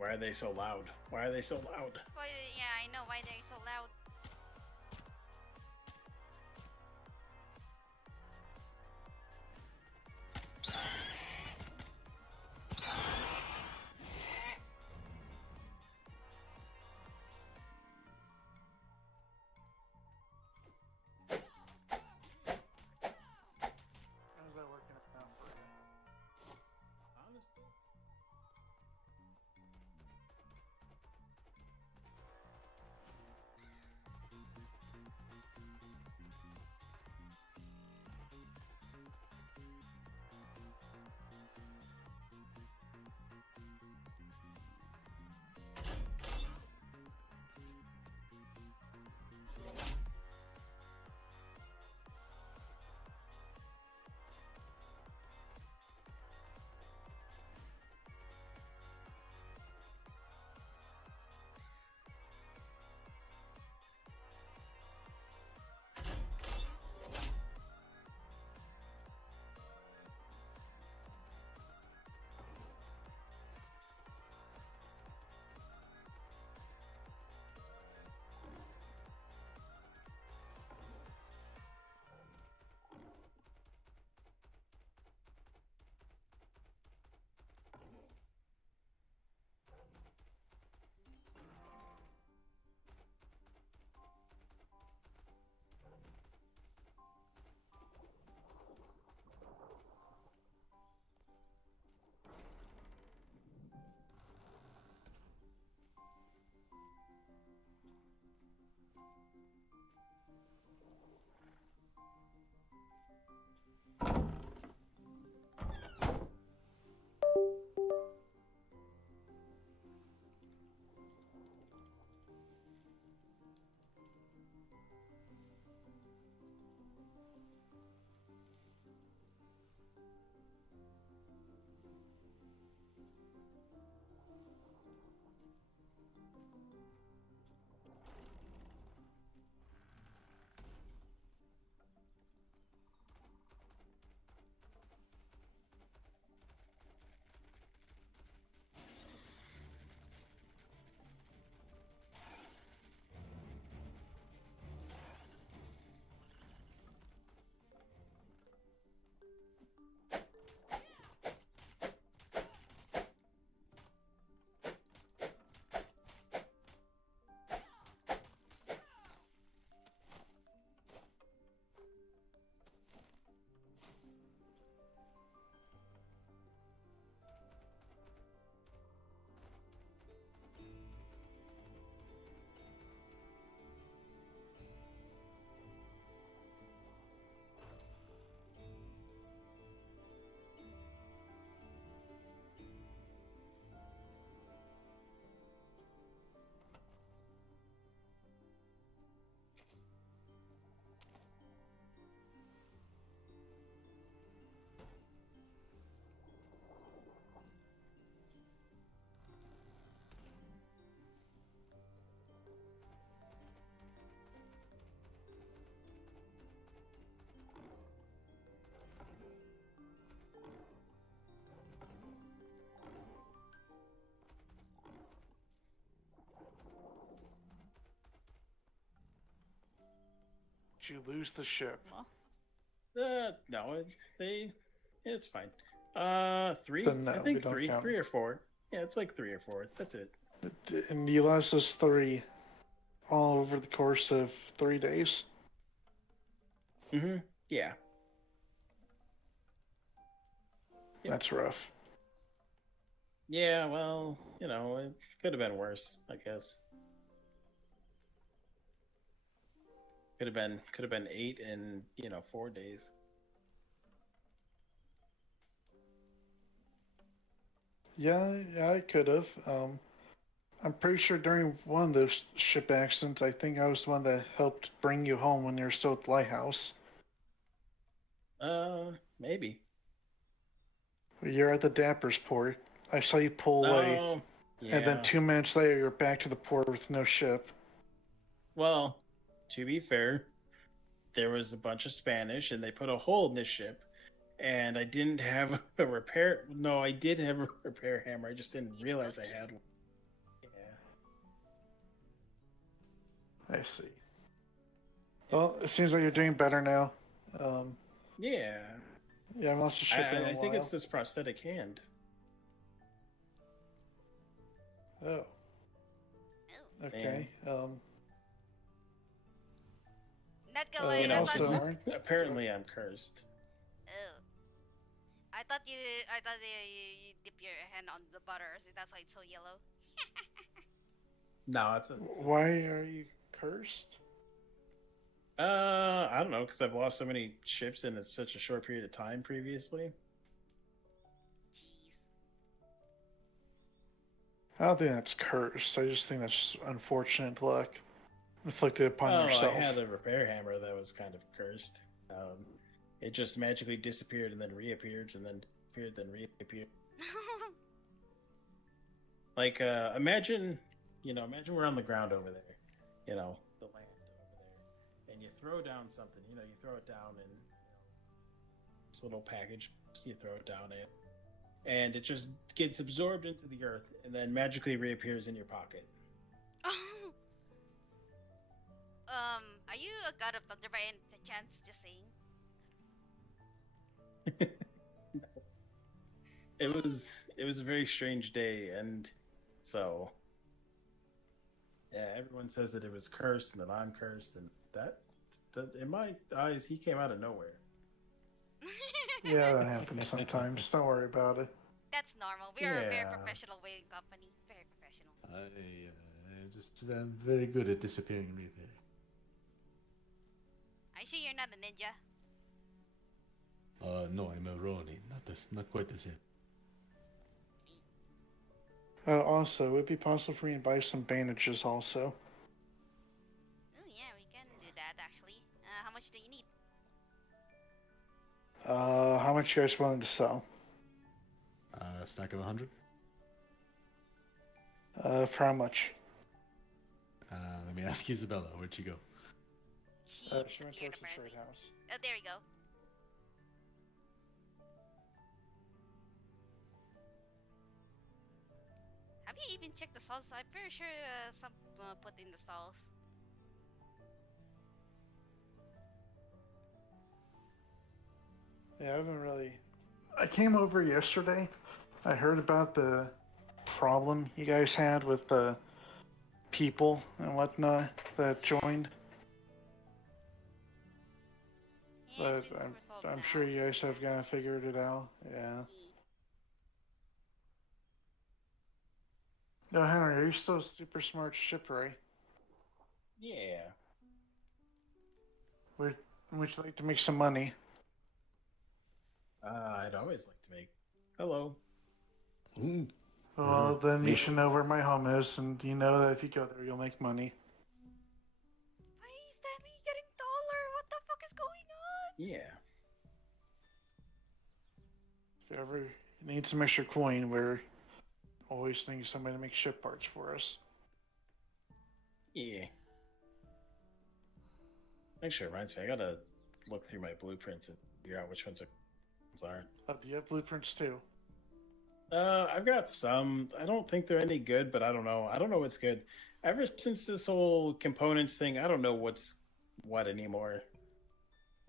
Why are they so loud? Why are they so loud? Well, yeah, I know why they're so loud. How's that working out for you? Honestly. Did you lose the ship? No, it's fine. Three? Then no, I we think don't three, count. 3 or 4. Yeah, it's like 3 or 4. That's it. And you lost us 3 all over the course of 3 days. Mm-hmm. Yeah. Yep. That's rough. Yeah, well, it could have been worse, I guess. Could have been 8 in, 4 days. Yeah, I could have. I'm pretty sure during one of those ship accidents, I think I was the one that helped bring you home when you were still at the lighthouse. Maybe. You're at the Dapper's port. I saw you pull away, Oh, and then yeah. 2 minutes later, you're back to the port with no ship. Well, to be fair, there was a bunch of Spanish, and they put a hole in this ship, and I didn't have a repair. No, I did have a repair hammer. I just didn't realize I had one. I see. Well, it seems like you're doing better now. Yeah. Yeah, I haven't lost a ship in a I think while. it's this prosthetic hand. Oh. Oh. Okay. Not gonna lie, You know, I thought. also, aren't- apparently I'm cursed. Oh. I thought you dip your hand on the butter, so that's why it's so yellow. No, Why are you cursed? I don't know, because I've lost so many ships in such a short period of time previously. Jeez. I don't think that's cursed. I just think that's just unfortunate luck inflicted upon yourself. I had a repair hammer that was kind of cursed. It just magically disappeared and then reappeared and then appeared, then reappeared. Like, imagine we're on the ground over there, the land over there, and you throw down something, you throw it down in this little package, so you throw it down it, and it just gets absorbed into the earth and then magically reappears in your pocket. Are you a god of thunder by any chance? Just saying. It was a very strange day, and so yeah, everyone says that it was cursed and that I'm cursed, and that in my eyes he came out of nowhere. Yeah, that happens sometimes. Don't worry about it. That's normal. We are a very Yeah. professional waiting company. Very professional. I'm just very good at disappearing and reappearing. Are you sure you're not a ninja? No, I'm a Ronin. Not quite as yet. Also, would it be possible for me to buy some bandages also? Oh yeah, we can do that actually. How much do you need? How much you guys willing to sell? A stack of 100. For how much? Let me ask Isabella, where'd she go? She She went disappeared towards the apparently. trade house. Oh, there we go. Have you even checked the stalls? I'm pretty sure some put in the stalls. Yeah, I haven't really. I came over yesterday. I heard about the problem you guys had with the people and whatnot that joined. Yeah, But it's been resolved I'm now. sure you guys have kind of figured it out. Yeah. No, Henry, are you still a super smart shipwright? Yeah. Would you like to make some money? I'd always like to make. Hello. Ooh. Well, then you should know where my home is, and you know that if you go there, you'll make money. Why is Stanley getting taller? What the fuck is going on? Yeah. If you ever need some extra coin, we're always thinking of somebody to make ship parts for us. Yeah. Actually, reminds me, I gotta look through my blueprints and figure out which ones are. Do you have blueprints too? I've got some. I don't think they're any good, but I don't know. I don't know what's good. Ever since this whole components thing, I don't know what's what anymore.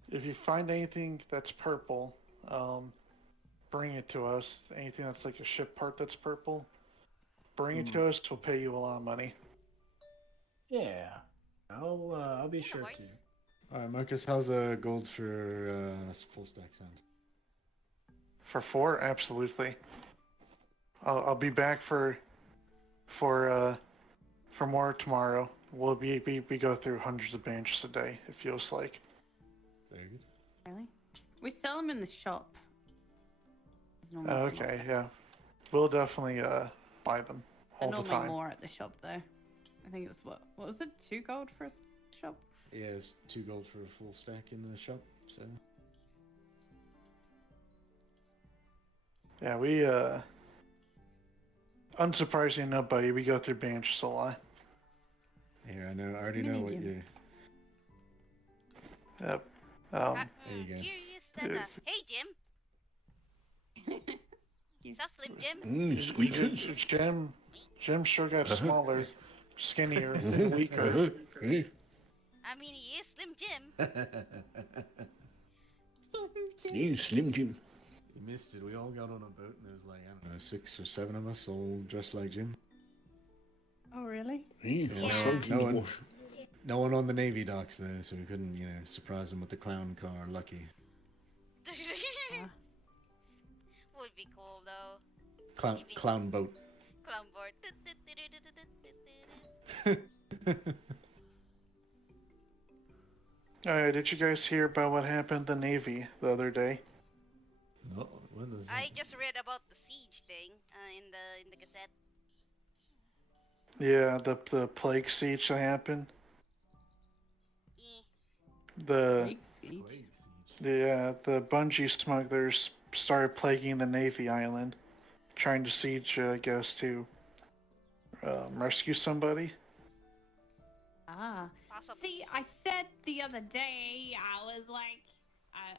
If you find anything that's purple, bring it to us. Anything that's like a ship part that's purple, bring it to us. We'll pay you a lot of money. Yeah, I'll be sure to. Horse? Alright, Marcus, how's gold for full stack sand? For 4, absolutely. I'll be back for more tomorrow. We'll we go through hundreds of bandages a day. It feels like. Very good. Really? We sell them in the shop. It's normally Oh, something okay, like yeah. We'll definitely buy them that. all the Normally time. more at the shop though. I think it was what was it? 2 gold for a shop? Yeah, it's 2 gold for a full stack in the shop, so... Yeah, we unsurprisingly enough, buddy, we go through bandages a lot. Here, I already Mini know what gym. you... Yep. There you go. Curious that, hey Jim! So Slim Jim? Squeakers. Jim sure got smaller skinnier and weaker. I mean, he is Slim Jim. You Slim Jim. You missed it. We all got on a boat and there was like, I don't know, 6 or 7 of us all dressed like Jim. Oh, really? Yeah. No one on the Navy docks there, so we couldn't, surprise them with the clown car, lucky. Would be cool though. Clown boat. Clown board. Did you guys hear about what happened in the Navy the other day? No, what is I just read about the siege thing in the Gazette. Yeah, the plague siege that happened. The bungee smugglers started plaguing the Navy island, trying to siege, I guess, to rescue somebody. Ah. Possibly. See, I said the other day, I was like,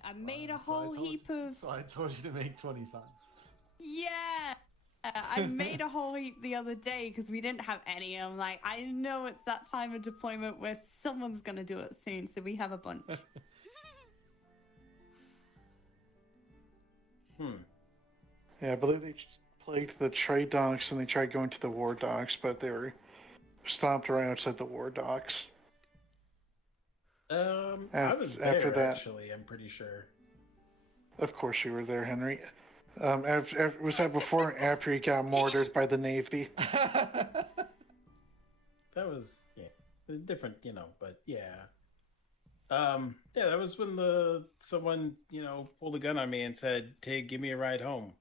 I made a whole heap of... So I told you to make 25. Yeah! I made a whole heap the other day because we didn't have any. I'm like, I know it's that time of deployment where someone's going to do it soon, so we have a bunch. Yeah, I believe they plagued the trade docks and they tried going to the war docks, but they were stopped right outside the war docks. I was there, after that, actually, I'm pretty sure. Of course you were there, Henry. Was that before and after he got mortared by the Navy? That was, different, but yeah. Yeah, that was when someone, pulled a gun on me and said, "Hey, give me a ride home."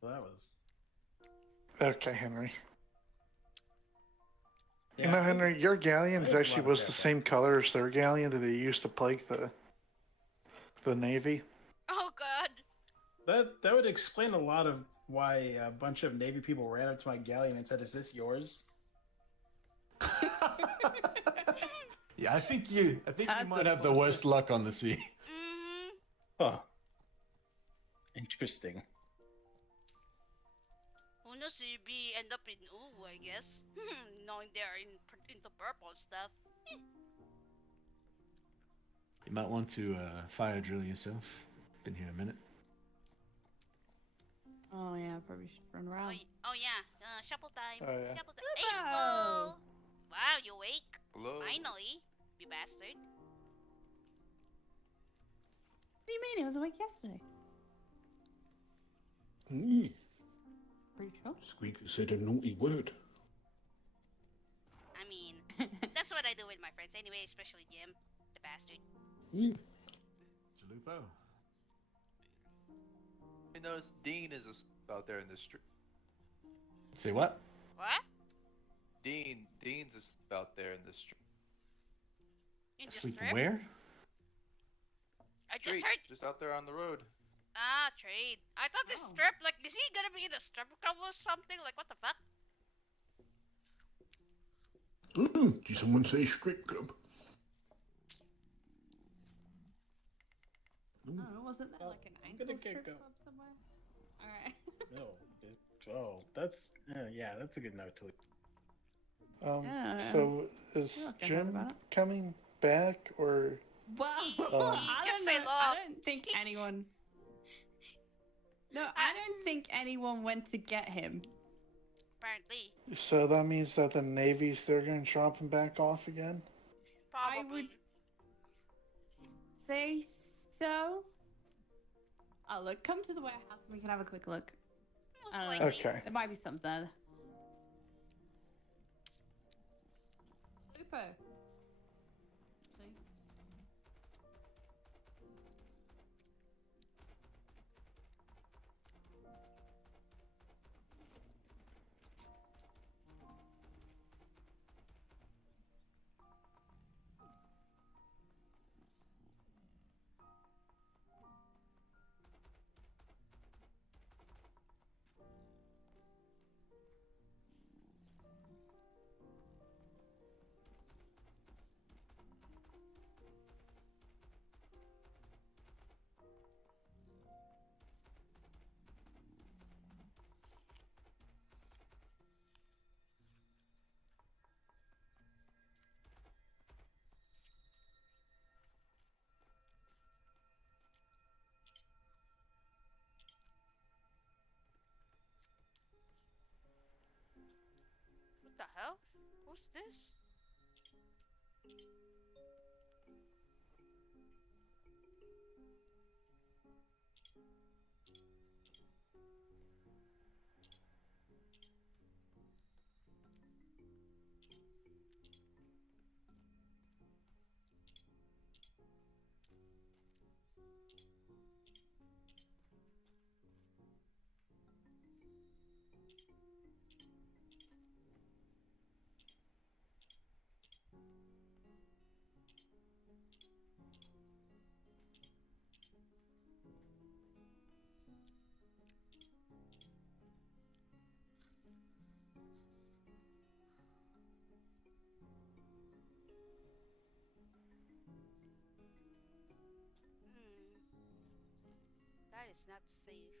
So that was... Okay, Henry. Yeah, Henry, your galleon I had a actually lot of was that the back same color as their galleon that they used to plague the Navy. Oh God. That would explain a lot of why a bunch of Navy people ran up to my galleon and said, "Is this yours?" Yeah, I think you That's might have the worst luck on the sea. Mm-hmm. Huh. Interesting. Who knows? Maybe end up in I guess. Knowing they're into purple stuff. You might want to fire drill yourself. Been here a minute. Oh, yeah, probably should run around. Oh yeah. Shuffle time. Oh, yeah. Shuffle time. Lupo! Hey, Lupo! Wow, you awake? Hello. Finally, you bastard. What do you mean? It was awake yesterday. Pretty sure. Squeaker said a naughty word. I mean, that's what I do with my friends anyway, especially Jim, the bastard. Chalupo. I noticed Dean is out there in the street. Say what? What? Dean's is out there in the street. In the Sleep strip? where? I just heard. Just out there on the road. Ah, trade. I thought the Oh. strip, like, is he gonna be in the strip club or something? Like, what the fuck? Did someone say strip club? Oh, wasn't there like an I'm ankle gonna strip get club somewhere? Alright. No. That's that's a good note to leave. Yeah. So is You're not gonna Jim know about it. coming back or? Well, I just don't say know. law. I don't think anyone... No, I don't think anyone went to get him. Apparently. So that means that the Navy's they're gonna drop him back off again? Probably. I would say so. Oh, look, come to the warehouse and we can have a quick look. Most I don't know. likely. Okay. There might be something there. Lupo. See? The hell? What's this? That is not safe.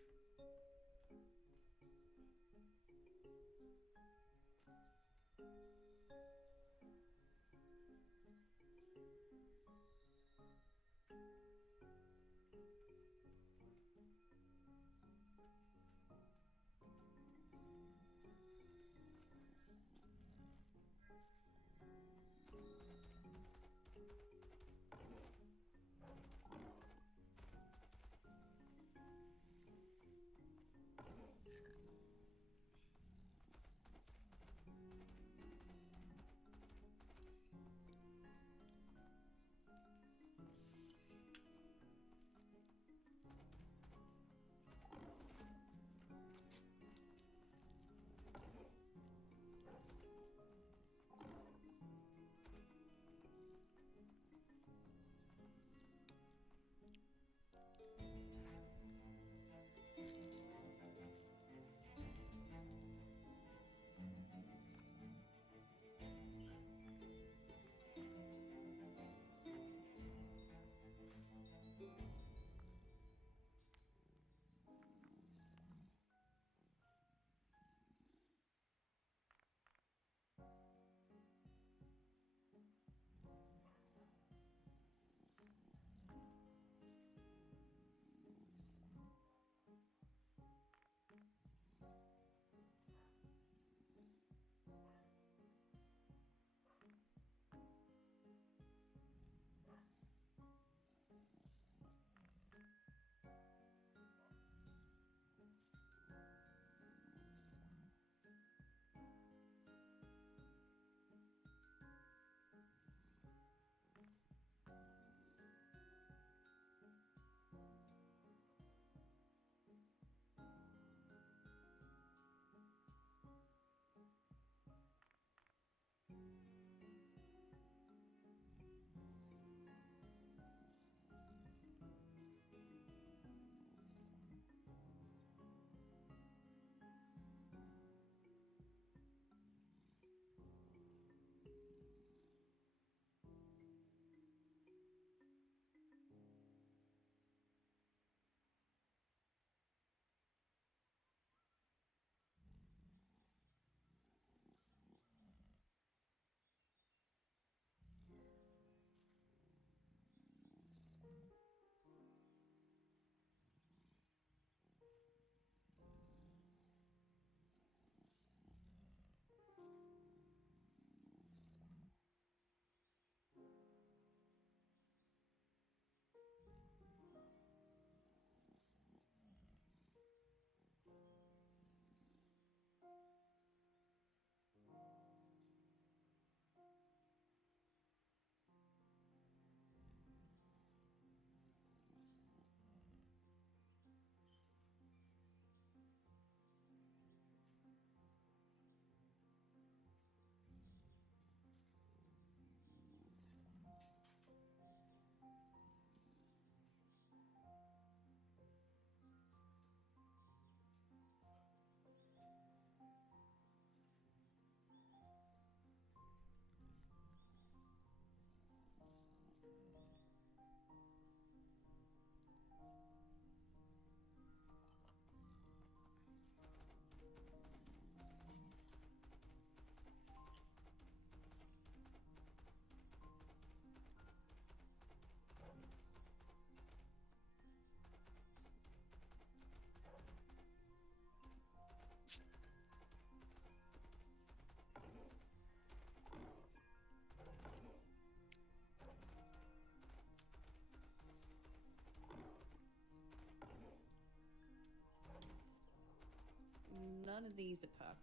None of these are purple.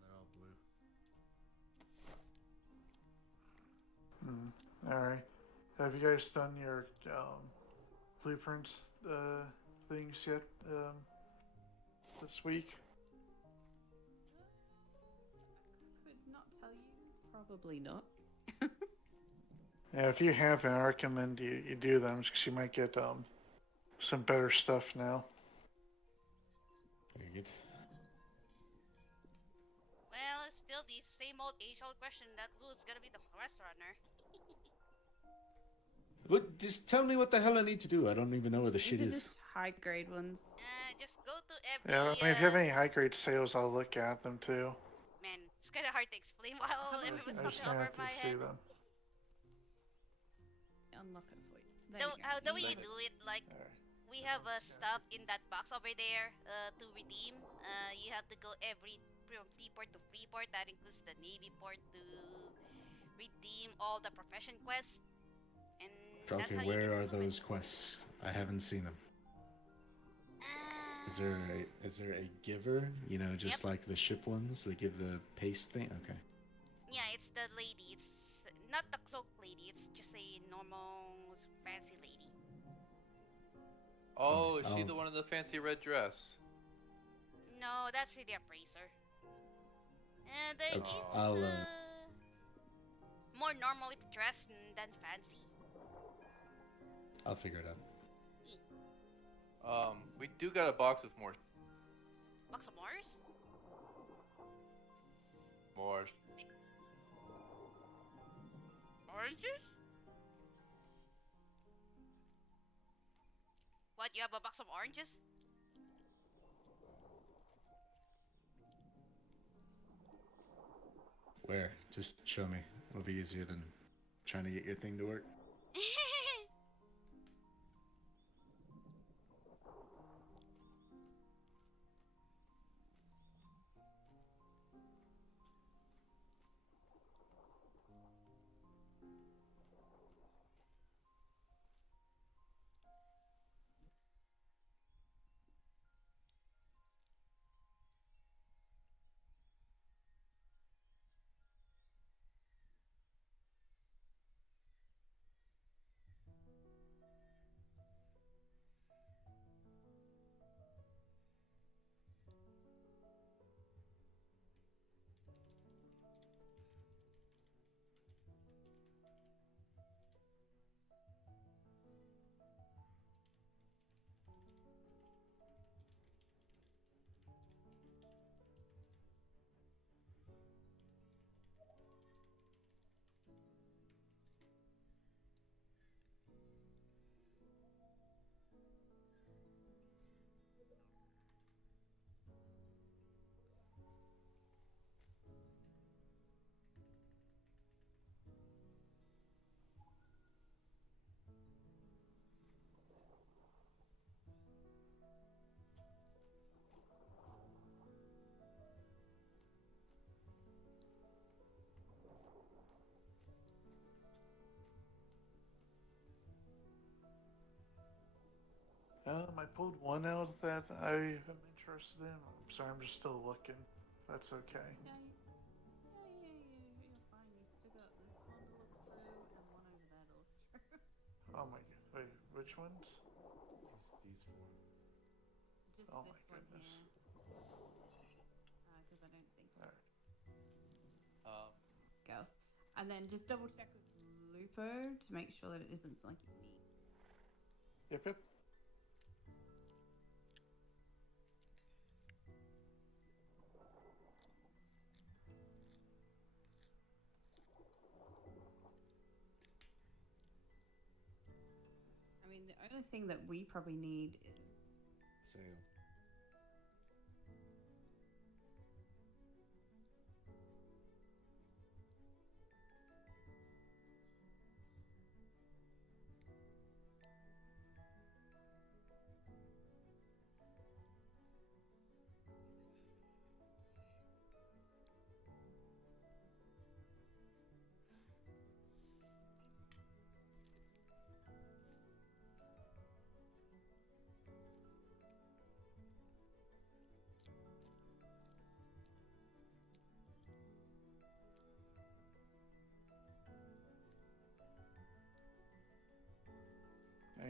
No, they're all blue. Alright. Have you guys done your blueprints things yet this week? Could not tell you. Probably not. Yeah, if you haven't, I recommend you do them because you might get some better stuff now. Very good. Well, it's still the same old age-old question that who's gonna be the quest runner? What? Just tell me what the hell I need to do. I don't even know where the These shit are is. just high grade ones. Just go to every. Yeah, I mean, if you have any high grade sales, I'll look at them too. Man, it's kind of hard to explain while I everyone's just talking over have to my see head. them. Unlock it for you. There you go. The way you do it, like Alright. we have stuff in that box over there to redeem. You have to go every Freeport to Freeport. That includes the Navy port to redeem all the profession quests. And that's Okay, how you where get are the blueprint. those quests? I haven't seen them. Is there a giver? You know, just Yep. like the ship ones, they give the paste thing. Okay. Yeah, it's the lady. It's not the cloak lady. It's just a normal fancy lady. Oh, is she Oh. the one in the fancy red dress? No, that's the appraiser. And Okay, it's I'll, more normally dressed than fancy. I'll figure it out. We do got a box of more. Box of Mars? More. Oranges? What, you have a box of oranges? Where? Just show me. It'll be easier than trying to get your thing to work. I pulled one out that I am interested in. I'm sorry, I'm just still looking. That's okay. Yeah, you're fine. You've still got this one to look through and one over there to look through. Oh my god. Wait, which ones? These four. Just Oh this my one goodness. here. Because I don't think Alright. goes. And then just double check with Lupo to make sure that it isn't something you need. Yep. I mean, the only thing that we probably need is Sail.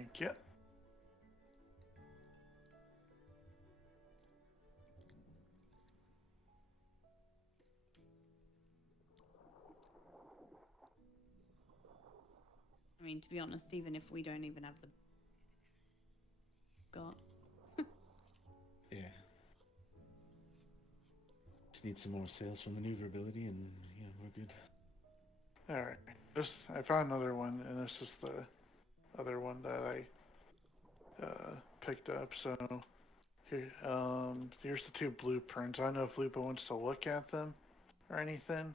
Thank you. I mean, to be honest, even if we don't even have the got. Yeah. Just need some more sales from maneuverability, and yeah, we're good. All right. I found another one, and this is the other one that I picked up. So here, here's the 2 blueprints. I don't know if Lupo wants to look at them or anything.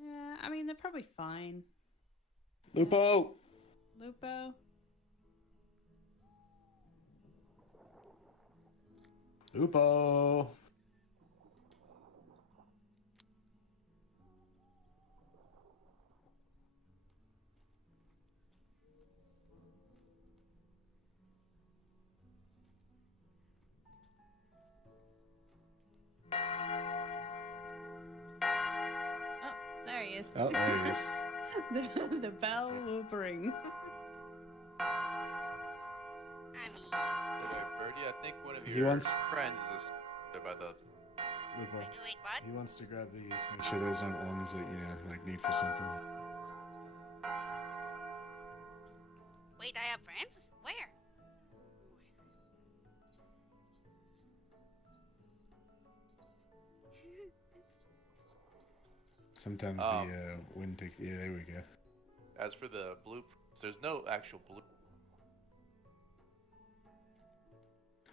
Yeah, I mean, they're probably fine. Lupo! Lupo? Lupo! Oh, there he is. Oh, there he is. The bell will ring. I mean, Birdie, I think one of He your wants- friends is by the. Lupo. wait, what? He wants to grab these, make sure those aren't ones that, like need for something. Wait, I have friends? Where? Sometimes the wind takes. Yeah, there we go. As for the blueprints, there's no actual blue.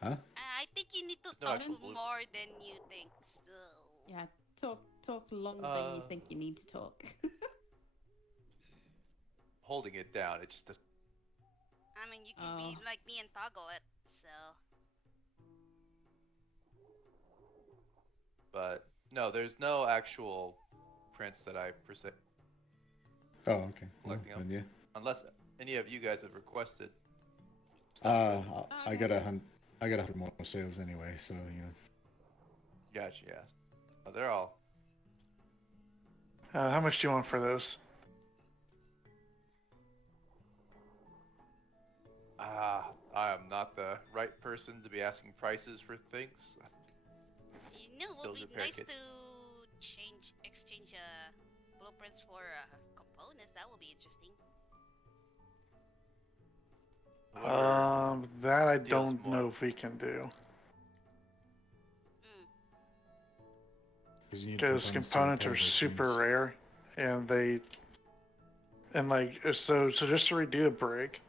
Huh? I think you need to No talk actual blue- more than you think, so... Yeah, talk longer than you think you need to talk. Holding it down, it just doesn't. I mean, you can be like me and toggle it, so... But no, there's no actual prints that I per se, Oh, okay. Well, Collecting then, them. yeah. unless any of you guys have requested. I got 100 more sales anyway, so Gotcha, yeah. Oh, they're all. How much do you want for those? I am not the right person to be asking prices for things. You know, it would Build be repair nice kits. to exchange blueprints for components. That would be interesting. Whoever That I deals don't more. know if we can do. Because components are super rare, and so just to redo a brick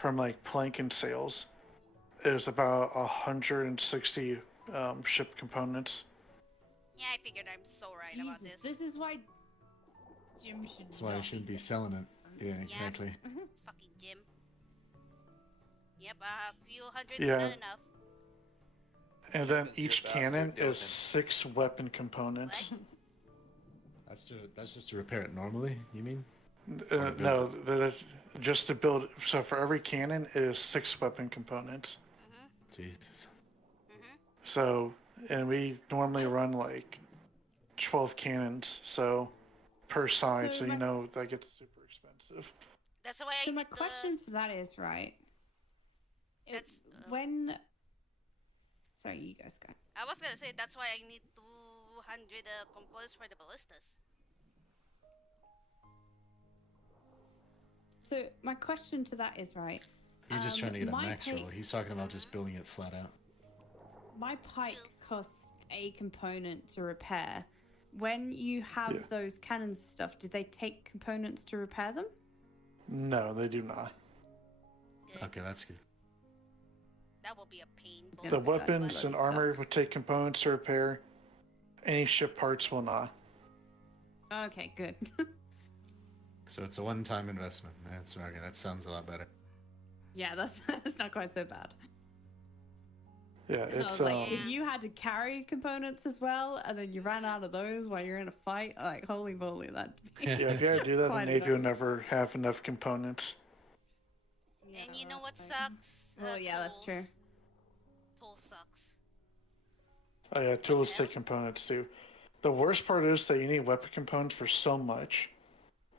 from like plank and sails is about 160 ship components. Yeah, I figured I'm so right about this. This is why Jim should. That's why I shouldn't be selling it. Yeah, exactly. Fucking Jim. Yep, a few hundred Yeah. is not enough. And then Because you're each bastard cannon is Gilligan. 6 weapon components. That's just to repair it normally. You mean? No, just to build. So for every cannon is 6 weapon components. Jesus. So, and we normally run like 12 cannons, so per side. So So you my- know that gets super expensive. That's why I So my need question for that is right. That's, when. Sorry, you guys go. I was gonna say that's why I need 200 components for the ballistas. So my question to that is right. You're just trying to get a my max pay- roll. He's talking about just building it flat out. My pike costs a component to repair. When you have Yeah. those cannons stuff, do they take components to repair them? No, they do not. Good. Okay, that's good. That will be a pain. Yeah, The so that weapons bloody and armor suck. would take components to repair. Any ship parts will not. Okay, good. So it's a one-time investment. That's okay. That sounds a lot better. Yeah, that's not quite so bad. Yeah, So I it's was like, if you had to carry components as well, and then you ran out of those while you're in a fight, like holy moly, that. yeah, if you had to do that, the Quite a Navy bit. would never have enough components. And you know what sucks? Well, yeah, that's true. Tools sucks. Oh yeah, tools Yeah. take components too. The worst part is that you need weapon components for so much,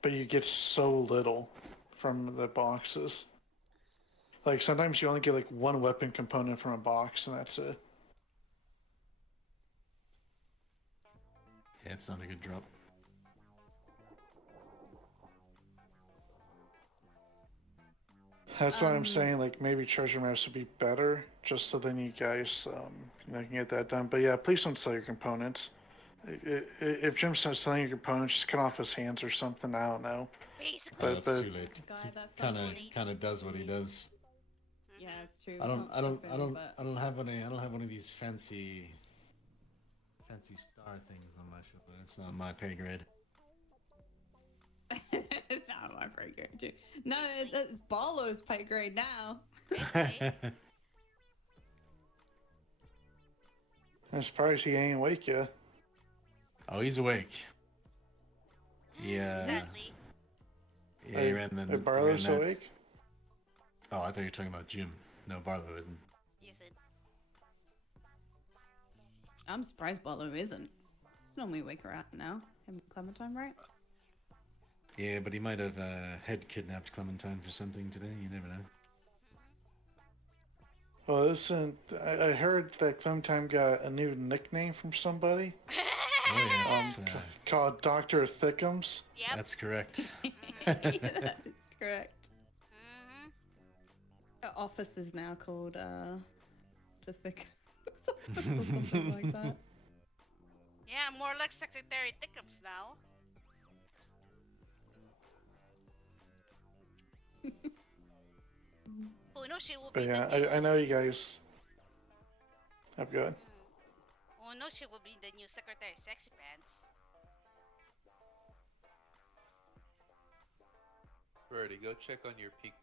but you get so little from the boxes. Like sometimes you only get like one weapon component from a box, and that's it. Yeah, it's not a good drop. That's why I'm saying like maybe treasure maps would be better, just so then you guys can get that done. But yeah, please don't sell your components. If Jim starts selling your components, just cut off his hands or something. I don't know. Basically, That's too late. Guy, that's Kind not of, kind of does what he does. Yeah, it's true. I we don't, can't I don't, stop I him, don't, but- I don't have any. I don't have one of these fancy star things on my shoulder. It's not my pay grade. It's not my pay grade, too. No, it's Barlow's pay grade now. basically. I'm surprised he ain't awake yet. Oh, he's awake. Yeah. Sadly. Yeah, he ran the. Hey, Barlow's ran that- awake? Oh, I thought you were talking about Jim. No, Barlow isn't. Yes, it. I'm surprised Barlow isn't. It's normally awake around now. In Clementine, right? Yeah, but he might have head kidnapped Clementine for something today. You never know. Well, listen, I heard that Clementine got a new nickname from somebody Oh yeah, it's, called Dr. Thickums. Yep. that's correct. That is correct. Mm-hmm. Her office is now called the Thick. Something like that. Yeah, more like Secretary Thickums now. Who knows she will But be yeah, the news. I know you guys. I'm good. Who knows she will be the new Secretary Sexy Pants. Birdie, go check on your peak.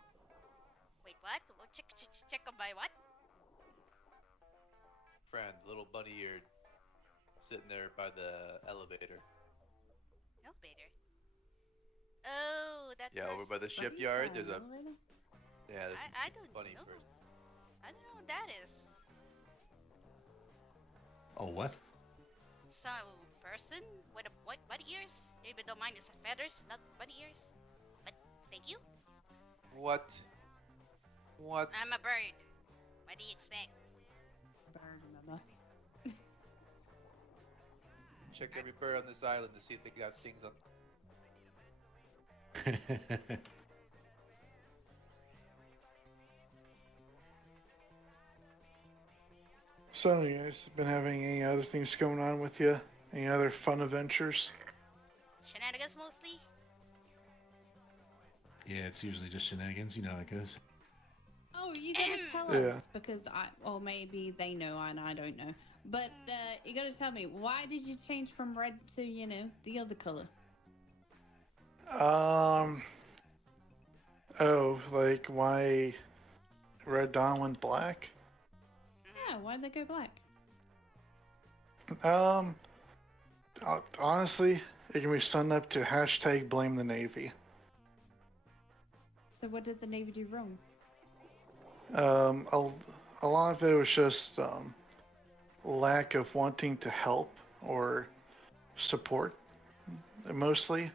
Wait, what? Check on my what? Friend, little bunny eared, sitting there by the elevator. No, Vader. Oh, that. Yeah, over by the person. shipyard. There's a there's I don't a bunny know. person. I don't know what that is. Oh, what? Some person with a bunny ears. Maybe don't mind, it's feathers, not bunny ears. But thank you. What? What? I'm a bird. What do you expect? Bird, remember? Check every bird on this island to see if they got things on. So, you guys been having any other things going on with you? Any other fun adventures? Shenanigans mostly. Yeah, it's usually just shenanigans. You know how it goes. Oh, you gotta tell Yeah. us because or maybe they know and I don't know. But you gotta tell me, why did you change from red to the other color? Oh, like why Red Dawn went black? Yeah, why'd they go black? Honestly, it can be summed up to hashtag blame the Navy. So what did the Navy do wrong? A lot of it was just lack of wanting to help or support, mostly.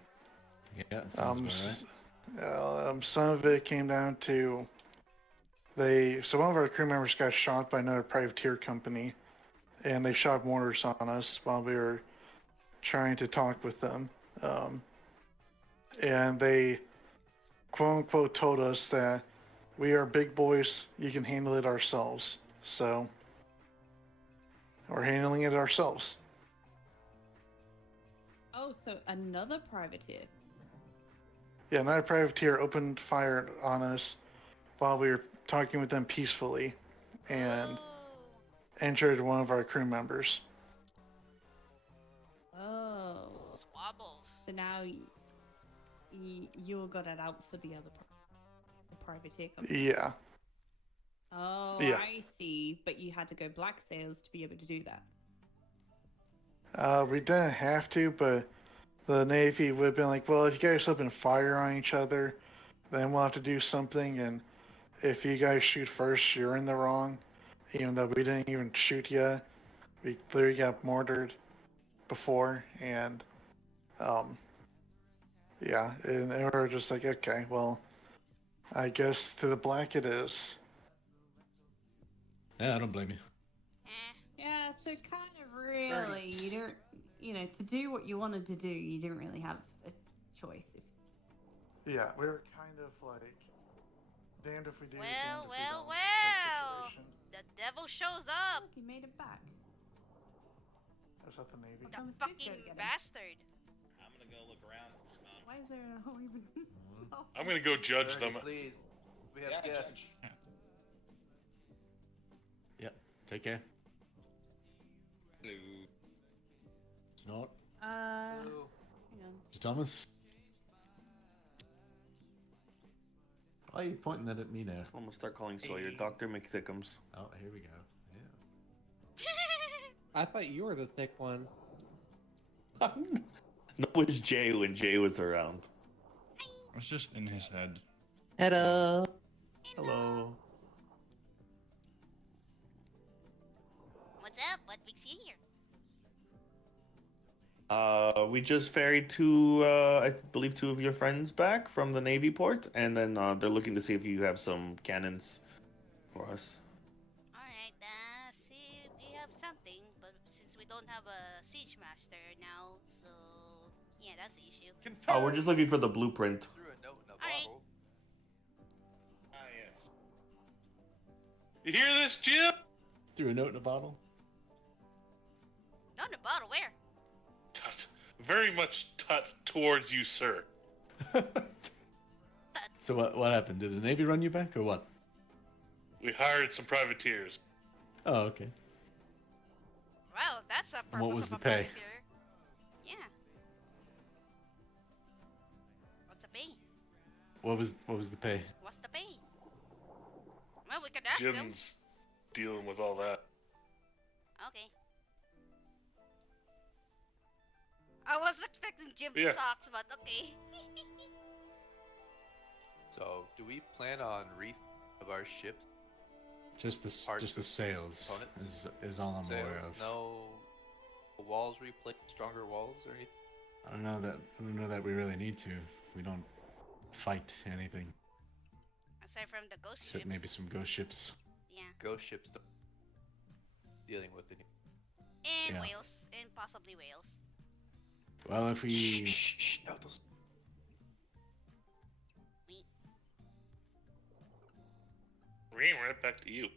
Yeah, that sounds about right. Some of it came down to so one of our crew members got shot by another privateer company, and they shot mortars on us while we were trying to talk with them. And they quote unquote told us that we are big boys, you can handle it ourselves. So we're handling it ourselves. Oh, so another privateer. Yeah, another privateer opened fire on us while we were talking with them peacefully and injured one of our crew members. Oh. Squabbles. So now you got it out for the other privateer company. Yeah. Oh, Yeah. I see. But you had to go black sails to be able to do that. We didn't have to, but the Navy would have been like, well, if you guys open fire on each other, then we'll have to do something, and if you guys shoot first, you're in the wrong. Even though we didn't even shoot yet. We literally got mortared before, and yeah, and we were just like, okay, well, I guess to the black it is. Yeah, I don't blame you. Eh. Yeah, so kind of really, you don't, to do what you wanted to do, you didn't really have a choice. Yeah, we were kind of like damned if we do, damned Well, if we well, don't type well. situation. The devil shows up. Look, he made it back. I was at the Navy. The Thomas did go fucking to get him. bastard. I'm gonna go look around. Why is there a hole even? Oh. I'm gonna go judge Bernie, them. please. We have Yeah, guests. Judge. Yep. Take care. Hello. Nort. Hello. Hang on. Mr. Thomas. Why are you pointing that at me now? I'm gonna start calling Sawyer Hey. Dr. McThickums. Oh, here we go. Yeah. I thought you were the thick one. No, it was Jay when Jay was around. It's just in his head. Hello. Hello. What's up? What makes you here? We just ferried two, I believe, two of your friends back from the Navy port, and then they're looking to see if you have some cannons for us. Alright, see if we have something, but since we don't have a siege master now, so yeah, that's the issue. Oh, we're just looking for the blueprint. Threw a note in a Alright. bottle. Ah, yes. You hear this, Jim? Threw a note in a bottle. Not in a bottle, where? Tut. Very much tut towards you, sir. So what happened? Did the Navy run you back or what? We hired some privateers. Oh, okay. Well, that's a purpose What was of the a pay? privateer. Yeah. What's the pay? What was the pay? What's the pay? Well, we could ask them. Jim's dealing with all that. Okay. I was expecting Jim's Yeah. socks, but okay. So, do we plan on reef of our ships? Just the Parts just the of sails components? is all I'm aware Sails? of. No walls replaced, stronger walls or anything? I don't know that we really need to. We don't fight anything Aside from the ghost except ships. maybe some ghost ships. Yeah. Ghost ships dealing with it. And Yeah. whales. And possibly whales. Well, if we Shh, no, those... Right back to you.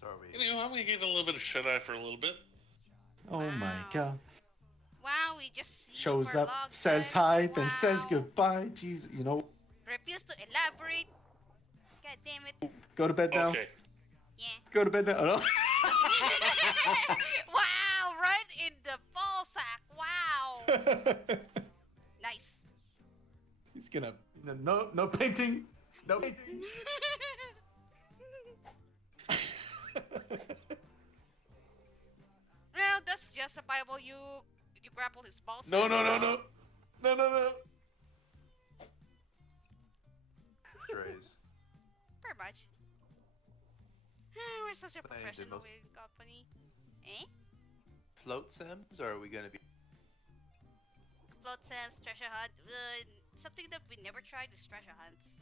Sorry. You know, I'm gonna get a little bit of shut eye for a little bit. oh my Wow. god, Wow, we just see you shows for a up, long says time. hi, then says Wow. goodbye. Jeez, Refuse to elaborate. God damn it. go to bed now. Okay. Yeah. Go to bed now. Oh, Wow, right in the ball sack. Wow. no. Nice. He's gonna no painting, no painting. Well, that's justifiable. You grapple his ball sack. No. Strays. Pretty much. We're such a Playing the professional most- company. Eh? Float sims, or are we gonna be... Float Sam's treasure hunt. Something that we never tried is treasure hunts.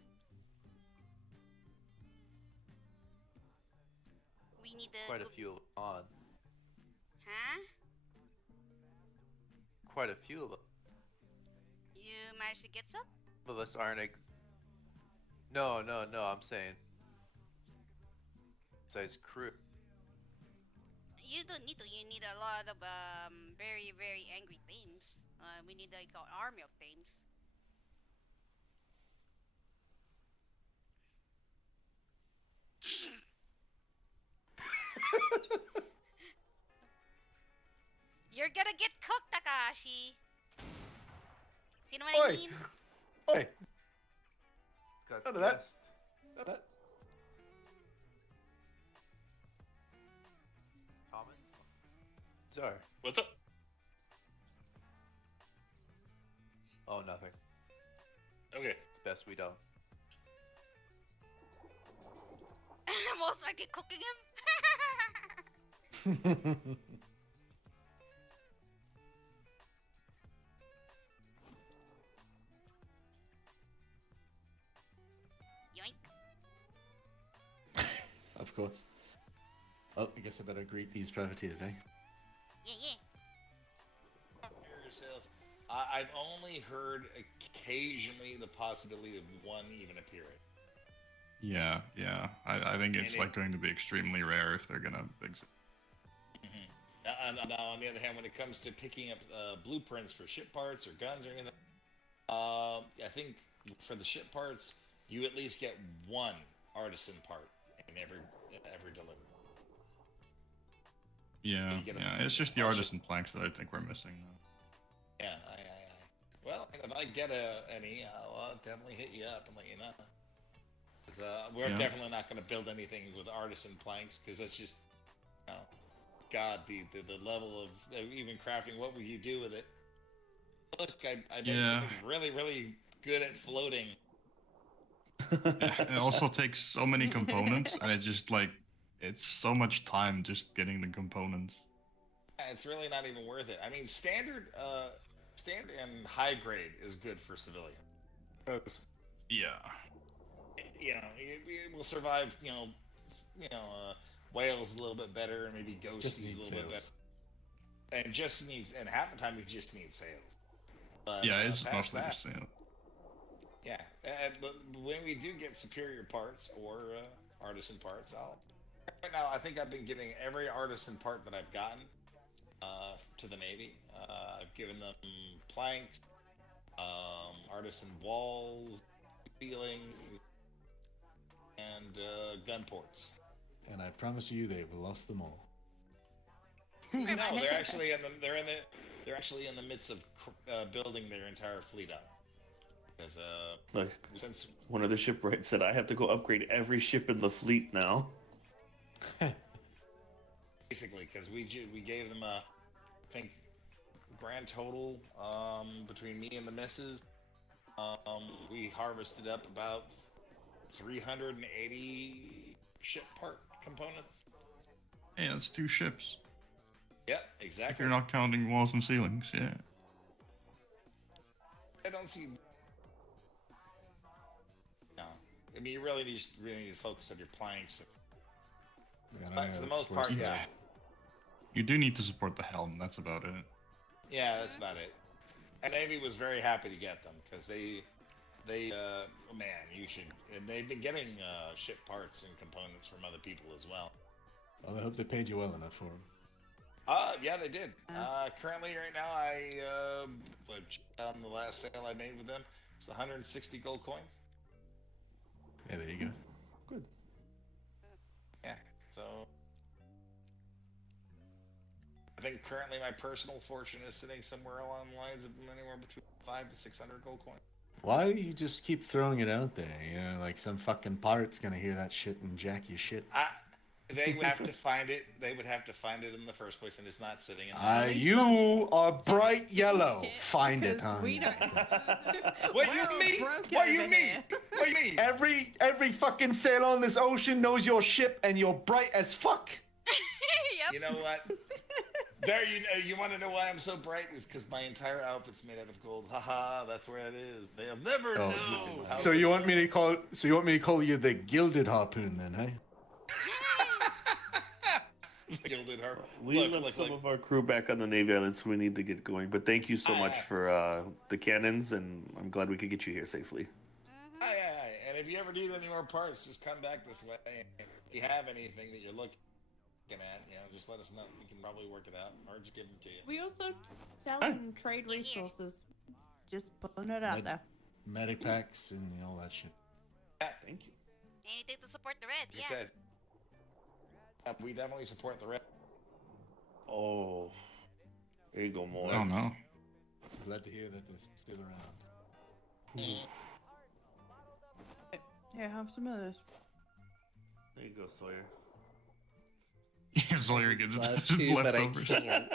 We need the Quite a few on. Huh? Quite a few of them. You managed to get some? Some of us aren't... No, I'm saying... Besides crew. You don't need to. You need a lot of very, very angry thames. We need like an army of thames. You're gonna get cooked, Takahashi. Sino man I Oi. mean? Oi. Got None of that. guessed. Comment? Sorry. What's up? Oh, nothing. Okay. It's best we don't. Most likely cooking him. I better greet these privateers, eh? Yeah. Sales. I've only heard occasionally the possibility of one even appearing. Yeah. I think it's And like going to be extremely rare if they're gonna exist. Now, on the other hand, when it comes to picking up blueprints for ship parts or guns or anything, I think for the ship parts, you at least get one artisan part in every delivery. Yeah, it's just the artisan planks that I think we're missing. Though. Yeah, well, if I get any, I'll definitely hit you up and let you know. 'Cause, we're definitely not going to build anything with artisan planks, because that's just, God, the level of even crafting. What will you do with it? Look, I made something really, really good at floating. It also takes so many components, and it's just like it's so much time just getting the components. Yeah, it's really not even worth it. I mean, standard and high grade is good for civilian. Yeah. It will survive. Whales a little bit better, and maybe ghosties a little bit better. And half the time you just need sails. But, yeah, it's past mostly that, just sails. Yeah, but when we do get superior parts or artisan parts, right now I think I've been giving every artisan part that I've gotten to the Navy. I've given them planks, artisan walls, ceilings, and gun ports. And I promise you, they've lost them all. No, they're actually they're actually in the midst of building their entire fleet up. Because Look, since one of the shipwrights said I have to go upgrade every ship in the fleet now. Basically, because we gave them I think grand total between me and the missus, we harvested up about 380 ship part components. Hey, that's 2 ships. Yep, exactly. If you're not counting walls and ceilings, yeah. I don't see. No, I mean you really need to focus on your planks. But for the most part, yeah. You do need to support the helm. That's about it. Yeah, that's about it. And Navy was very happy to get them because they man, you should. And they've been getting ship parts and components from other people as well. Well, I hope they paid you well enough for them. Yeah, they did. Currently, right now, on the last sale I made with them, it's 160 gold coins. Yeah, there you go. Good. Yeah, so I think currently my personal fortune is sitting somewhere along the lines of anywhere between 500 to 600 gold coins. Why do you just keep throwing it out there? You know, like some fucking pirate's gonna hear that shit and jack your shit. They would have to find it. They would have to find it in the first place, and it's not sitting in. You are bright yellow. Find it, huh? We don't. What you mean? What you mean? What you mean? Every fucking sailor on this ocean knows your ship, and you're bright as fuck. Yep. You know what? You want to know why I'm so bright? Is because my entire outfit's made out of gold. Haha, that's where it is. They'll never know. So you want me to call you the Gilded Harpoon then, hey? Gilded Harpoon. We left some of our crew back on the Navy Island, so we need to get going. But thank you so much for the cannons, and I'm glad we could get you here safely. Aye. And if you ever need any more parts, just come back this way. If you have anything that you're looking at, just let us know. We can probably work it out, or just give them to you. We also sell trade resources. Just putting it out there. Medic packs and all that shit. Yeah, thank you. Anything to support the red, Like I said, we definitely support the red. Oh, there you go, more. I don't know. Glad to hear that they're still around. Here, have some of this. There you go, Sawyer. Sawyer gets Love to, but I leftovers. can't.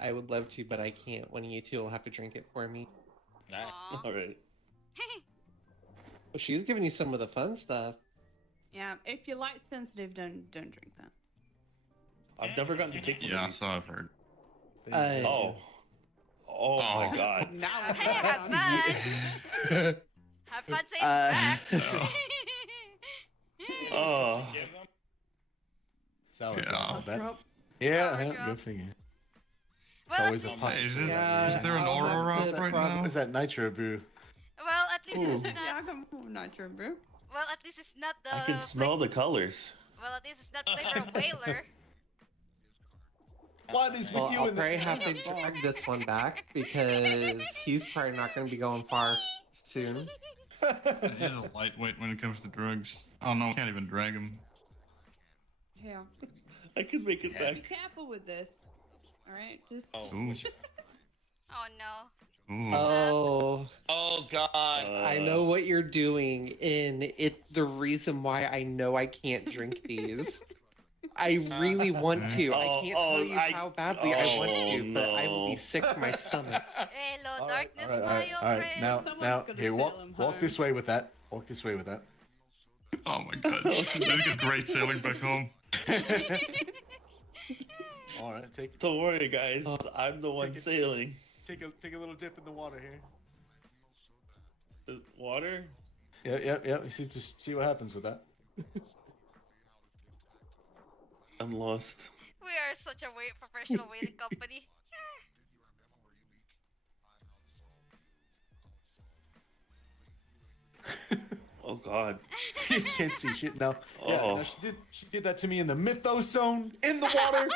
I would love to, but I can't. One of you two will have to drink it for me. Aw. All right. Well, she's giving you some of the fun stuff. Yeah, if you're light sensitive, don't drink that. I've never gotten to take one of Yeah, these. so I've heard. Oh my God. Now Hey, have fun. Have fun saying back. Oh. Give them? Sour Yeah. drop, I bet. Drop. Yeah, Sour yeah, drop. good figure. Well, at always a least, fun. Hey, is Yeah, there an I'll have Aurora to up right prob- now? What's that nitro brew? well, at least it's Ooh. Yeah, I not. can move nitro brew. Well, at least it's not the. I can smell the colors. Well, at least it's not flavor of whaler. What is with Well, you I'll and the probably have to drag this one back because he's probably not going to be going far soon. He's a lightweight when it comes to drugs. Oh no, can't even drag him. Here. I can make it Be back. careful with this. Alright, just. Ooh. Oh no. Ooh. Oh, Oh God. I know what you're doing, and it's the reason why I know I can't drink these. I really want to. I can't tell you how badly I want to, but I will be sick to my stomach. Hello, darkness, all my right, old all right. friend. Now, Someone's gonna here, walk, sail him walk home. this way with that. Walk this way with that. Oh my god. There's a great sailing back home. All right, take Don't worry, guys. I'm the one Take it. sailing. take a little dip in the water here. The water? Yeah. You see, just see what happens with that. I'm lost. We are such a professional whaling company. Oh God. You can't see shit now. Yeah, Oh. no, she did that to me in the mythos zone in the water.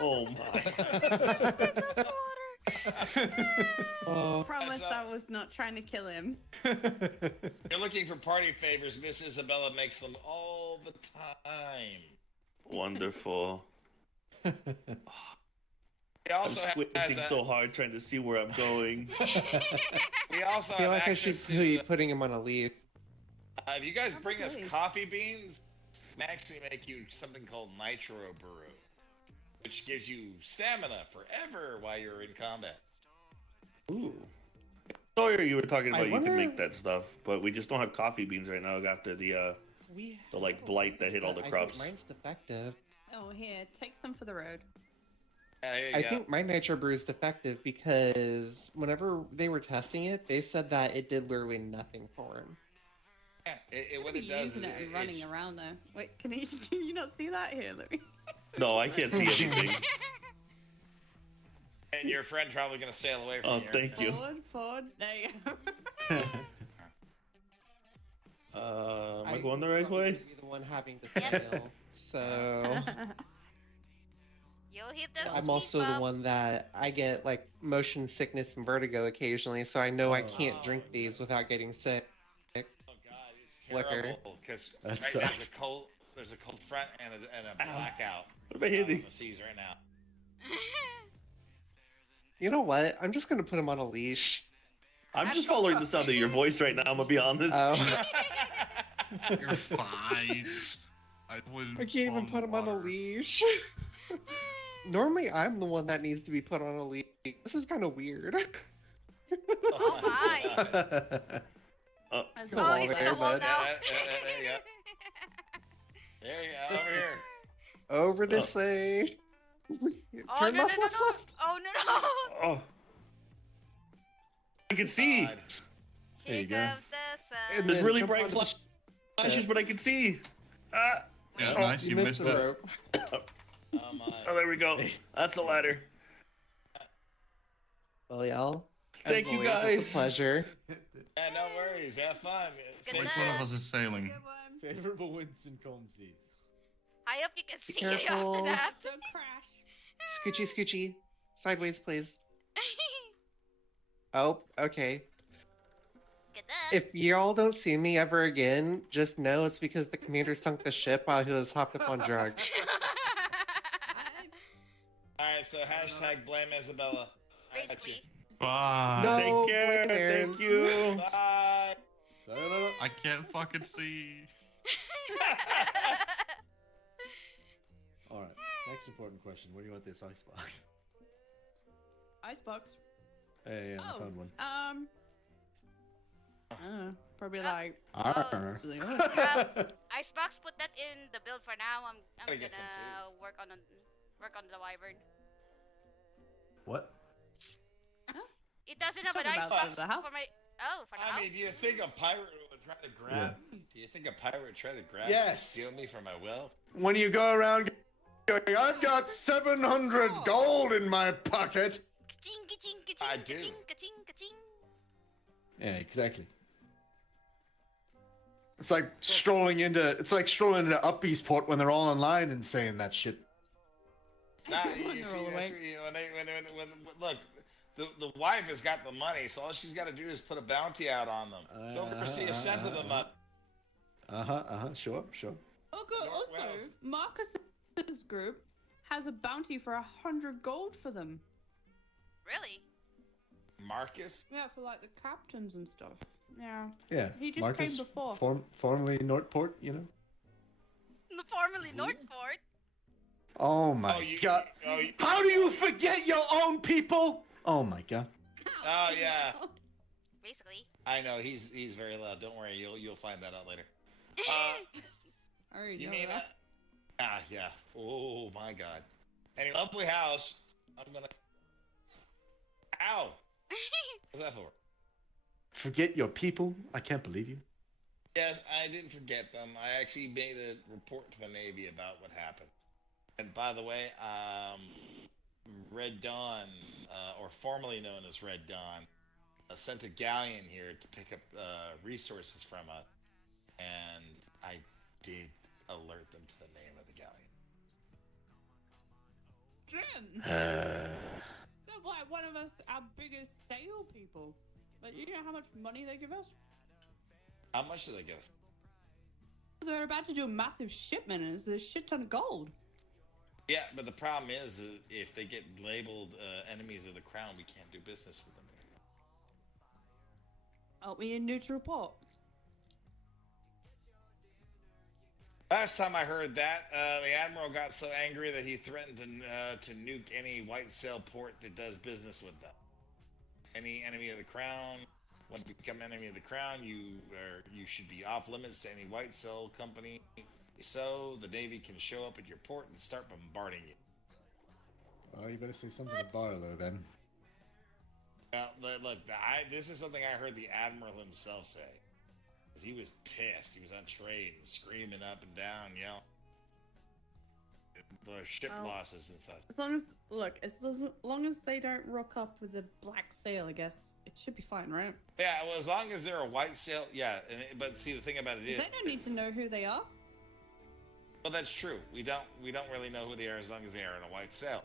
Oh my. That's water. Promise That's, I was not trying to kill him. You're looking for party favors. Miss Isabella makes them all the time. Wonderful. We also I'm have squinting so hard trying to see where I'm going. we also I feel have like I should access be to. putting him on a lead. If you guys bring us Probably. coffee beans, we can actually make you something called nitro brew, which gives you stamina forever while you're in combat. Ooh. Sawyer, you were talking I about you can wonder- make that stuff, but we just don't have coffee beans right now after the like blight that hit all the I crops. think mine's defective. Oh, here, take some for the road. There you I go. think my nitro brew is defective because whenever they were testing it, they said that it did literally nothing for him. Yeah, what Be it does is using it and running it's- around though. Wait, can you not see that here? Let me. No, I can't see anything. And your friend probably gonna sail away from Oh, you. thank you. Forward. There you go. Am I going the right way? Be the one having to fail. So You'll hit that I'm speed also the bump. one that I get like motion sickness and vertigo occasionally, so I know I can't drink these without getting sick. Oh God, it's Liquor. terrible because That right there's sucks. a cold front and a blackout What am I out hitting? on the seas right now. You know what? I'm just gonna put him on a leash. I'm just following the sound of your voice right now, I'm gonna be honest. You're fine. I wouldn't. I can't even put him on a leash. Normally, I'm the one that needs to be put on a leash. This is kind of weird. Oh my. There's a Oh, Oh, he's in there, the wall bud. now. There you go. There you go. Over here. Over this way. Oh Turn no, left, no, no, left, no. left. Oh no, no. Oh. I can see. God. There Here you go. comes the sun. And There's then really jump bright onto the flashes, but I can see. Ah. Yeah, Oh, nice. you You missed missed the that. rope. Oh my. Oh, there we go. That's the ladder. Well, y'all. Thank as you, always, It's guys. a pleasure. Yeah, no worries. Have fun. Good Which night. one of us is sailing? Good one. Favorable winds and calm seas. I hope you can see careful. after that. Don't crash. Scoochie, scoochie. Sideways, please. Oh, okay. Good luck. If y'all don't see me ever again, just know it's because the commander sunk the ship while he was hopped up on drugs. Alright, so hashtag blame Isabella. I got you. Basically. Bye. No. Take care. blame Aaron. Thank you. Bye. I can't fucking see. All right. Next important question. Where do you want this icebox? Icebox. Hey, I Oh. found one. Probably like. Arr. Icebox, put that in the build for now. I'm Gotta get some gonna work on the wyvern. What? It doesn't have an Talking about icebox the house? for my. Oh, for the I house. mean, do you think a pirate would try to grab me? Do you think a pirate would try to grab me, Yes. steal me from my wealth? when you go around going, I've got 700 gold in my pocket. Ka-ching, ka-ching, ka-ching, I do. ka-ching, ka-ching, ka-ching. Yeah, exactly. It's like strolling into Upbeast Port when they're all online and saying that shit. Nah, you see, when look, the wife has got the money, so all she's got to do is put a bounty out on them. Don't ever see a cent of the money. Sure. Also, Marcus's group has a bounty for 100 gold for them. Really? Marcus? Yeah, for like the captains and stuff. Yeah. Yeah. He just Marcus, came before. Formerly Nortport, you know. Formerly Nortport. Oh my god! How do you forget your own people? Oh my god! Oh yeah. Basically. I know he's very loud. Don't worry, you'll find that out later. I already You know mean that. yeah. Oh my god. Anyway, lovely house. I'm gonna. Ow. What's that for? Forget your people? I can't believe you. Yes, I didn't forget them. I actually made a report to the Navy about what happened. And by the way, Red Dawn, or formerly known as Red Dawn, sent a galleon here to pick up resources from us, and I did alert them to the name of the galleon. Jim! They're like one of our biggest sale people. But you know how much money they give us? How much do they give us? They're about to do a massive shipment and it's a shit ton of gold. Yeah, but the problem is if they get labeled enemies of the crown, we can't do business with them anymore. Aren't we in neutral port? Last time I heard that, the admiral got so angry that he threatened to nuke any white sail port that does business with them. Any enemy of the crown, once you become enemy of the crown, you should be off limits to any white sail company. So the Navy can show up at your port and start bombarding you. Oh, you better say something to Barlow then. Well, look, this is something I heard the admiral himself say. He was pissed. He was on trade and screaming up and down, yelling. The ship losses and such. As long as they don't rock up with a black sail, I guess it should be fine, right? Yeah, well, as long as they're a white sail, yeah. But see, the thing about it is, they don't need to know who they are. Well, that's true. We don't really know who they are as long as they are in a white sail.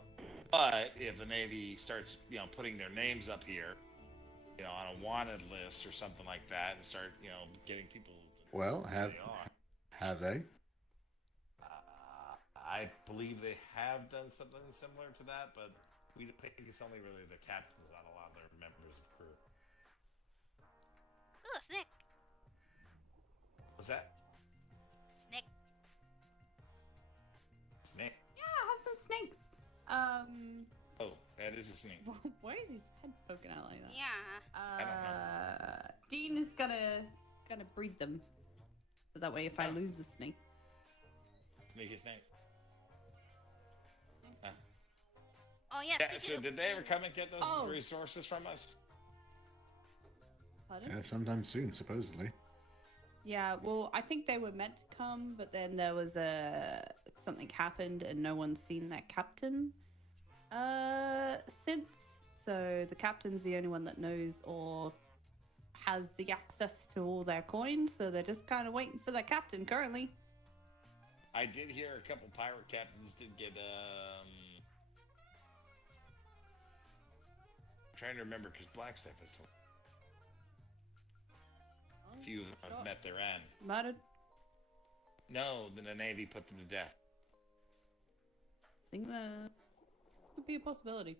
But if the Navy starts, putting their names up here, on a wanted list or something like that, and start, getting people. Well, have they? I believe they have done something similar to that, but we think it's only really the captains, not a lot of their members of crew. Ooh, a snake. What's that? Snake. Snake. Yeah, I have some snakes. Oh, that is a snake. Why is his head poking out like that? Yeah. I don't know. Dean is gonna breed them, so that way if I lose the snake. Sneaky snake. Oh yeah. Yeah. So did they ever come and get those resources from us? Pardon? Yeah, sometime soon, supposedly. Yeah, well, I think they were meant to come, but then there was something happened and no one's seen that captain since. So the captain's the only one that knows or has the access to all their coins, so they're just kind of waiting for their captain currently. I did hear a couple pirate captains did get I'm trying to remember because Blackstaff has told. A few of them have met their end. Murdered? No, then the Navy put them to death. I think that could be a possibility.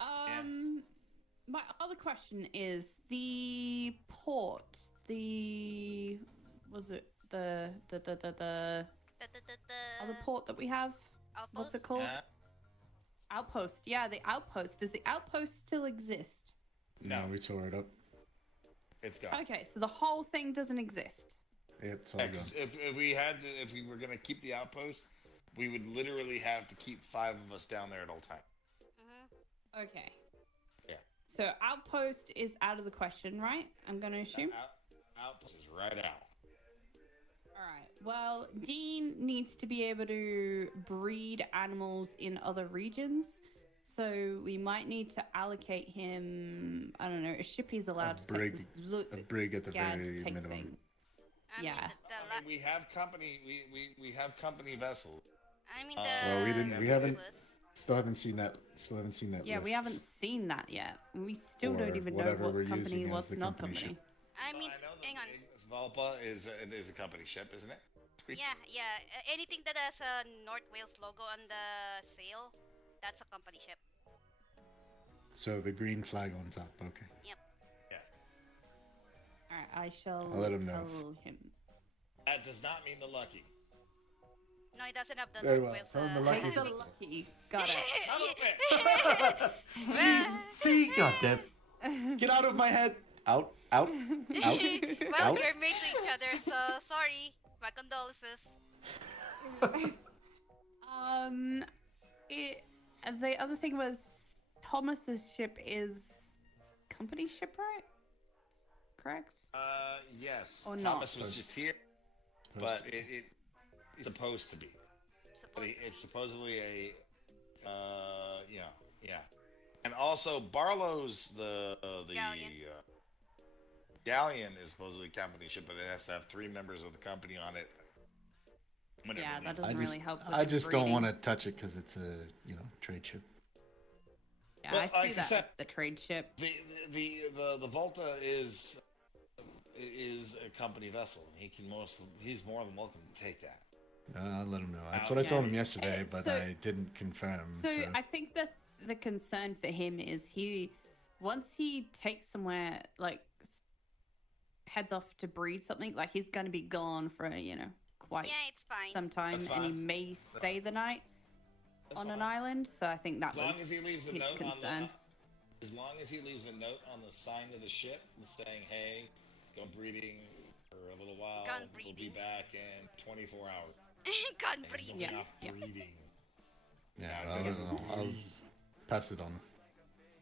Yes. My other question is the port. Was it the other port that we have? Outpost? What's it called? Outpost. Yeah, the outpost. Does the outpost still exist? No, we tore it up. It's gone. Okay, so the whole thing doesn't exist. It's all gone. If we were gonna keep the outpost, we would literally have to keep 5 of us down there at all times. Okay. Yeah. So outpost is out of the question, right? I'm gonna assume. Outpost is right out. All right, Well, Dean needs to be able to breed animals in other regions. So we might need to allocate him, I don't know, a ship he's allowed to take. A brig at the Scared very to take minimum. thing. I Yeah. mean, I mean, we have company. We have company vessels. I mean, Well, we didn't. We haven't. Still haven't seen that. Yeah, we list. haven't seen that yet. We still Or don't even know whatever we're what's company, using as what's the not company company. ship. I mean, I know hang on. Valpa is a company ship, isn't it? Yeah. Anything that has a North Wales logo on the sail, that's a company ship. So the green flag on top. Okay. Yep. Yes. Alright, I shall I'll let him know. tell him. That does not mean the lucky. No, it doesn't have the Very North well. Wales. Tell him the lucky. Take the lucky. Got it. See, goddamn. Get out of my head. Out. Well, Out. we're made to each other, so sorry. My condolences. The other thing was Thomas's ship is company ship, right? Correct? Yes. Or not? Thomas was just here, but it's supposed to be. It's supposedly a, yeah. And also Barlow's the galleon is supposedly a company ship, but it has to have 3 members of the company on it. Yeah, that doesn't really help. With I just don't breeding. want to touch it because it's a trade ship. Yeah, Well, I see like I that said, as the trade ship. The Volta is a company vessel. He's more than welcome to take that. I'll let him know. That's what I told him yesterday, but so- I didn't confirm. So I think that the concern for him is once he takes somewhere, like heads off to breed something, like he's going to be gone for quite it's fine. some time, That's and he fine. may stay the night on an island. So I think that As long was as he leaves a his note concern. as long as he leaves a note on the sign of the ship saying, "Hey, go breeding for a little while. Gone We'll be breeding. back in 24 hours." Gun And breeding. he's off breeding. Yeah, Yeah, I'll pass it on.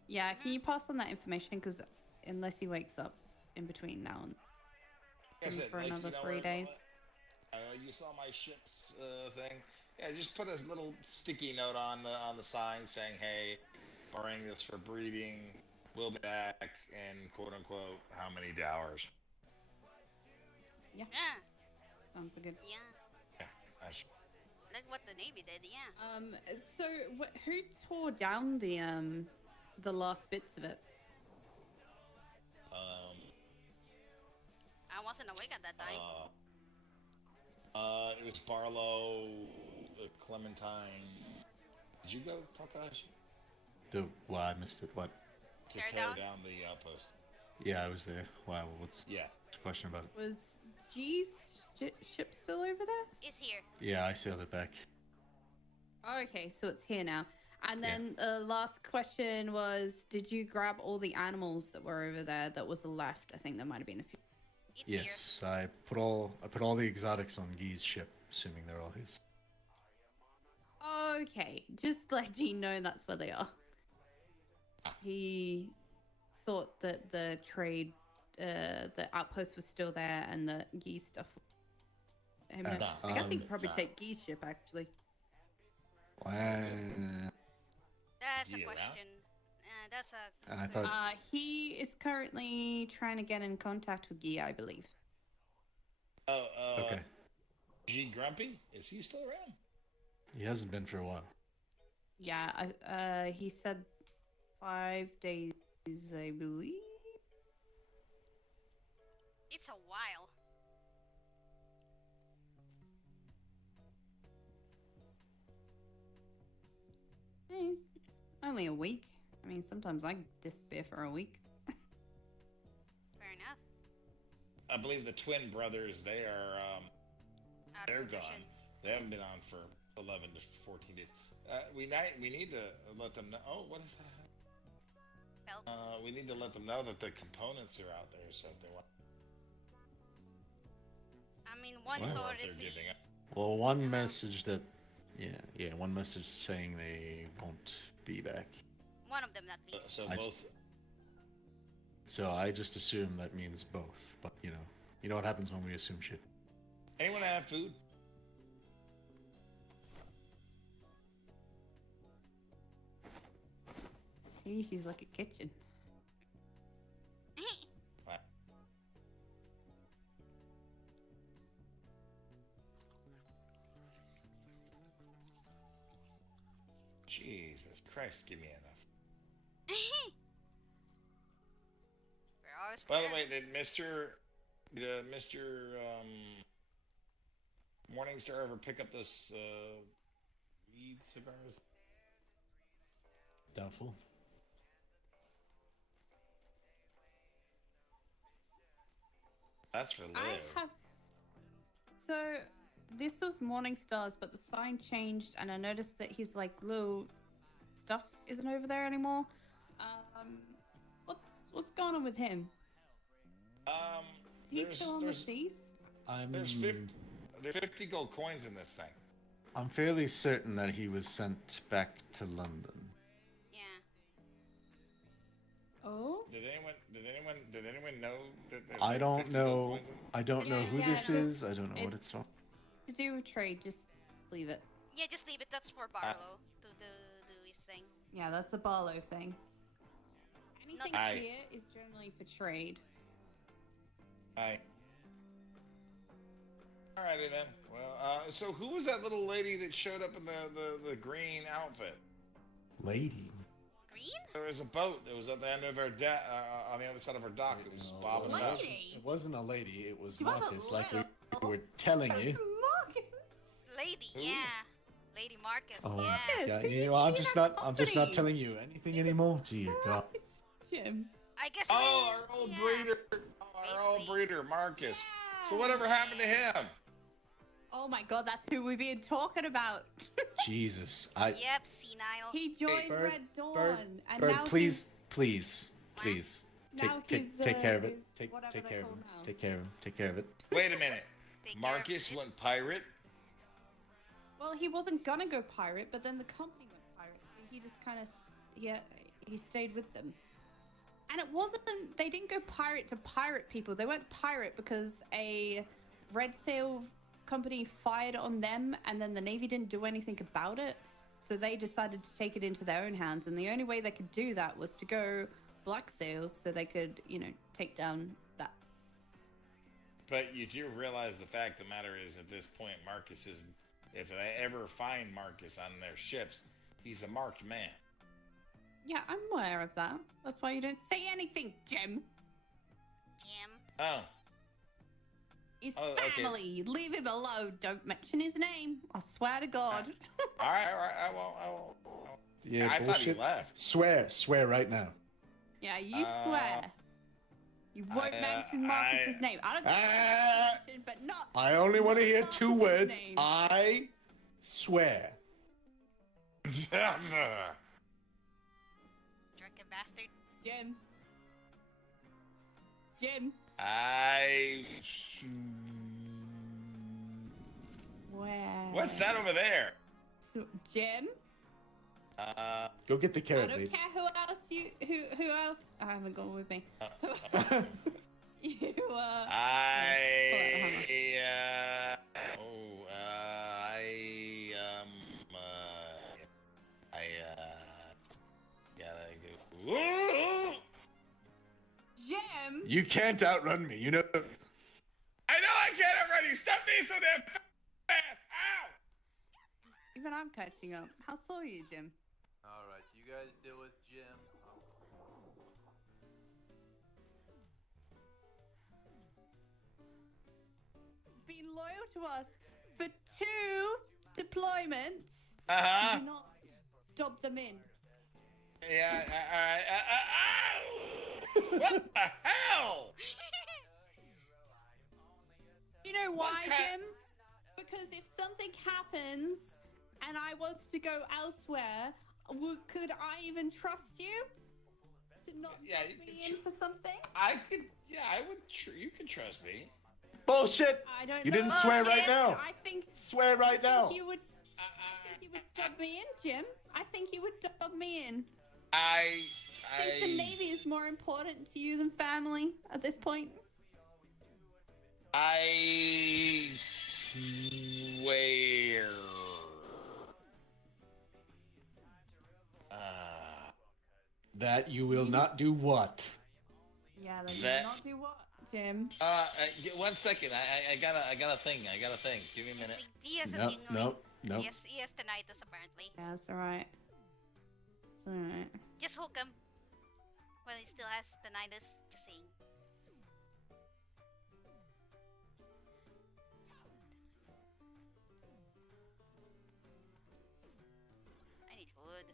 Yeah, can you pass on that information? Because unless he wakes up in between now and Like I said, for another 3 where- days. You saw my ship's thing. Yeah, just put a little sticky note on the sign saying, "Hey, barring this for breeding, we'll be back in quote unquote how many hours." Yeah, Yeah. sounds good. Yeah. That's- Like what the Navy did, yeah. So who tore down the last bits of it? I wasn't awake at that time. It was Barlow, Clementine. Did you go, Takahashi? Well, I missed it. What? To Tear tear down? down the outpost. Yeah, I was there. Wow, what's Yeah. the question about it? Was G's ship still over there? It's here. Yeah, I sailed it back. Okay, so it's here now. And Yeah. then the last question was, did you grab all the animals that were over there that was left? I think there might have been a few. It's here. Yes, I put all the exotics on Guy's ship, assuming they're all his. Okay, just let Gene know that's where they are. He thought that the trade, the outpost was still there and the Guy stuff. I guess he could probably take Guy's ship, actually. That's a Yeah. question. That's a. I thought He is currently trying to get in contact with Guy, I believe. okay. G Grumpy? Is he still around? He hasn't been for a while. Yeah, he said 5 days, I believe. It's a while. It's only a week. I mean, sometimes I disappear for a week. Fair enough. I believe the twin brothers, they are, Out of they're remission. gone. They haven't been on for 11 to 14 days. We need to let them know. Oh, what is that? Belt. We need to let them know that the components are out there, so if they want. I mean, one is or if already they're giving up. Well, one message that, one message saying they won't be back. one of them at least. So I- both. So I just assume that means both. But you know what happens when we assume shit. Anyone have food? She's like a kitchen. Jesus Christ, give me enough. By the way, did Mr. Morningstar ever pick up this weed cigars? Doubtful. That's for Liv. I have. So this was Morningstar's, but the sign changed, and I noticed that his like little stuff isn't over there anymore. What's going on with him? Is he still on the seas? There's 50 gold coins in this thing. I'm fairly certain that he was sent back to London. Yeah. Oh. Did anyone know that there's I like don't 50 gold know. coins in? I don't know who this Yeah, is. I don't know what it's from. To do with trade, just leave it. Yeah, just leave it. That's for Barlow to do his thing. Yeah, that's a Barlow thing. Anything Nice. here is generally for trade. Aye. Alrighty then. Well, so who was that little lady that showed up in the green outfit? Lady. Green? There was a boat that was at the end of our on the other side of our dock. It was bobbing about. It wasn't a lady. It was She wasn't Marcus, like we little. were telling you. Lady, yeah. Lady Marcus, Oh, yeah. yeah. You know, I'm just not telling you anything anymore. Dear God. Jim. I guess. Oh, our old breeder, Marcus. So whatever happened to him? Oh my God, that's who we've been talking about. Jesus. Yep, senile. He joined Bird, Red Dawn, Bird, and Bird, now please, please. Now Take he's, care of it. whatever Take they're care of called him. now. Take care of him. Take care of it. Wait a minute. Take care of Marcus it. went pirate. Well, he wasn't gonna go pirate, but then the company went pirate. So he just kind of, he stayed with them. And it wasn't, they didn't go pirate to pirate people. They went pirate because a red sail company fired on them, and then the Navy didn't do anything about it. So they decided to take it into their own hands. And the only way they could do that was to go black sails so they could, take down that. But you do realize the fact of the matter is, at this point, Marcus is, if they ever find Marcus on their ships, he's a marked man. Yeah, I'm aware of that. That's why you don't say anything, Jim. Jim. Oh. His Okay. family. Leave him alone. Don't mention his name. I swear to God. All right. I won't. Yeah, I thought he bullshit. left. Swear right now. Yeah, you swear. You won't mention Marcus's name. I don't care if you mention, but not. I only want to hear Marcus's two words. name. I swear. Drunken bastard. Jim. Where? What's that over there? Jim? Go get the I carrot, don't babe. care who else. I haven't gone with me. You gotta go. Jim. You can't outrun me. You know. I know I can't already. Stop me so damn fast. Ow! Even I'm catching up. How slow are you, Jim? Alright, you guys deal with Jim. Been loyal to us for 2 deployments. Uh-huh. Do not dob them in. Yeah, what the hell? You know why, What Jim? Because if something happens and I was to go elsewhere, could I even trust you? To not Yeah, dob you me could in for something? I would. You could trust me. Bullshit. I don't You know. didn't swear right now. I think Swear right now. you would. I think you would dub me in, Jim. I think you would dub me in. I think the Navy is more important to you than family at this point. I Where? That you will not do what? Yeah, then That- you not do what, Jim? One second. I got a thing. Give me a minute. He has a Nope, tingling. nope, nope. He has tinnitus apparently. Yeah, it's alright. It's alright. Just hook him. Well, he still has tinnitus. Just saying. I need food.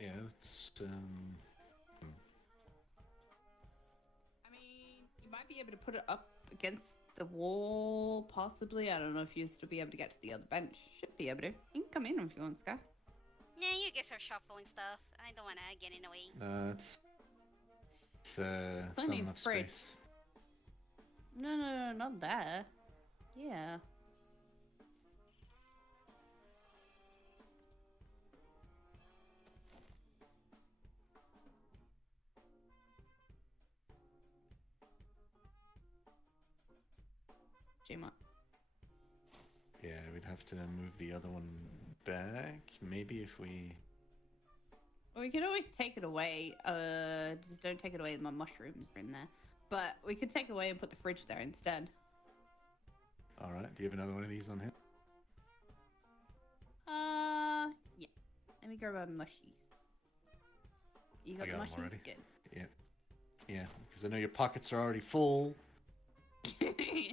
Yeah, it's I mean, you might be able to put it up against the wall, possibly. I don't know if you used to be able to get to the other bench. Should be able to. You can come in if you want, Zkhai. Nah, you guys are shuffling stuff. I don't wanna get in the way. it's not only enough fridge. space. No, not there. Yeah. J-Mont. Yeah, we'd have to move the other one back. Maybe if we. We could always take it away. Just don't take it away. My mushrooms are in there. But we could take it away and put the fridge there instead. All right. Do you have another one of these on here? Yeah. Let me grab my mushies. You got I the got 'em mushies? already. Good. Yeah, because I know your pockets are already full.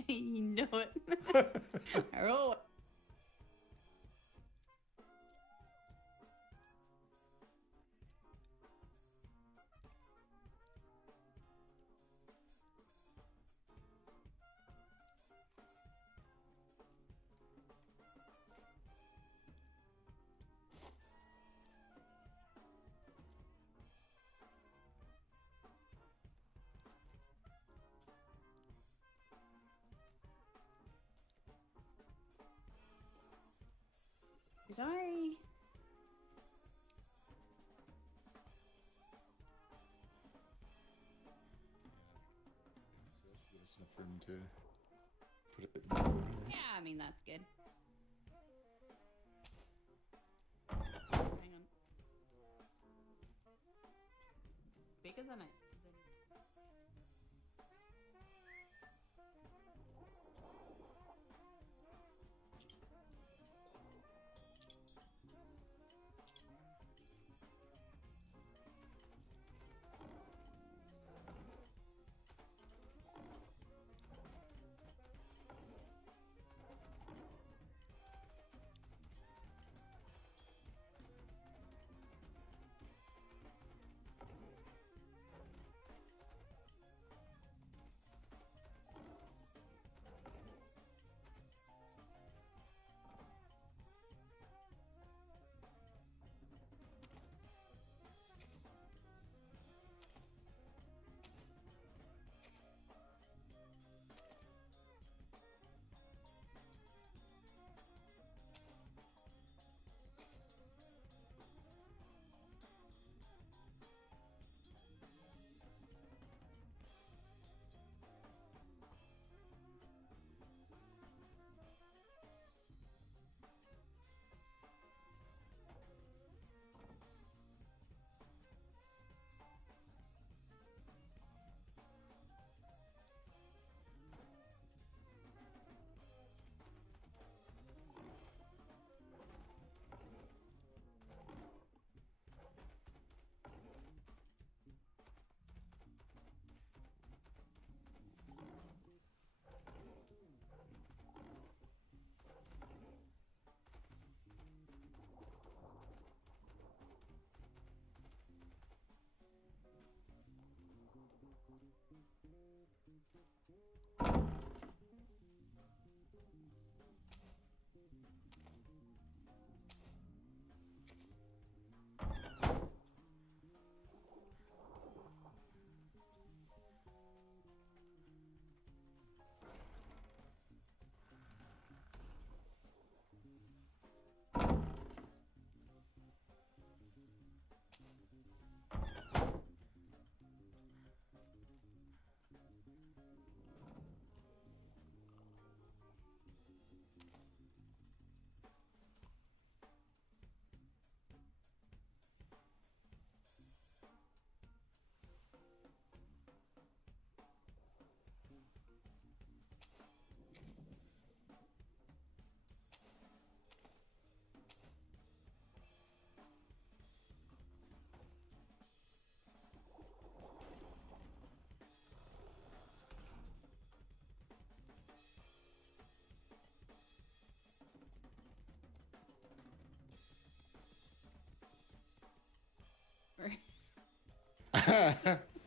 You know it. Roll. Did I? Give us enough room to put a bit more. Yeah, I mean, that's good. Hang on. Bigger than it.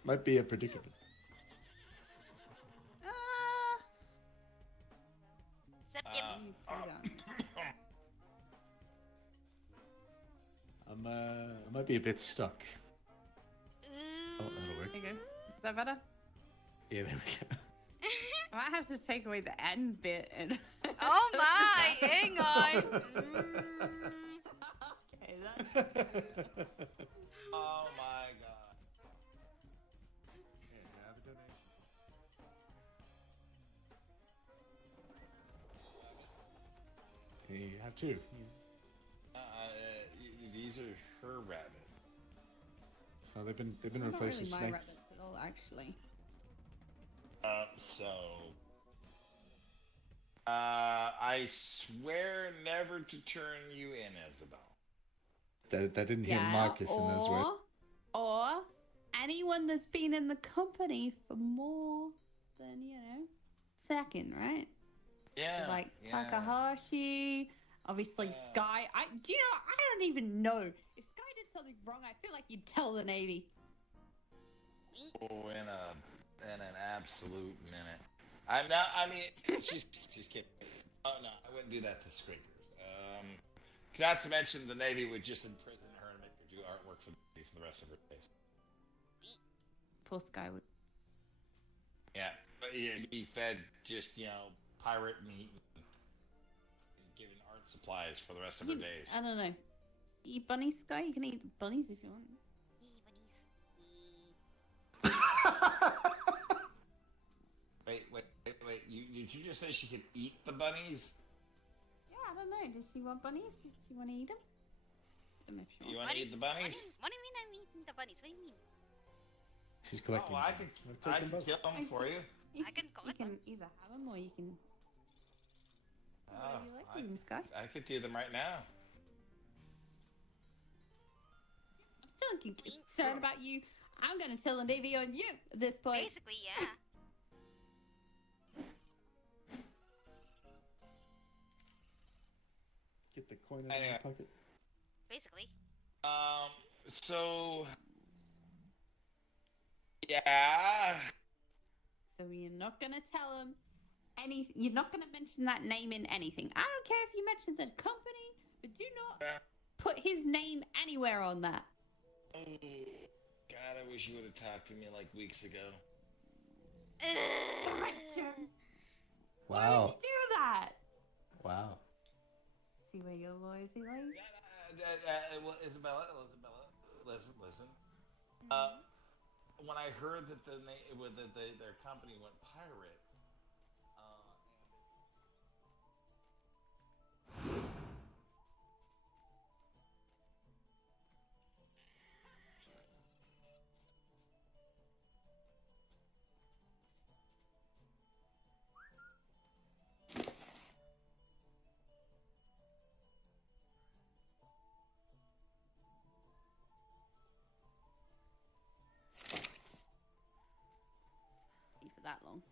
Might be a predicament. Except I might be a bit stuck. Oh, that'll work. There you go. Is that better? Yeah, there we go. I might have to take away the end bit. And Oh my! Hang on. Okay, that's... Oh my god. Okay, I have a donation. You have two. These are her rabbits. Oh, they've been Not replaced really with my snakes. rabbits at all, actually. I swear never to turn you in, Isabel. That didn't hear Marcus in those words. Or anyone that's been in the company for more than, second, right? Yeah. Like yeah. Takahashi, obviously Zkhai. I don't even know. If Zkhai did something wrong, I feel like you'd tell the Navy. Oh, in an absolute minute. I'm not. I mean, she's kidding. Oh no, I wouldn't do that to Scrapers. Not to mention the Navy would just imprison her and make her do artwork for the rest of her days. Poor Zkhai would. Yeah, but he'd be fed just pirate meat and given art supplies for the rest of her days. I don't know. Eat bunnies, Zkhai? You can eat bunnies if you want. Wait. Did you just say she could eat the bunnies? Yeah, I don't know. Does she want bunnies? Does she want to eat them? You want to eat the bunnies? What do you mean I'm eating the bunnies? What do you mean? She's collecting. Oh, I can kill them for you. I can collect them. You can either have them or you can... Oh, you like them, Zkhai? I could do them right now. I'm still concerned about you. I'm going to tell the Navy on you at this point. Basically, yeah. Get the coin out of my pocket. Basically. So... Yeah... So you're not going to tell him anything. You're not going to mention that name in anything. I don't care if you mention the company, but do not put his name anywhere on that. Oh, God, I wish you would have talked to me like weeks ago. Director! Wow. Why would you do that? Wow. See where your loyalty lies? Well, Isabella, listen. When I heard that their company went pirate, For that long.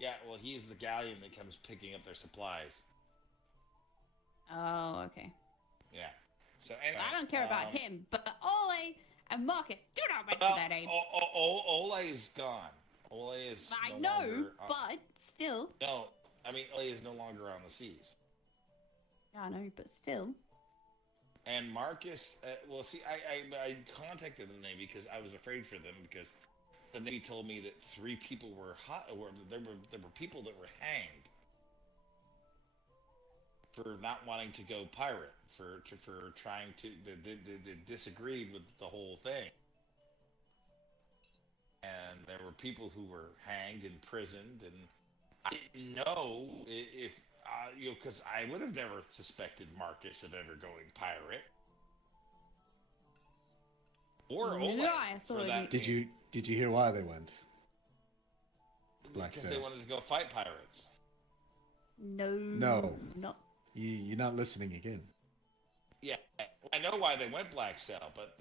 yeah, well, he's the galleon that comes picking up their supplies. Oh, okay. Yeah. So anyway, I don't care about him, but Ole and Marcus, do not mention that name. Ole is gone. Ole is. I no know, longer, but still. No, I mean Ole is no longer on the seas. I know, but still. And Marcus, well, see, I contacted the Navy because I was afraid for them because the Navy told me that 3 people were there were people that were hanged for not wanting to go pirate, for trying to disagreed with the whole thing, and there were people who were hanged, imprisoned, and I didn't know if because I would have never suspected Marcus of ever going pirate. Or Ole, No, I thought for that Did you hear why they went? Black because Sail. they wanted to go fight pirates. No. Not. You're not listening again. Yeah, I know why they went Black Sail, but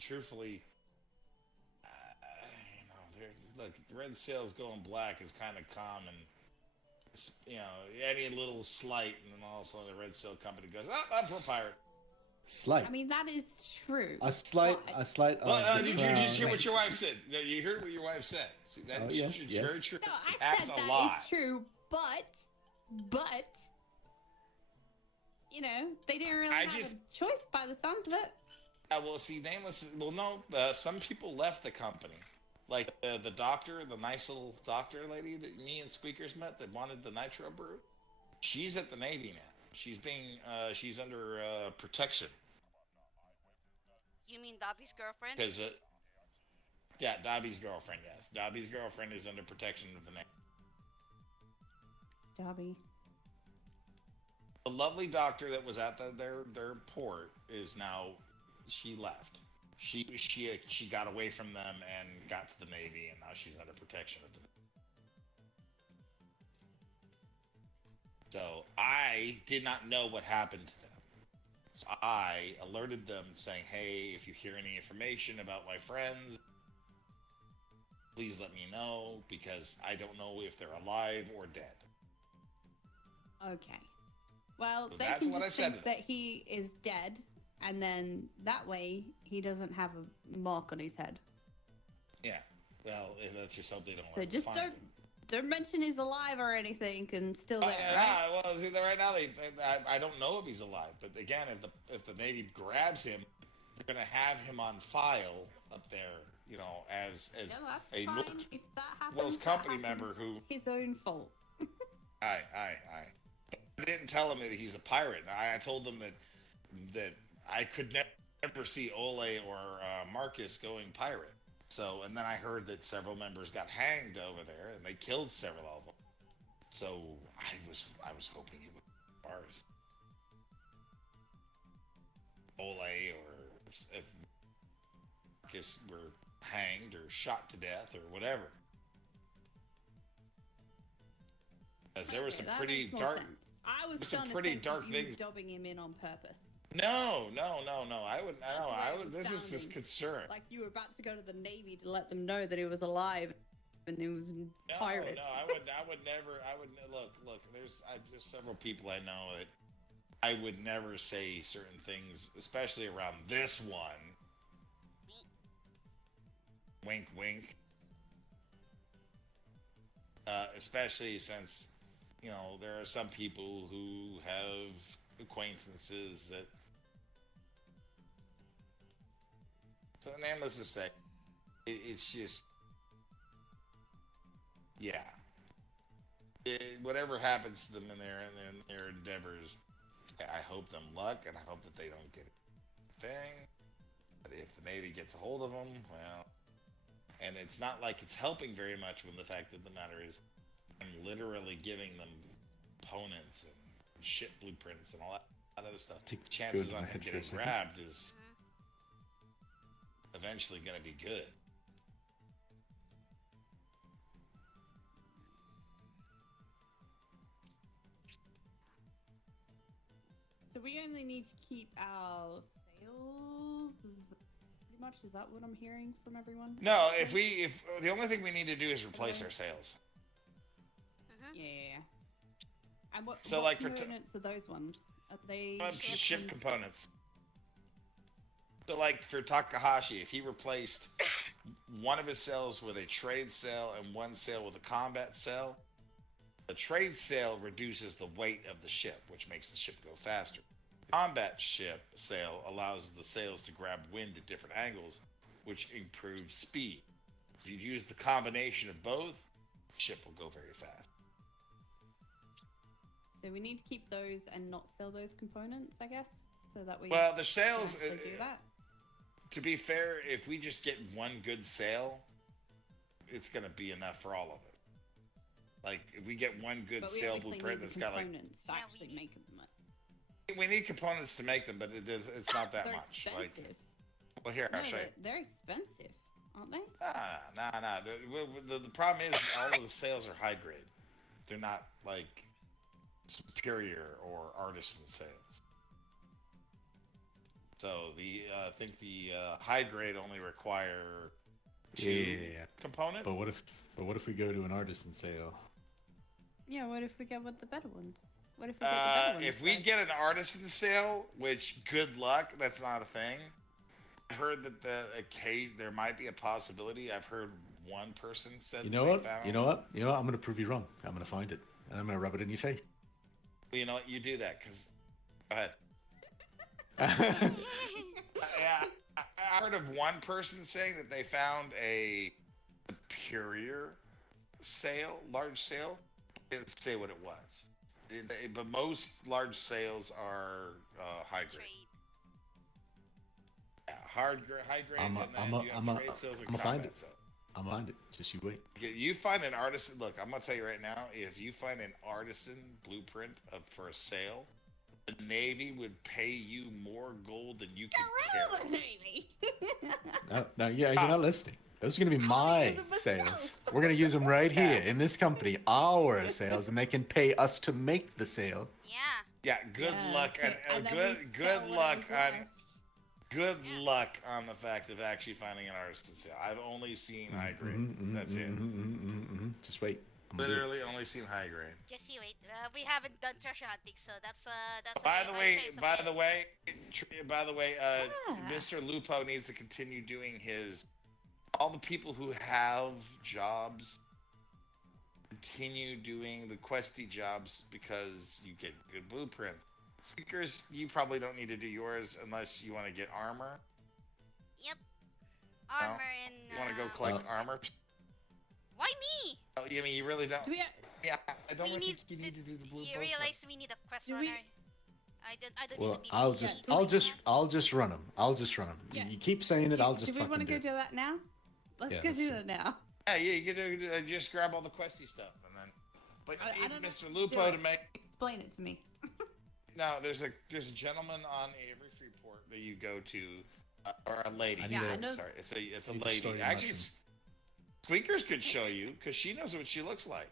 truthfully, look, red sails going black is kind of common. Any little slight, and then all of a sudden the red sail company goes, "Oh, we're pirate." Slight. I mean, that is true. A slight. Well, did you just hear what your wife said? No, you heard what your wife said. See, that's yes. very true. No, I That's said a that lie. is true, but you know, they didn't really have a choice by the sounds of it. Well, see, nameless. Well, no, some people left the company. Like the doctor, the nice little doctor lady that me and Squeakers met that wanted the nitro brew. She's at the Navy now. She's under protection. You mean Dobby's girlfriend? Because yeah, Dobby's girlfriend. Yes, Dobby's girlfriend is under protection of the Navy. Dobby. The lovely doctor that was at their port is now. She left. She got away from them and got to the Navy, and now she's under protection of the Navy. So I did not know what happened to them. So I alerted them saying, hey, if you hear any information about my friends, please let me know, because I don't know if they're alive or dead. Okay. Well, So they that's can what just I said think to them. that he is dead, and then that way he doesn't have a mark on his head. Yeah. Well, that's just something they don't So want just to find. don't mention he's alive or anything, and still there, Yeah, right? well, see, right now I don't know if he's alive, but again, if the Navy grabs him, they're gonna have him on file up there, you know, as Yeah, that's a fine. Nort If that happens, Wells that company happens. member who. His own fault. I didn't tell him that he's a pirate. I told them that I could never see Ole or Marcus going pirate. So, and then I heard that several members got hanged over there, and they killed several of them. So I was hoping it would be ours. Ole or if Marcus were hanged or shot to death or whatever. Because there were some that pretty makes more dark. sense. I was some starting pretty to think that dark you things. were dobbing him in on purpose. No. I would. That's No, the way I it would. was This is just sounding. concern. Like you were about to go to the Navy to let them know that he was alive and he was pirates. No, I would never. I would look. There's several people I know that I would never say certain things, especially around this one. Wink, wink. Especially since, you know, there are some people who have acquaintances that. So, nameless to say, it's just. Yeah. Whatever happens to them in their endeavors, I hope them luck, and I hope that they don't get a thing. But if the Navy gets a hold of them, well, and it's not like it's helping very much when the fact of the matter is, I'm literally giving them components and ship blueprints and all that other stuff. Chances on him getting grabbed is eventually going to be good. So we only need to keep our sales. Pretty much, is that what I'm hearing from everyone? No, if the only thing we need to do is replace our sails. Yeah. And what So, like, for components are those ones? Are they Ship components. So, like for Takahashi, if he replaced one of his sails with a trade sail and one sail with a combat sail, the trade sail reduces the weight of the ship, which makes the ship go faster. The combat ship sail allows the sails to grab wind at different angles, which improves speed. So you use the combination of both, the ship will go very fast. So we need to keep those and not sell those components, I guess, so that we. Well, the sails. can actually do that. To be fair, if we just get one good sail, it's going to be enough for all of it. Like, if we get one good But we sail obviously blueprint need that's the got like. components to actually make them. We need components to make them, but it's not that They're much. expensive. Like, well, here, I'll No, show you. they're expensive, aren't they? Nah. The problem is all of the sails are high grade. They're not like superior or artisan sails. So I think the high grade only require two components. But what if we go to an artisan sale? Yeah, what if we get with the better ones? What if we take the better one? If we get an artisan sale, which good luck, that's not a thing. I've heard that there might be a possibility. I've heard one person said. You know what? You know what? You know what? I'm gonna prove you wrong. I'm gonna find it, and I'm gonna rub it in your face. Well, you know what? You do that, because. Go ahead. Yeah, I heard of one person saying that they found a superior sale, large sale. Didn't say what it was. But most large sales are high grade. Yeah, high grade, and then you have trade sales and combat sales. I'm gonna find it. Just you wait. You find an artisan. Look, I'm gonna tell you right now. If you find an artisan blueprint for a sale, the Navy would pay you more gold than you could carry. Navy. No, yeah, you're not listening. Those are going to be my sales. We're going to use them right here in this company, our sales, and they can pay us to make the sale. Yeah. Good luck and good luck on the fact of actually finding an artisan sale. I've only seen high grade. That's it. Just wait. Literally only seen high grade. Just you wait. We haven't done treasure hunting, so that's. By the way, Mr. Lupo needs to continue doing his. All the people who have jobs continue doing the questy jobs because you get good blueprints. Speakers, you probably don't need to do yours unless you want to get armor. Yep. Armor and. You want to go collect armor? Why me? Oh, you mean you really don't? Yeah, I don't think you need to do the blue. You realize we need a quest runner. I don't well, need to be. I'll just run them. I'll just run them. Yeah. You keep saying it. I'll just. Do we want to go do that now? Let's go do that now. Yeah, you get to just grab all the questy stuff and then. But you need Mr. Lupo to make. Explain it to me. No, there's a gentleman on every free port that you go to, or a lady. Sorry, it's a lady. Actually, Squeakers could show you because she knows what she looks like.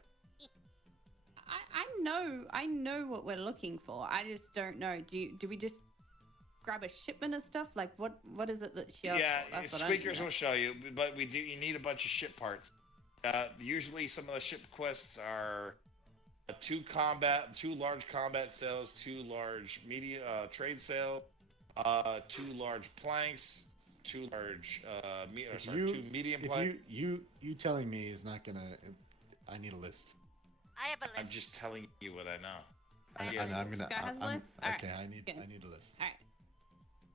I know what we're looking for. I just don't know. Do we just grab a shipment of stuff? Like what is it that she? Yeah, Squeakers will show you, but you need a bunch of ship parts. Usually, some of the ship quests are two large combat sales, two large trade sale, two large planks, two large two medium planks. You telling me is not gonna. I need a list. I have a list. I'm just telling you what I know. Zkhai has a list? Okay, I need a list. All right.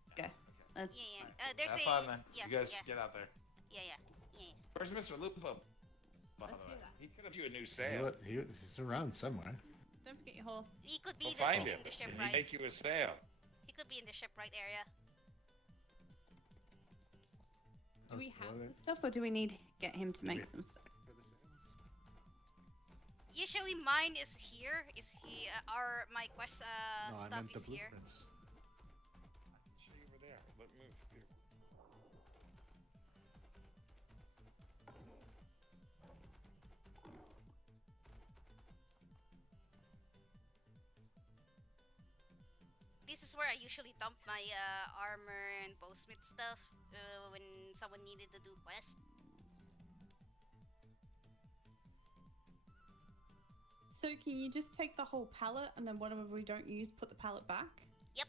Let's go. Let's. There's Have fun then. You guys get out there. Yeah. Where's Mr. Lupo? By the way, he could have you a new sale. You know what? He's around somewhere. Don't forget your horse. He could be in the ship right. Make you a sale. He could be in the shipwright area. Do we have the stuff, or do we need to get him to make some stuff? Usually mine is here. My quest stuff is here. I can show you over there. Let me move here. This is where I usually dump my armor and bowsmith stuff when someone needed to do quest. So can you just take the whole pallet and then whatever we don't use, put the pallet back? Yep.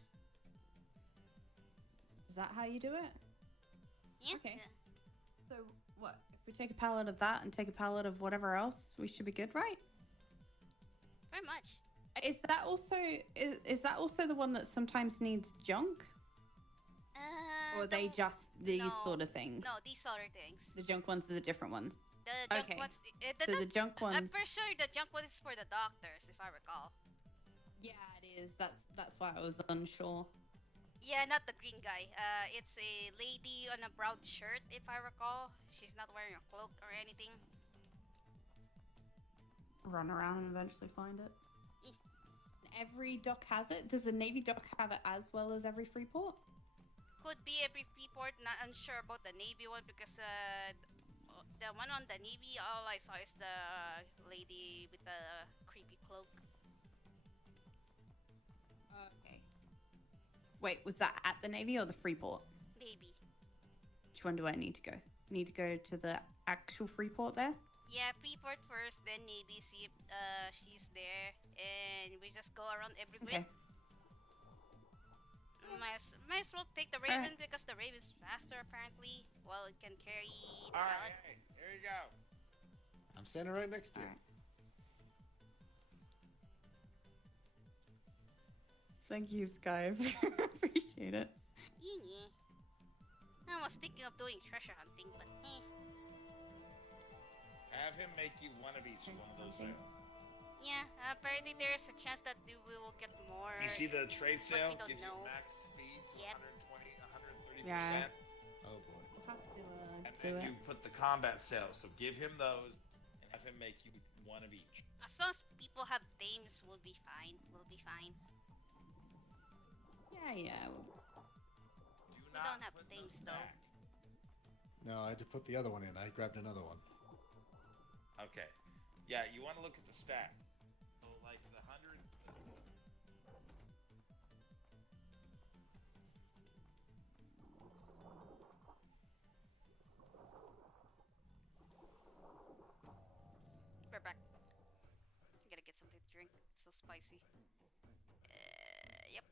Is that how you do it? Yeah. Okay. So what? If we take a pallet of that and take a pallet of whatever else, we should be good, right? Very much. Is that also the one that sometimes needs junk? Or are they just these sort of things? No, these sort of things. The junk ones are the different ones. The junk ones. The junk ones. I'm pretty sure the junk one is for the doctors, if I recall. Yeah, it is. That's why I was unsure. Yeah, not the green guy. It's a lady on a brown shirt, if I recall. She's not wearing a cloak or anything. Run around and eventually find it. Every dock has it. Does the Navy dock have it as well as every free port? Could be every free port. Not unsure about the Navy one because the one on the Navy, all I saw is the lady with the creepy cloak. Okay. Wait, was that at the Navy or the free port? Navy. Which one do I need to go? Need to go to the actual free port there? Yeah, pre-port first, then maybe see if she's there, and we just go around every grid. Okay. Might as well take the Raven because the Raven's faster apparently. Well, it can carry the Alright, pallet. hey, here you go. I'm standing right next to you. Alright. Thank you, Zkhai. Appreciate it. Yeah. I was thinking of doing treasure hunting, but Have him make you one of each of one of those sales. Yeah, apparently there's a chance that we will get more. You see the trade but sale we don't gives know. you max speed to Yep. 120, 130%. Yeah. Oh boy. We'll have to And do then it. you put the combat sales. So give him those and have him make you one of each. As long as people have dames, we'll be fine. We'll be fine. Yeah. Do We not don't have put dames them though. back. No, I had to put the other one in. I grabbed another one. Okay. Yeah, you want to look at the stack. So like the 100. We're back. I gotta get something to drink. It's so spicy. Yep.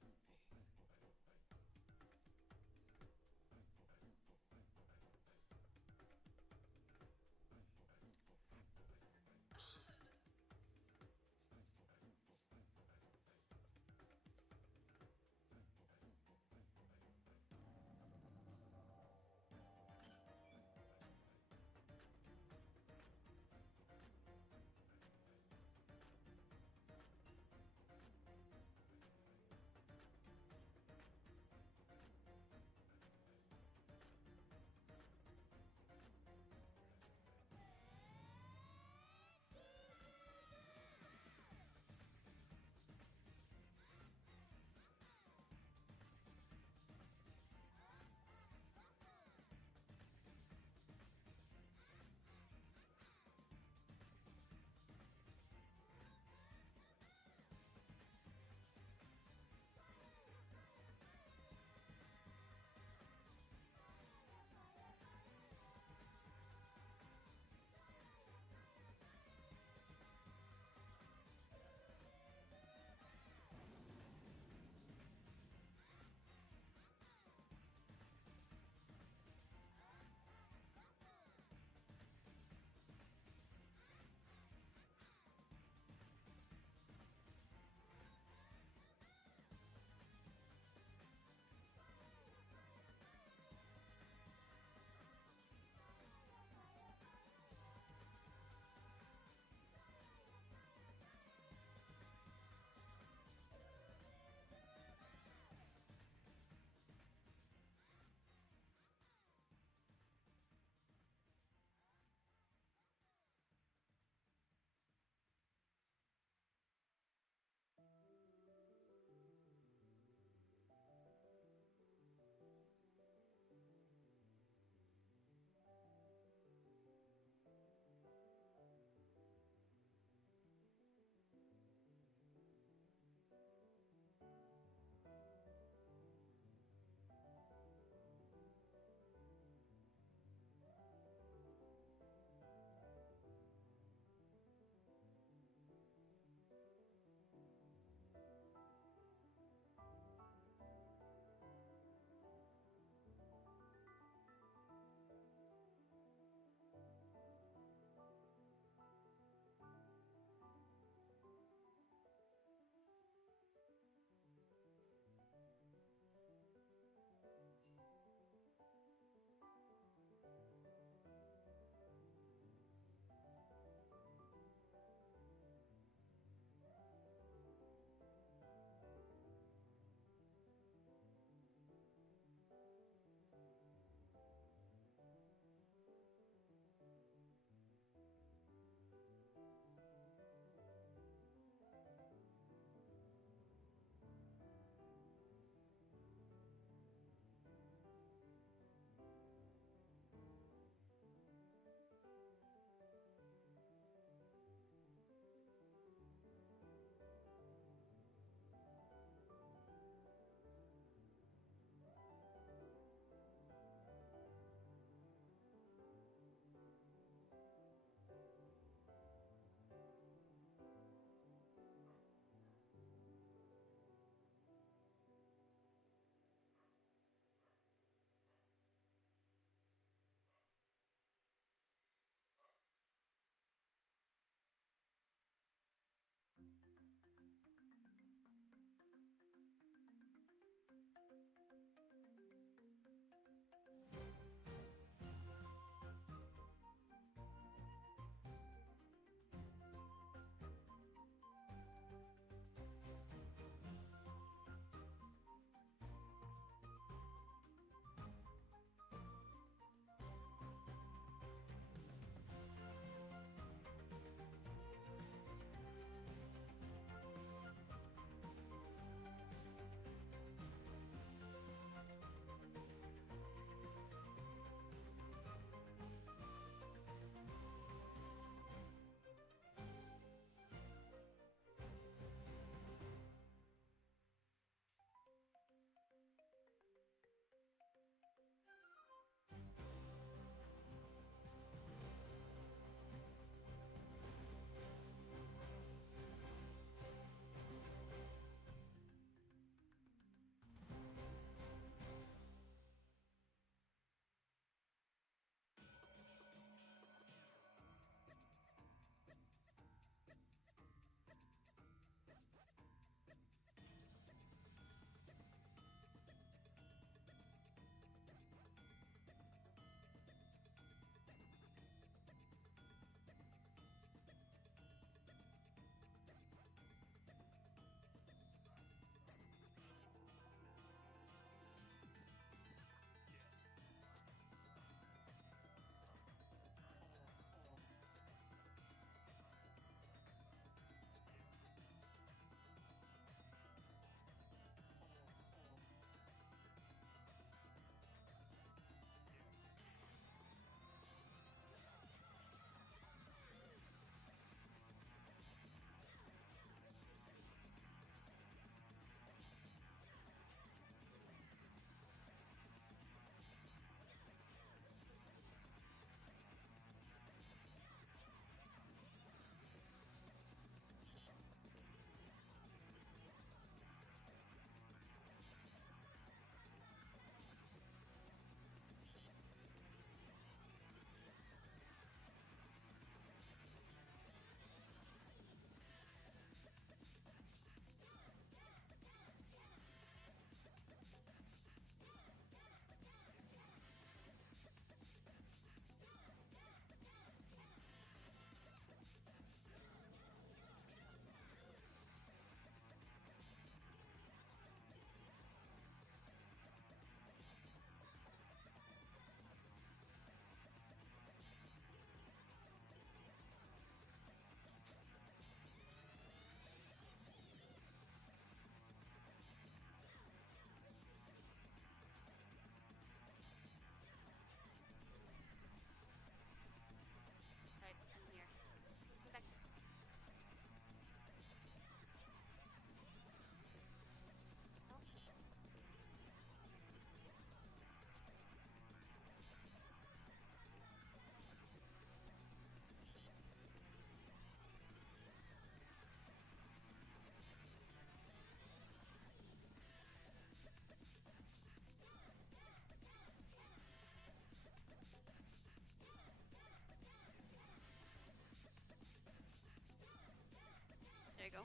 you go.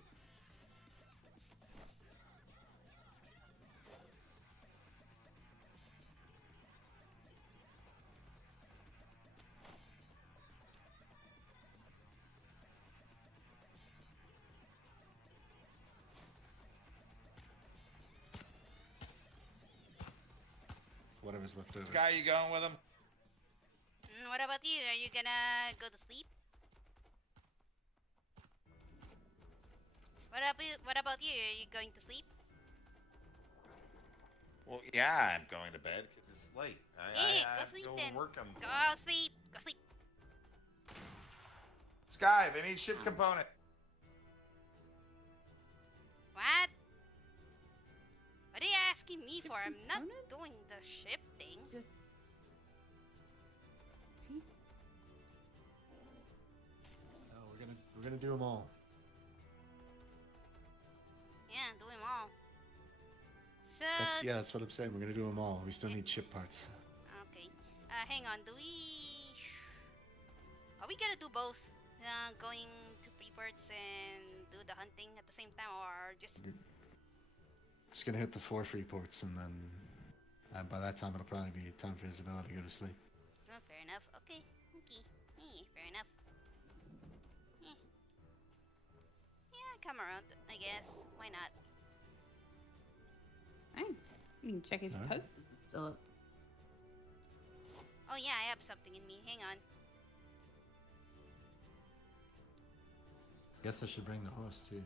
Whatever's left over. Zkhai, you going with him? What about you? Are you gonna go to sleep? What about you? Are you going to sleep? Well, yeah, I'm going to bed because it's late. Hey, I go have to sleep go then. work on. Go sleep. Go sleep. Zkhai, they need ship component. What? What are you asking me for? I'm not doing the ship thing. Just peace. No, we're gonna do them all. Yeah, do them all. So. Yeah, that's what I'm saying. We're gonna do them all. We still need ship parts. Okay. Hang on. Are we gonna do both? Going to pre-ports and do the hunting at the same time, or just? Just gonna hit the 4 free ports, and then by that time it'll probably be time for Isabella to go to sleep. Oh, fair enough. Okay. Fair enough. Yeah, come around. I guess. Why not? Fine. You can check if your Alright. posters are still up. Oh yeah, I have something in me. Hang on. Guess I should bring the horse too.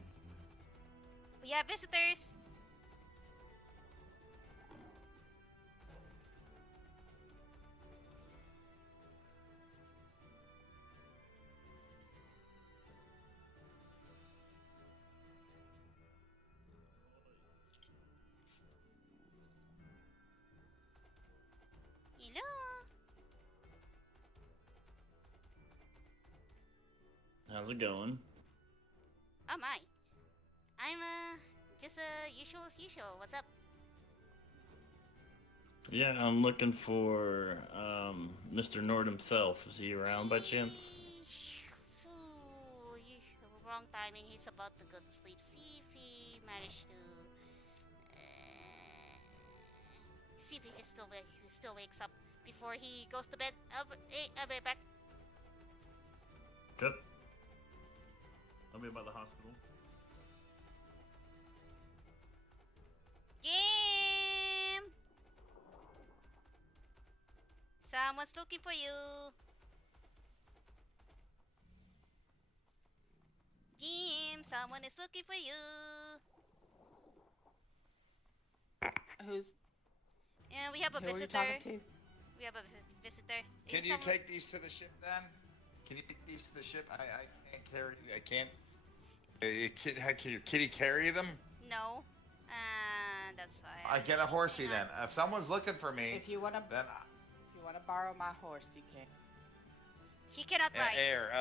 We have visitors. Hello. How's it going? Oh my. I'm just usual as usual. What's up? Yeah, I'm looking for Mr. Nort himself. Is he around by chance? Ooh, wrong timing. He's about to go to sleep. See if he managed to. See if he can still wakes up before he goes to bed. I'll be back. Good. I'll be by the hospital. Jim! Someone's looking for you. Jim, someone is looking for you. Who's? Yeah, we have a Who are you visitor. talking to? We have a visitor. Can you take these to the ship then? Can you take these to the ship? I can't carry. I can't. Can your kitty carry them? No. That's why. I get a horsey then. If someone's looking for me, If you wanna, then if you wanna borrow my horse, you can. He cannot ride. air.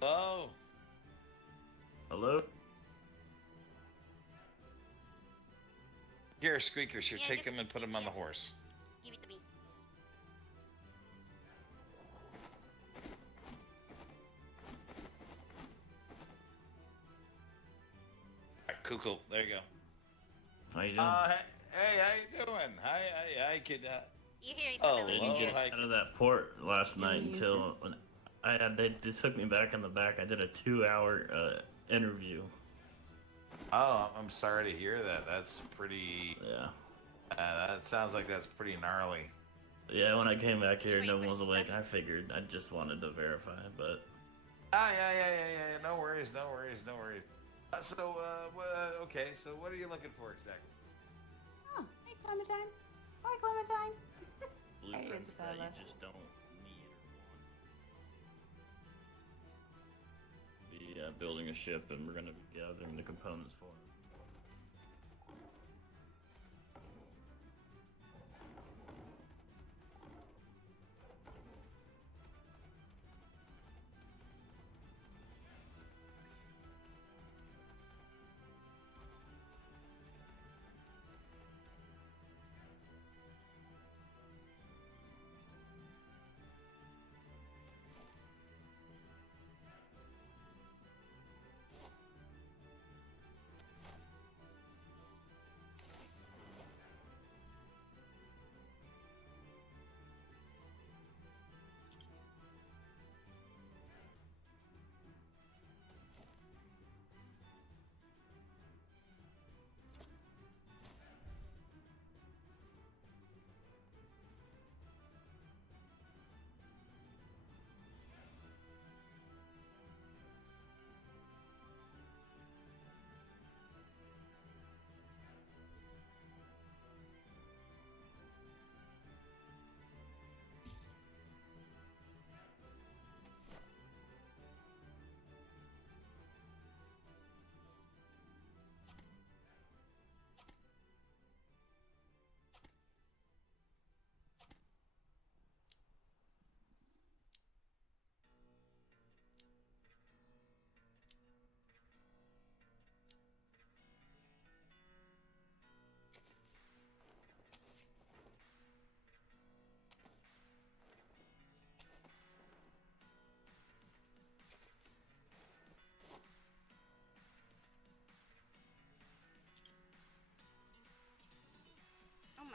Hello. Hello? Here, squeakers. Here, Yeah, take just- them and put them on the horse. Give it to me. Cool. There you go. How you doing? Hey, how you doing? Hi, kid. You hear Oh, Isabella. I didn't get out of that port last night until when they took me back in the back. I did a 2-hour interview. Oh, I'm sorry to hear that. That's pretty. Yeah. That sounds like that's pretty gnarly. Yeah, when I came back here, It's no one was pretty awake. I figured I just wanted to verify, but Yeah. No worries. Okay. So, what are you looking for exactly? Oh, hey, Clementine. Hi, Clementine. blueprints that you Isabella. just don't need or want. Be building a ship, and we're gonna be gathering the components for it.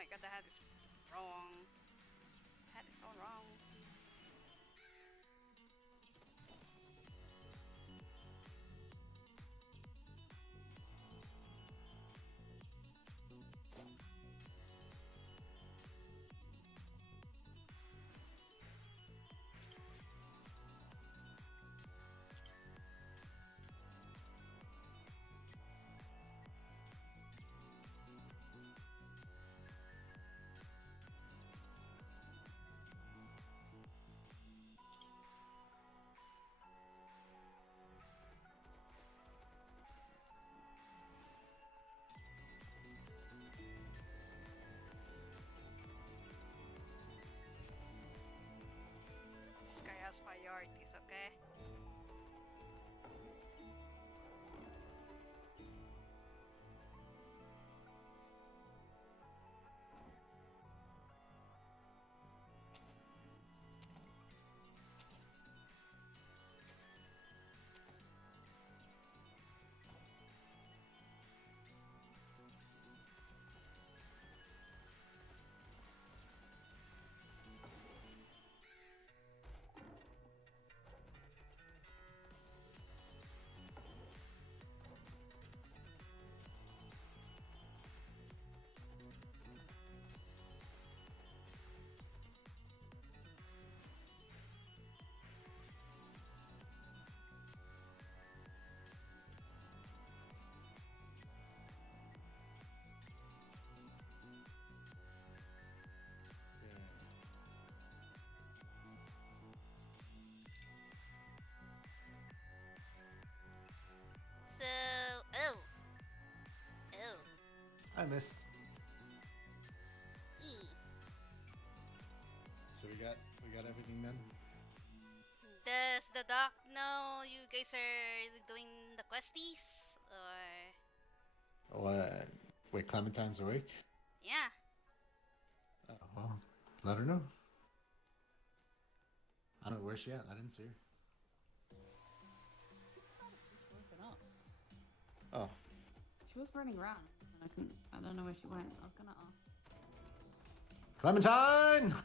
my god, the hat is wrong. That is so wrong. Zkhai has priorities, okay? So, oh. I missed. E. So we got everything then. Does the doc know you guys are doing the questies? Or... What? Wait, Clementine's awake? Yeah. Oh, well, let her know. I don't know where's she at. I didn't see her. Oh. She was running around, and I don't know where she went. I was gonna ask. Clementine!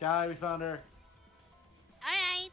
Zkhai, we found her. Alright.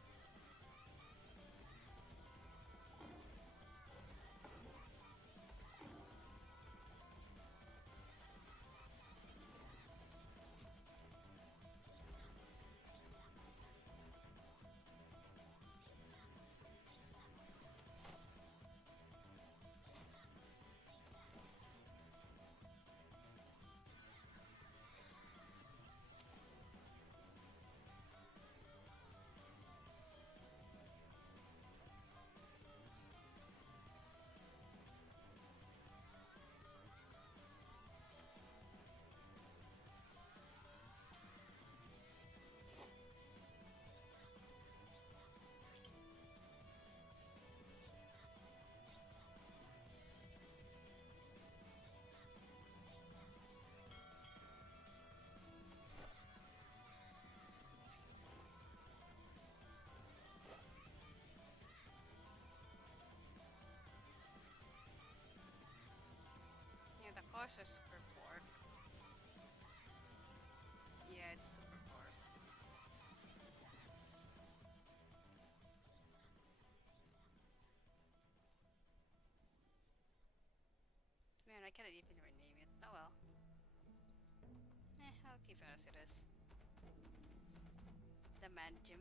Box or Super Pork? Yeah, it's Super Pork. Man, I cannot even rename it. Oh well. I'll keep it as it is. The Man Gym.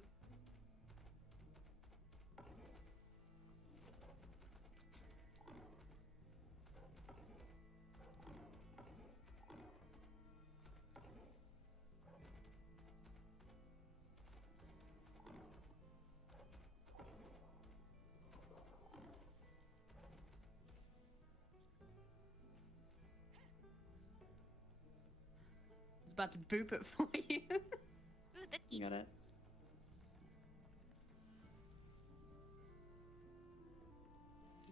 About to boop it for you. Ooh, that You got it.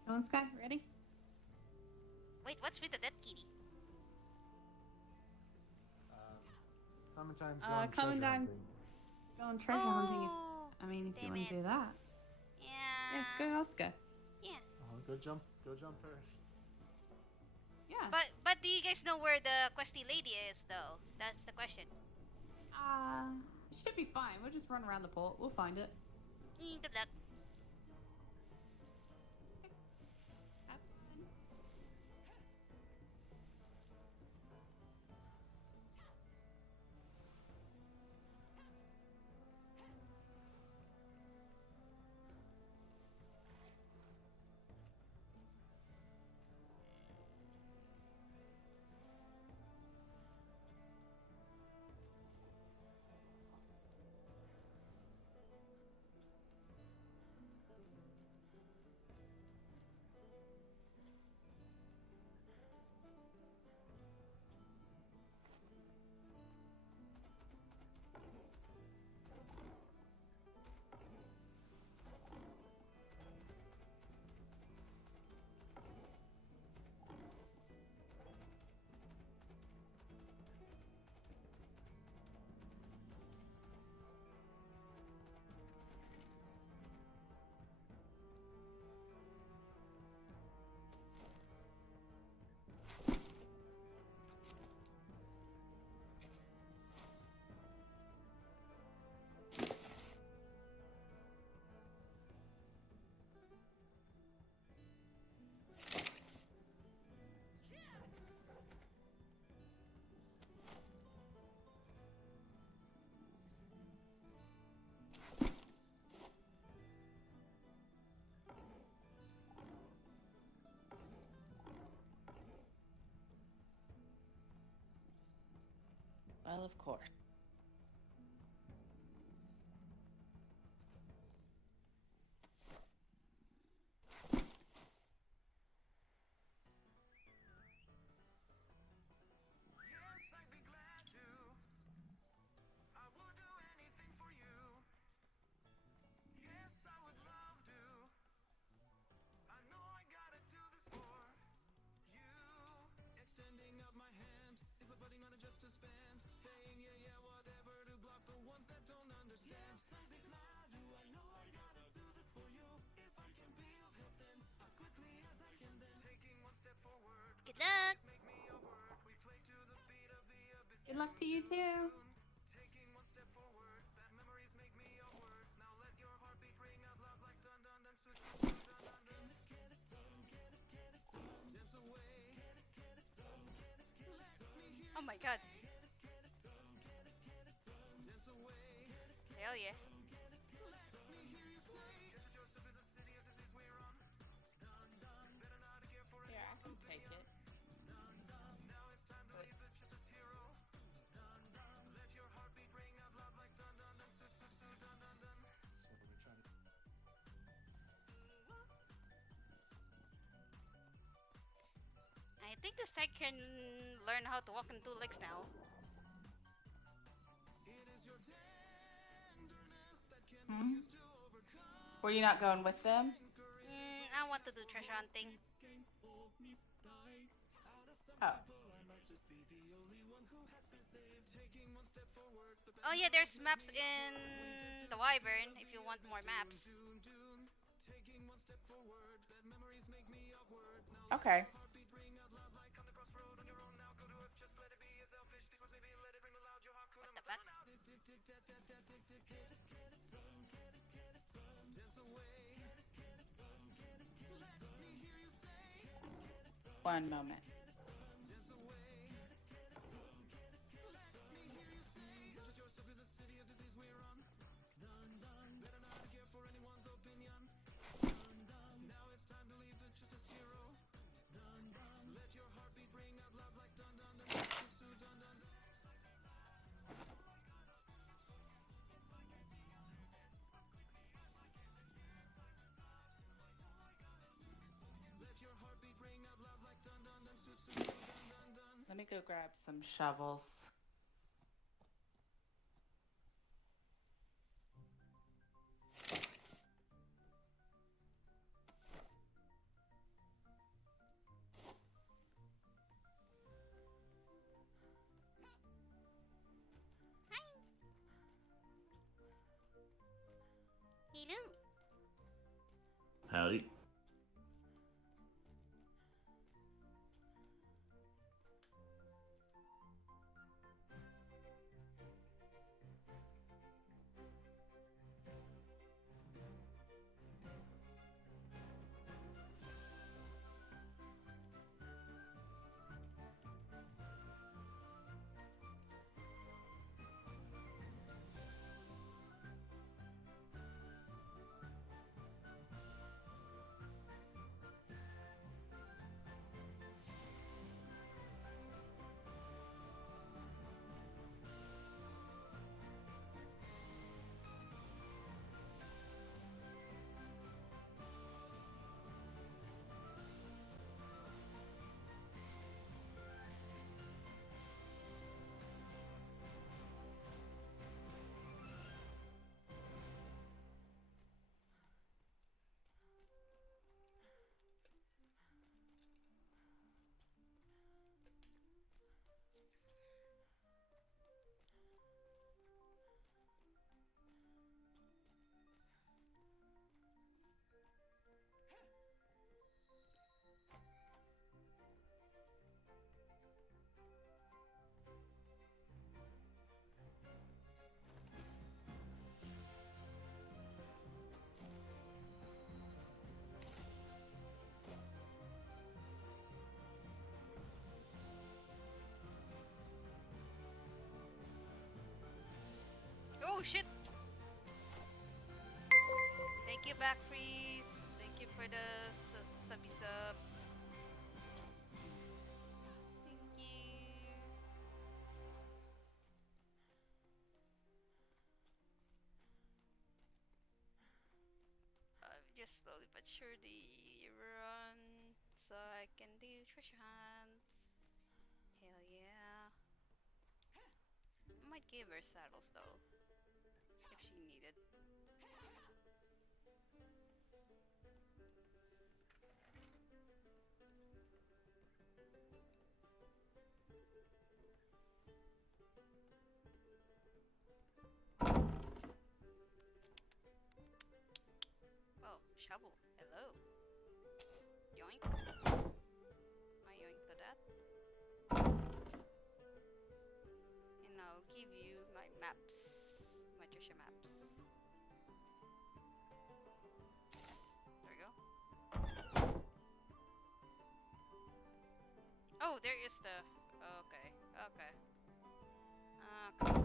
Come on, Zkhai, ready? Wait, what's with the dead kitty? Clementine's Going going treasure down. hunting. Go on treasure hunting. Oh, If you damn want it. to do that. Yeah. Yeah, go Oscar. Yeah. Oh, go jump first. Yeah. But do you guys know where the questy lady is though? That's the question. Should be fine. We'll just run around the port. We'll find it. Good luck. Have fun. Well, of course. Good luck. Good luck to you too. Oh my god. Hell yeah. Here, I can take it. I think this tag can learn how to walk on two legs now. Hmm? Were you not going with them? I want to do treasure hunting. Oh. Oh yeah, there's maps in the Wyvern if you want more maps. Okay. One moment. Let me go grab some shovels. Hello. Howdy. Oh shit! Thank you, Back Freeze. Thank you for the subby subs. Thank you. I'm just slowly but surely run so I can do treasure hunts. Hell yeah. I might give her saddles though, if she needed. Oh, shovel. Hello. Yoink. I yoink to that. And I'll give you my maps. My treasure maps. There we go. Oh, there is the... Okay. Okay. Okay.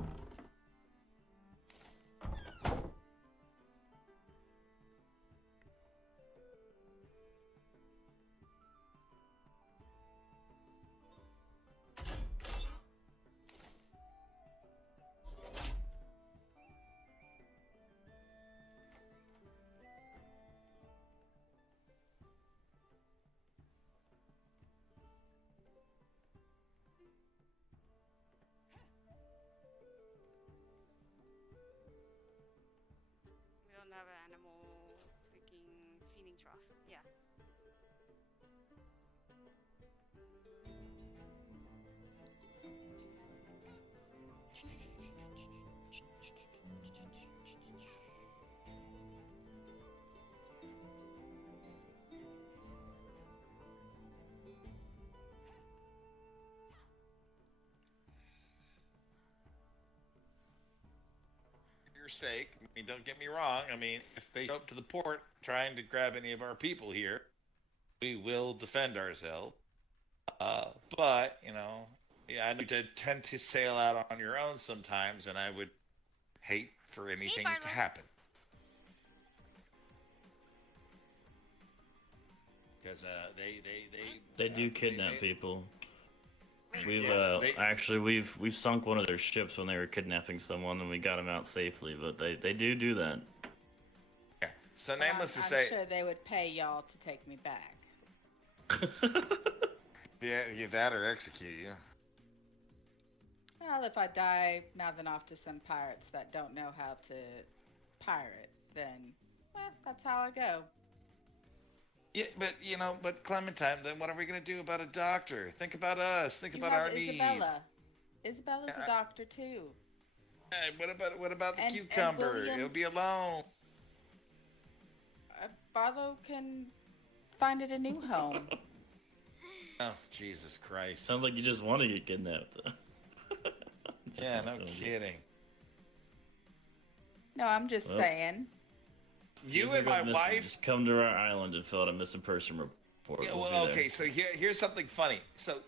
We don't have an animal freaking feeding trough. Yeah. For your sake, I mean, don't get me wrong. I mean, if they go up to the port trying to grab any of our people here, we will defend ourselves. But yeah, I know you tend to sail out on your own sometimes, and I would hate for anything to happen. Because They do kidnap people. We've Yes, we've sunk one of their ships when they were kidnapping someone, and we got them out safely. But they do that. Yeah. So Well, needless to I'm say, sure they would pay y'all to take me back. yeah, that or execute you. Well, if I die mouthing off to some pirates that don't know how to pirate, then, that's how I go. Yeah, but Clementine, then what are we gonna do about a doctor? Think about us. Think You about have our needs. Isabella. Isabella's a doctor too. Hey, what about the And cucumber? William- It'll be alone. Barlow can find it a new home. Oh, Jesus Christ. Sounds like you just want to get kidnapped. Yeah, no kidding. No, I'm just saying. You and my wife. Just come to our island and fill out a missing person report. Yeah, We'll well, be there. okay, so here's something funny. So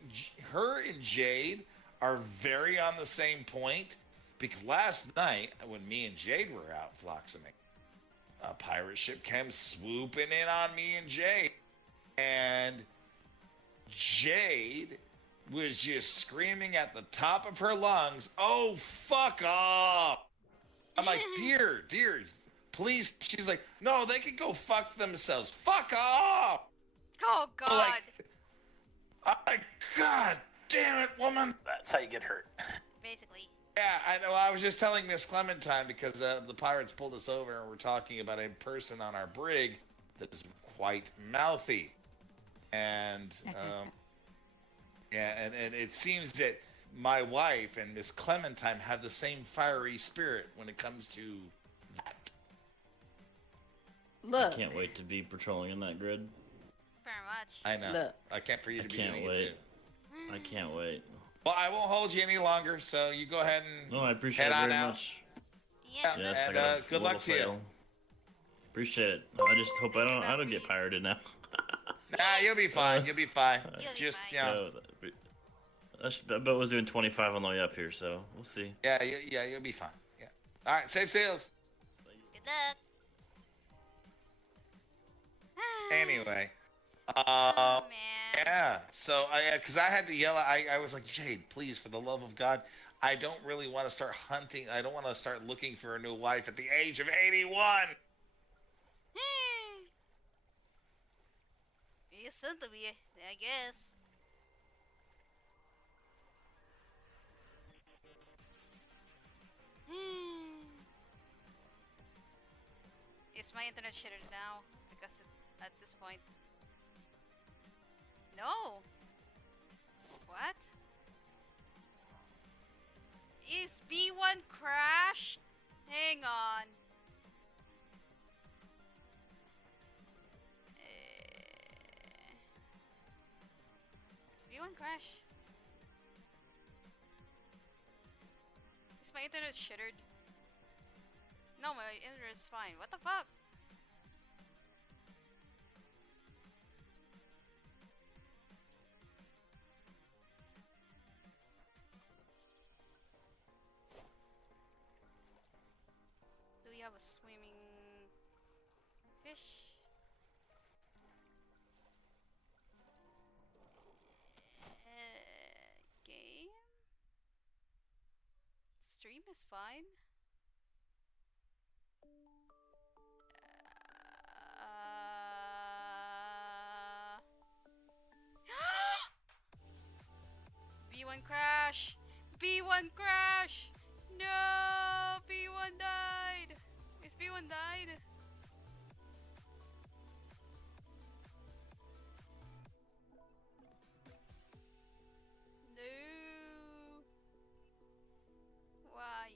her and Jade are very on the same point because last night when me and Jade were out floxing, a pirate ship came swooping in on me and Jade, and Jade was just screaming at the top of her lungs, "Oh, fuck off!" I'm like, dear, please. She's like, no, they can go fuck themselves. Fuck off! Oh God! I'm like, God damn it, woman! That's how you get hurt. Basically. Yeah, I know. I was just telling Miss Clementine because the pirates pulled us over and we're talking about a person on our brig that is quite mouthy, and yeah, and it seems that my wife and Miss Clementine have the same fiery spirit when it comes to that. Look. I can't wait to be patrolling in that grid. Very much. I know. Look. I can't for you to be can't doing wait. it too. I can't wait. Well, I won't hold you any longer, so you go ahead and No, I appreciate head it on very out. much. Yeah. Yes, and I got a good little luck to you. sail. Appreciate it. I just hope I don't get pirated now. Nah, you'll be fine. You'll be fine. You'll be Just fine. I bet was doing 25 on the way up here, so we'll see. Yeah, you'll be fine. Yeah. All right, safe sails. Good luck. Anyway, Oh man. yeah. So because I had to yell. I was like, Jade, please, for the love of God, I don't really want to start hunting. I don't want to start looking for a new wife at the age of 81. You soon to be, I guess. Is my internet shitted now? Because at this point. No! What? Is B1 crashed? Hang on. Is B1 crash? Is my internet shittered? No, my internet's fine. What the fuck? Do we have a swimming fish? Game? Stream is fine. B1 crash! B1 crash! No! B1 died! Is B1 died? No! Why?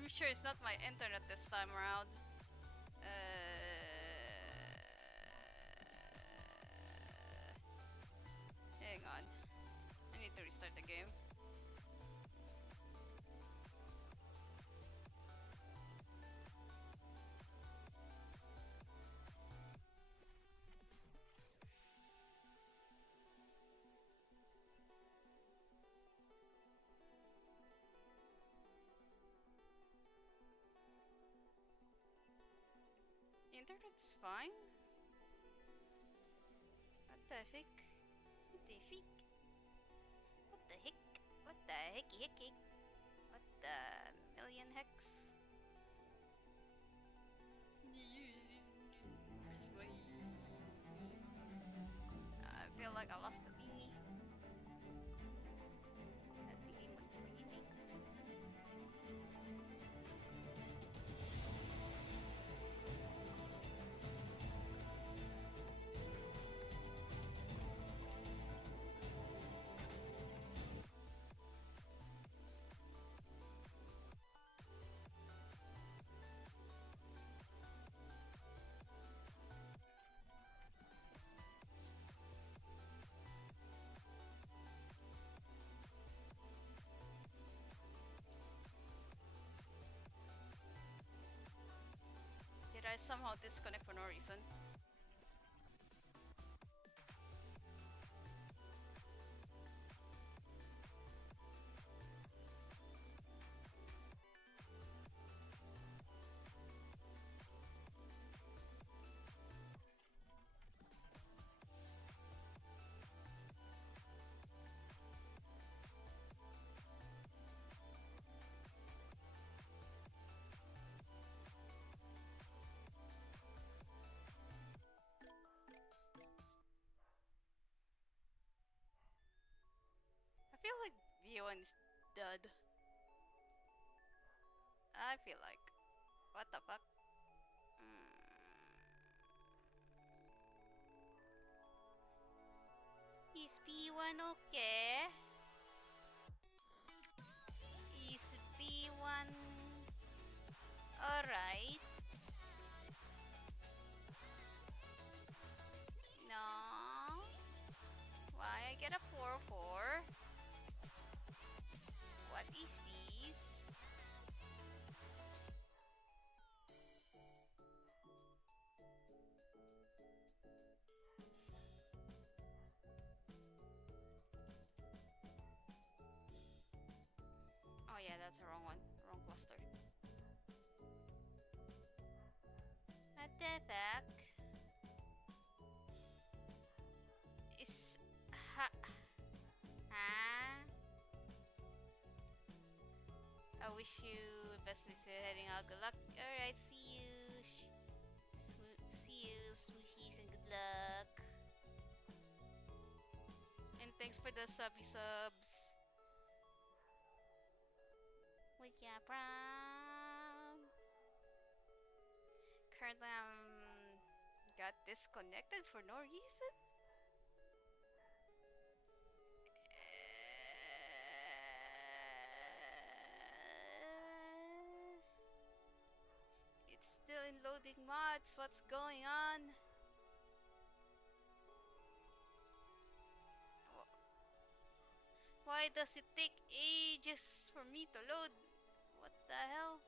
I'm sure it's not my internet this time around. Hang on. I need to restart the game. Internet's fine. What the heck? What the heck? What the heck? What the hecky hecky? What the million hecks? Where's my... I feel like I lost the thingy. That thingy went thingy. Did I somehow disconnect for no reason? I feel like V1's dead. I feel like. What the fuck? Is B1 okay? Is B1 alright? No? Why I get a 4-4? What is this? Oh yeah, that's the wrong one. Wrong cluster. What the fuck? Is... Ha... Huh? I wish you best is heading out. Good luck. Alright, see you. See you, smooshies, and good luck. And thanks for the subs. Where ya from? Currently got disconnected for no reason. It's still in loading mods. What's going on? Why does it take ages for me to load? What the hell?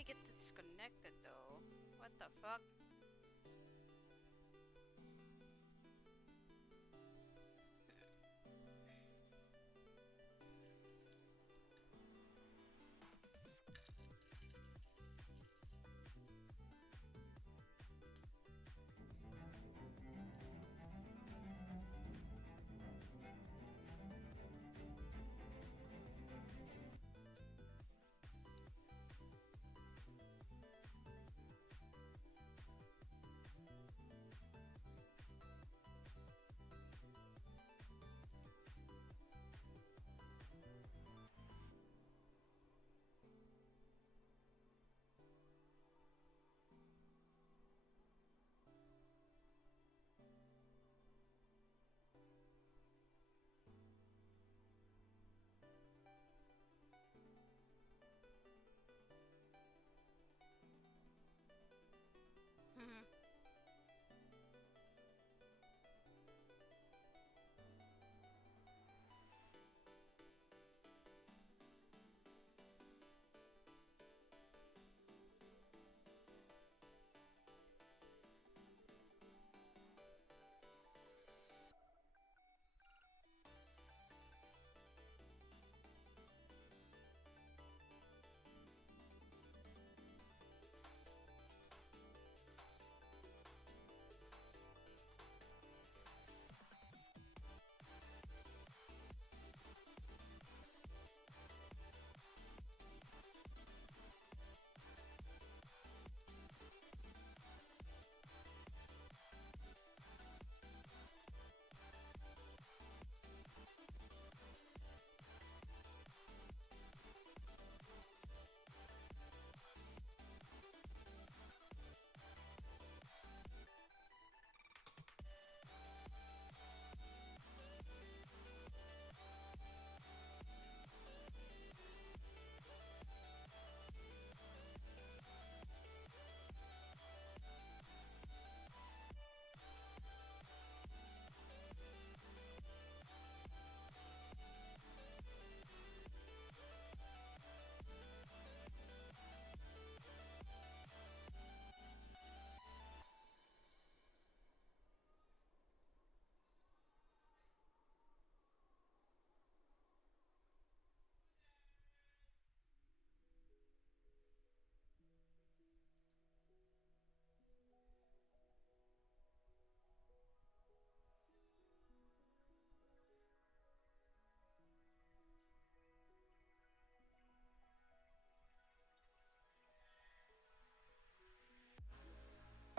I get disconnected though? What the fuck?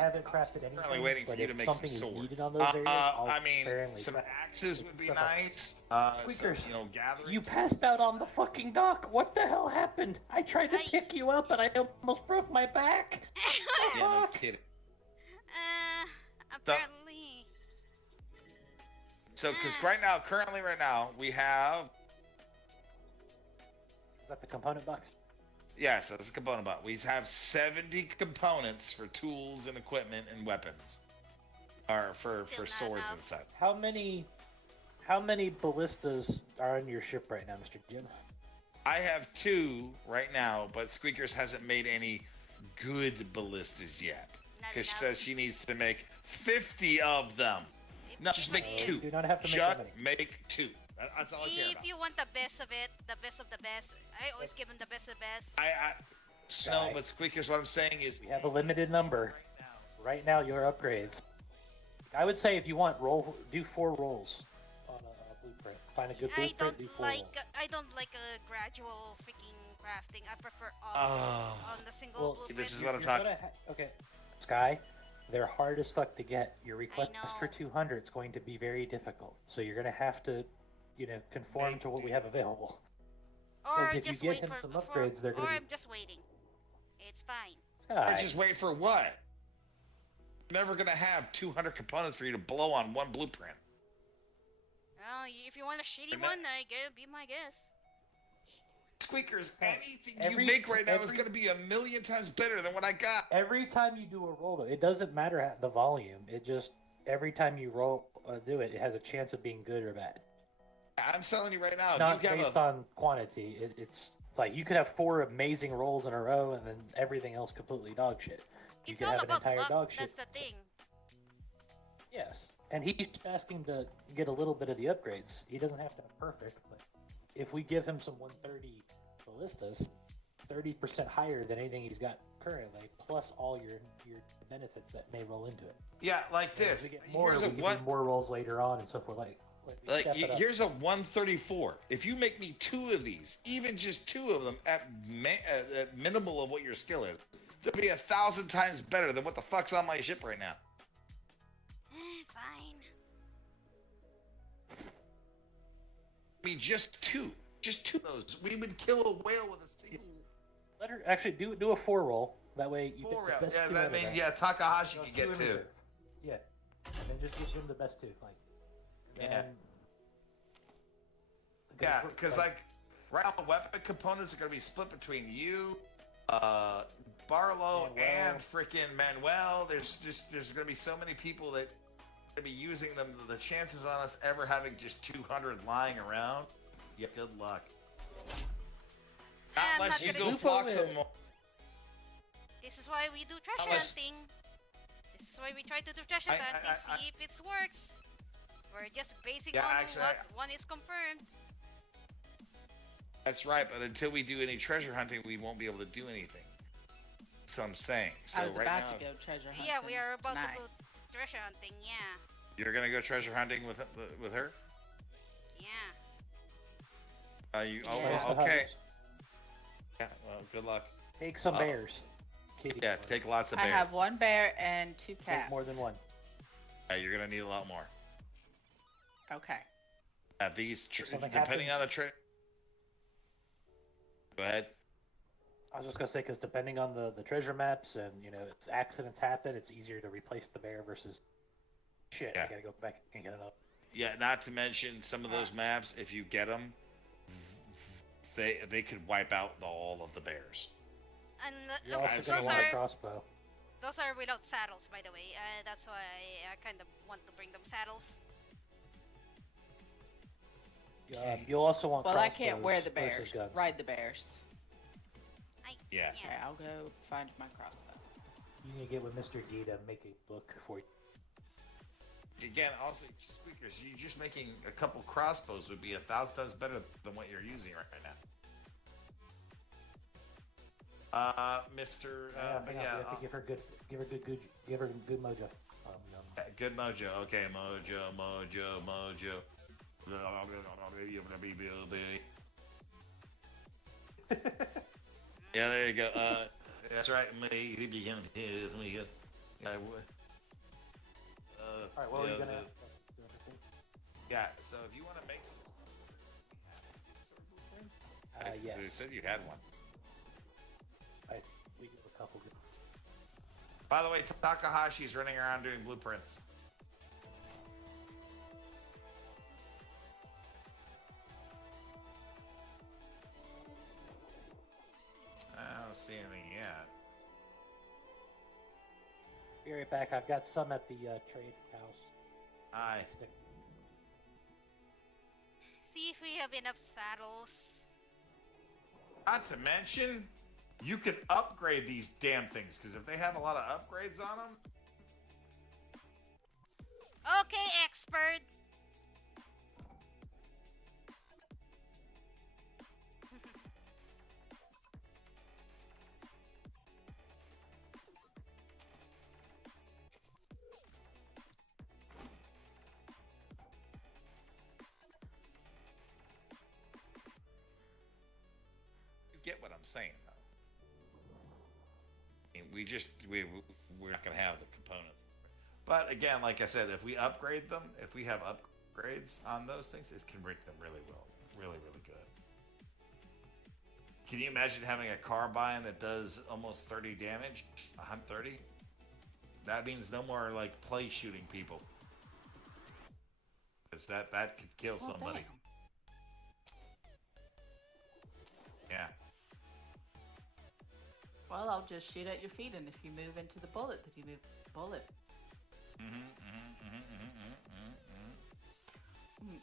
I haven't crafted anything. Currently waiting for but you to if make some something is swords. needed on those areas, I'll I mean, apparently some craft axes would be stuff like- nice. Squeakers, Some, gathering. you passed out on the fucking dock. What the hell happened? I tried to pick you up and I almost broke my back. Yeah, no kidding. Apparently. So, because currently right now, we have. Is that the component box? Yes, that's a component box. We have 70 components for tools and equipment and weapons. Or for swords and such. How many ballistas are on your ship right now, Mr. Jim? I have 2 right now, but Squeakers hasn't made any good ballistas yet. Because she says she needs to make 50 of them. No, just make 2. You do not have to make just that many. make 2. That's all I care If about. you want the best of it, the best of the best, I always give them the best of the best. No, but Squeakers, what I'm saying is... We have a limited number. Right now, your upgrades. I would say if you want, do 4 rolls on a blueprint. Find a good blueprint, do 4 rolls. I don't like a gradual freaking crafting. I prefer on the single blueprint. This is what I'm talking... Okay, Zkhai, they're hard as fuck to get. Your request for 200 is going to be very difficult. So you're going to have to, conform to what we have available. Or Because if just you wait get him for, some upgrades, they're going or to I'm just waiting. It's fine. Zkhai. Just wait for what? I'm never going to have 200 components for you to blow on one blueprint. Well, if you want a shitty one, be my guess. Squeakers, anything you make right now is going to be a million times better than what I got. Every time you do a roll, though, it doesn't matter the volume. It just, every time you roll, do it, it has a chance of being good or bad. I'm telling you right now. It's not based on quantity. It's Like you could have 4 amazing rolls in a row, and then everything else completely dog shit. You It's could all have an about entire luck. dog shit. That's the thing. Yes, and he's asking to get a little bit of the upgrades. He doesn't have to have perfect, but if we give him some 130 ballistas, 30% higher than anything he's got currently, plus all your benefits that may roll into it. Yeah, like And this. as we get more, Here's we a give one. him more rolls later on and so forth. Like step it up. here's a 134. If you make me 2 of these, even just 2 of them at minimal of what your skill is, they'll be 1,000 times better than what the fuck's on my ship right now. Fine. I mean, just 2 of those. We would kill a whale with a single. Let her actually do a 4 roll. That way you 4 get the best Yeah, 2 that out of means that. Takahashi No, could 2 get in 2. reserve. Yeah, and then just give him the best 2. Like, and Yeah. then- Yeah, because like right now, the weapon components are going to be split between you, Barlow, and freaking Manuel. There's going to be so many people that are going to be using them. The chances on us ever having just 200 lying around, yeah, good luck. Not I'm unless not you gonna go flock some more. This is why we do treasure Unless- hunting. This is why we try to do treasure hunting, see if it works. We're just basing Yeah, on actually, what one is confirmed. That's right, but until we do any treasure hunting, we won't be able to do anything. So I'm saying. So I was right about now, to go treasure hunting. Yeah, we are about tonight. to go treasure hunting, yeah. you're going to go treasure hunting with her? Yeah. You? Oh, Yeah. well, okay. Yeah. Well, good luck. Take some bears. Kitty Yeah, take lots of I bears. have 1 bear and 2 cats. Take more than 1. Yeah, you're gonna need a lot more. Okay. These If something depending happens- on the trip. Go ahead. I was just gonna say because depending on the treasure maps and it's accidents happen, it's easier to replace the bear versus shit. Yeah. I gotta go back and get it up. Yeah, not to mention some of those maps. If you get them, they could wipe out all of the bears. And You're also those gonna want a are crossbow. those are without saddles, by the way. That's why I kind of want to bring them saddles. You'll also want. Well, I can't wear the crossbows bears. versus guns. Ride the bears. Yeah. Okay, I'll go find my crossbow. You need to get with Mr. D to make a book for you. Again, also speakers. You just making a couple crossbows would be 1,000 times better than what you're using right now. Mr. Hang on, you have to give her good mojo. Good mojo. Okay, mojo. Yeah, there you go. That's right. Alright, what were you gonna? Yeah. So if you want to make some, Yes. You said you had one. We give a couple good. By the way, Takahashi's running around doing blueprints. I don't see anything yet. Be right back. I've got some at the trade house. Aye. See if we have enough saddles. Not to mention, you can upgrade these damn things, because if they have a lot of upgrades on them, Okay, expert. you get what I'm saying, though. I mean, we're not going to have the components. But again, like I said, if we upgrade them, if we have upgrades on those things, it can break them really well. Really, really good. Can you imagine having a carbine that does almost 30 damage? 130? That means no more, like, play shooting people. Because that could kill somebody. Yeah. Well, I'll just shoot at your feet, and if you move into the bullet, then you move the bullet.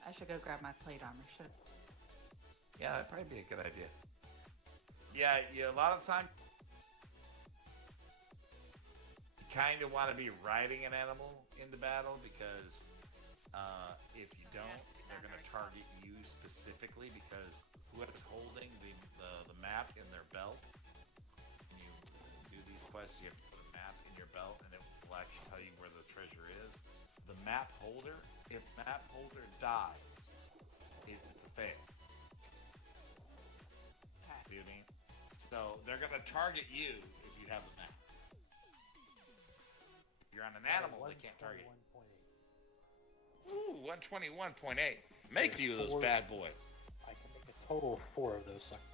I should go grab my plate armor. Should. Yeah, that'd probably be a good idea. Yeah, a lot of time you kind of want to be riding an animal in the battle because if you don't, they're going to target you specifically because whoever's holding the map in their belt, when you do these quests, you have to put a map in your belt and it will actually tell you where the treasure is. The map holder, if map holder dies, it's a fail. See what I mean? So they're gonna target you if you have the map. If you're on an animal, they can't target you. Ooh, 121.8. Make a few of those bad boy. I can make a total of 4 of those suckers.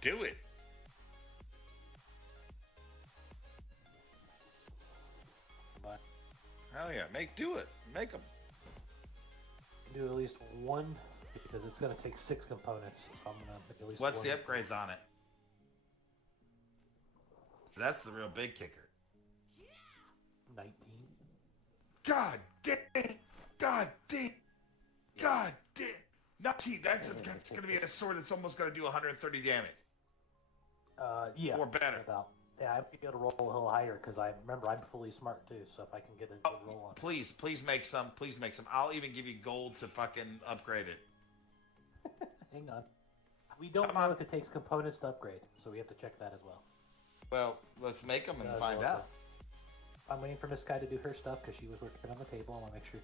Do it. But Hell yeah, do it. Make them. do at least one because it's gonna take 6 components. So I'm gonna make at least. What's one. the upgrades on it? That's the real big kicker. 19. God damn! God damn! God damn! 19. That's it's gonna be a sword that's almost gonna do 130 damage. Yeah. Or better. Yeah, I might be able to roll a little higher because I remember I'm fully smart too. So if I can get a good roll on it. Please make some. Please make some. I'll even give you gold to fucking upgrade it. Hang on. We don't know if it takes components to upgrade, so we have to check that as well. Well, let's make them and find out. I'm waiting for Miss Sky to do her stuff because she was working on the table. I want to make sure.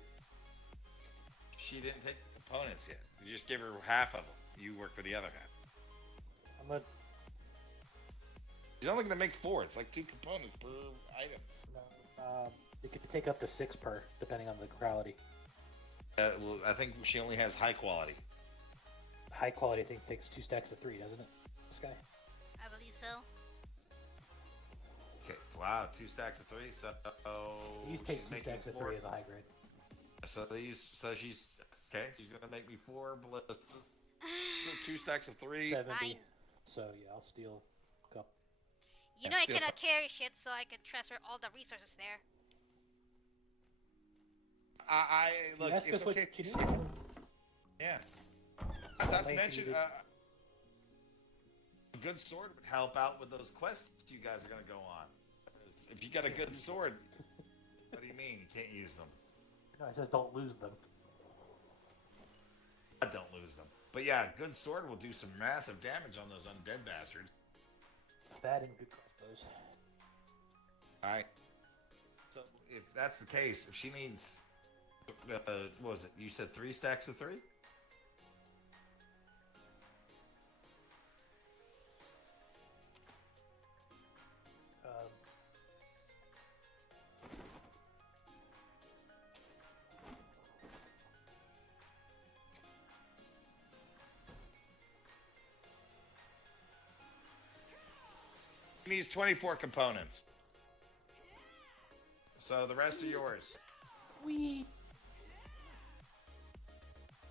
She didn't take the components yet. You just give her half of them. You work for the other half. I'm gonna. She's only gonna make 4. It's like 2 components per item. No, it could take up to 6 per, depending on the quality. Well, I think she only has high quality. High quality, I think, takes 2 stacks of 3, doesn't it, Miss Sky? I believe so. Okay. Wow, 2 stacks of 3. So These take 2 stacks of 3 as a high grade. So she's okay. She's gonna make me 4 ballistas. So 2 stacks of 3. 70. Fine. So yeah, I'll steal a couple. You know I cannot carry shit, so I can transfer all the resources there. I look. Ask It's us what okay. you need. Yeah. Not to mention, a good sword would help out with those quests you guys are gonna go on. If you got a good sword, what do you mean you can't use them? No, it says don't lose them. I don't lose them. But yeah, good sword will do some massive damage on those undead bastards. That and good crossbows. Alright. So if that's the case, if she needs, what was it? You said 3 stacks of 3? Needs 24 components. So the rest are yours. We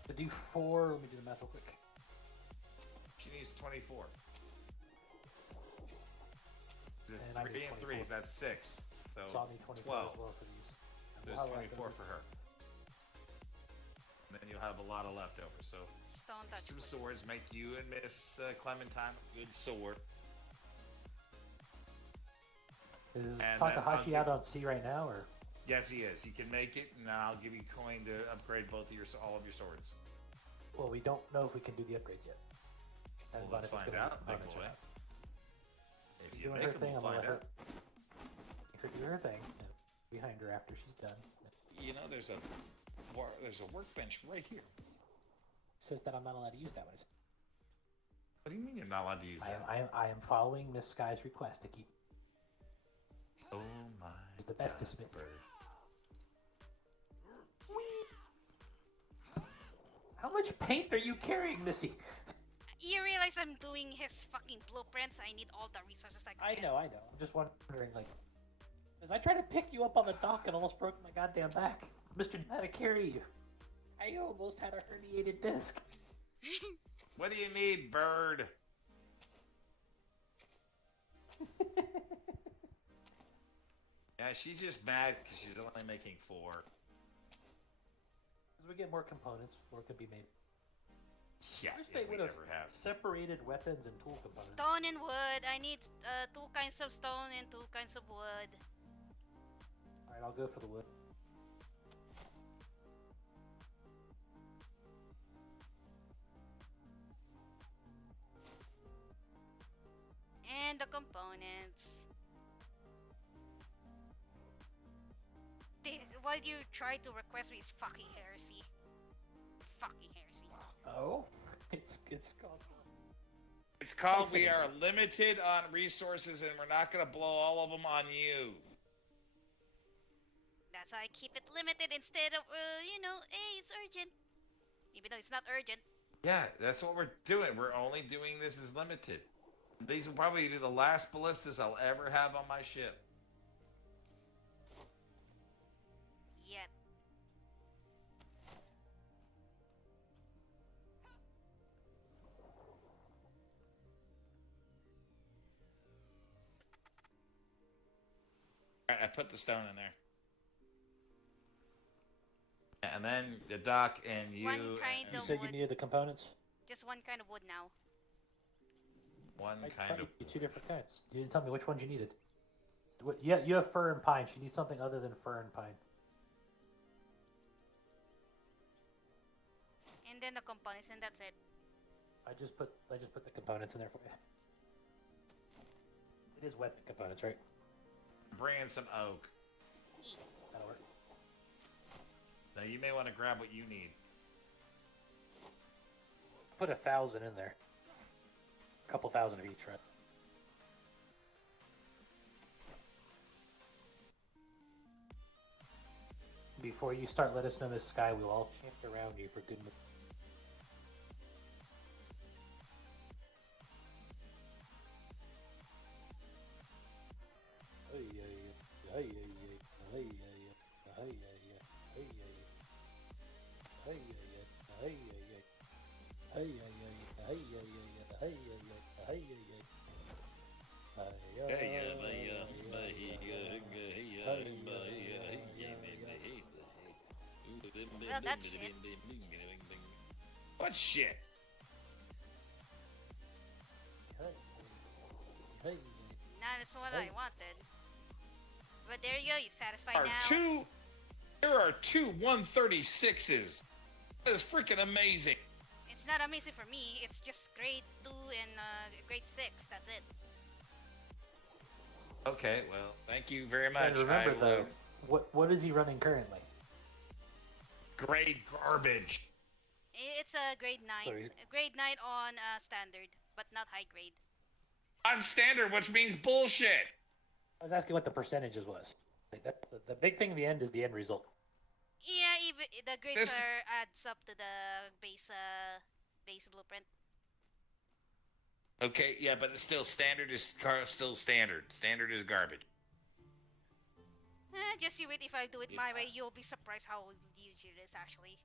to do 4. Let me do the math real quick. She needs 24. And It's I 3 need and 24. 3, that's 6. So I'll need 24 12. as well for these. There's How do I 24 go? for her. And then you'll have a lot of leftovers. So Stone touch. some swords make you and Miss Clementine a good sword. Is And Takahashi then out on sea right now, or? Yes, he is. You can make it, and I'll give you coin to upgrade all of your swords. Well, we don't know if we can do the upgrades yet. Well, Depends on let's if it's find gonna out, be big components or boy. not. If She's you doing make her them, thing. we'll I'm gonna find let out. her do her thing. And behind her after she's done. You know, there's a workbench right here. It says that I'm not allowed to use that one. What do you mean you're not allowed to use that? I am following Miss Sky's request to keep. Oh my! It's the best to Smith. How much paint are you carrying, Missy? You realize I'm doing his fucking blueprints? I need all the resources I can. I know. I'm just wondering, like, because I tried to pick you up on the dock and almost broke my goddamn back. Mr. Had to carry you. I almost had a herniated disc. What do you need, bird? Yeah, she's just mad because she's only making 4. As we get more components, more can be made. Yeah, I wish if they we would have ever have. separated weapons and tool components. Stone and wood. I need 2 kinds of stone and 2 kinds of wood. Alright, I'll go for the wood. And the components. While you try to request me is fucking heresy. Fucking heresy. Oh, it's called. It's called we are limited on resources and we're not going to blow all of them on you. That's why I keep it limited instead of, hey, it's urgent. Even though it's not urgent. Yeah, that's what we're doing. We're only doing this as limited. These will probably be the last ballistas I'll ever have on my ship. Yet. Alright, I put the stone in there. And then the dock and you. One kind You of said you wood. needed the components? Just one kind of wood now. One I kind thought of. you 2 different kinds. You didn't tell me which ones you needed. Yeah, you have fir and pine. She needs something other than fir and pine. And then the components, and that's it. I just put the components in there for you. It is weapon components, right? Bring in some oak. That'll work. Now you may want to grab what you need. Put 1,000 in there. A couple thousand of each, right? Before you start, let us know, Miss Sky. We'll all chant around you for good. Well, that's shit. What shit? That's what I wanted. But there you go, you satisfied now? There are two 136s. That is freaking amazing. It's not amazing for me, it's just grade 2 and grade 6, that's it. Okay, well, thank you very much. And remember though, what is he running currently? Grade garbage. It's a grade 9. So he's- Grade 9 on standard, but not high grade. On standard, which means bullshit. I was asking what the percentages was. Like the big thing in the end is the end result. Yeah, even the grades adds up to the base blueprint. Okay, yeah, but it's still standard is still standard. Standard is garbage. Just you wait, if I do it my way, you'll be surprised how huge it is actually.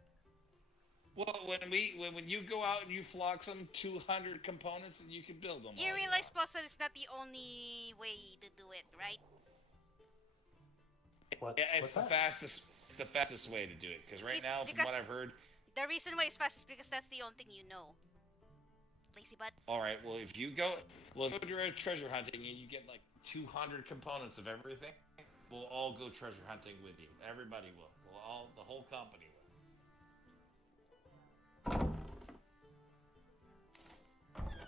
Well, when you go out and you flock some 200 components, and you can build them. You realize puzzle is not the only way to do it, right? Yeah, it's the fastest. It's the fastest way to do it because right now, from what I've heard. The reason why it's fast is because that's the only thing you know. Lazy butt. All right. Well, if you're treasure hunting and you get like 200 components of everything, we'll all go treasure hunting with you. Everybody will. The whole company will.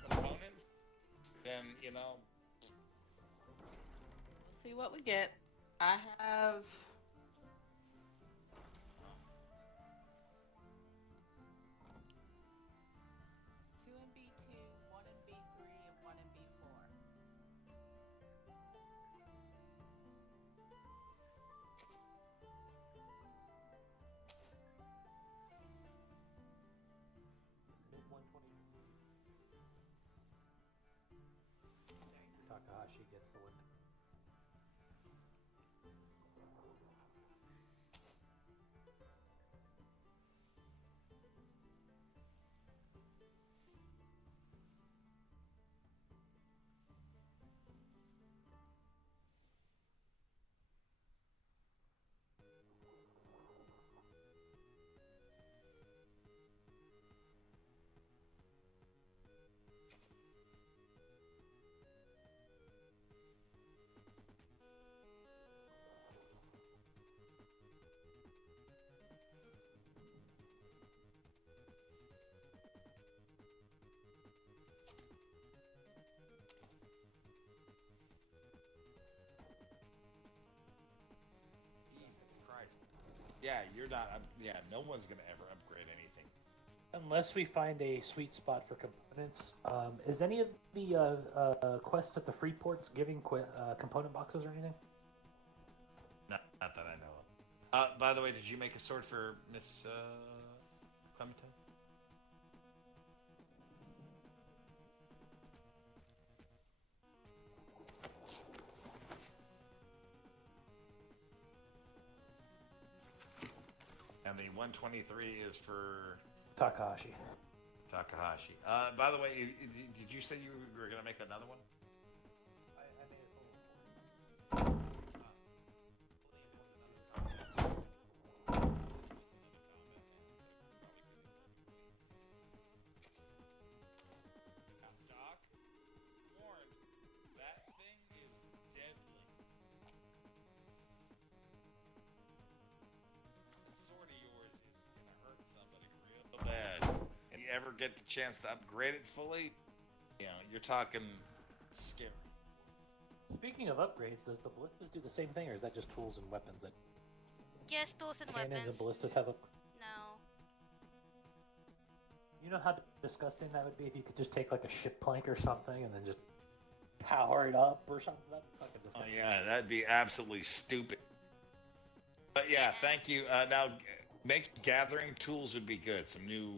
Components. Then We'll see what we get. I have. Two in B2, one in B3, and one in B4. Takahashi gets the win. yeah, you're not. Yeah, no one's gonna ever upgrade anything. Unless we find a sweet spot for components. Is any of the quests at the free ports giving component boxes or anything? Not that I know of. By the way, did you make a sword for Miss Clementine? And the 123 is for Takahashi. Takahashi. By the way, did you say you were going to make another one? Doc, warned, that thing is deadly. That sword of yours is going to hurt somebody real bad. If you ever get the chance to upgrade it fully, you know, you're talking scary. Speaking of upgrades, does the ballistas do the same thing, or is that just tools and weapons that Just tools and cannons weapons. and ballistas have? No. You know how disgusting that would be if you could just take like a ship plank or something and then just power it up or something? That'd be fucking Oh disgusting. yeah, that'd be absolutely stupid. But yeah, thank you. Now, make gathering tools would be good. Some new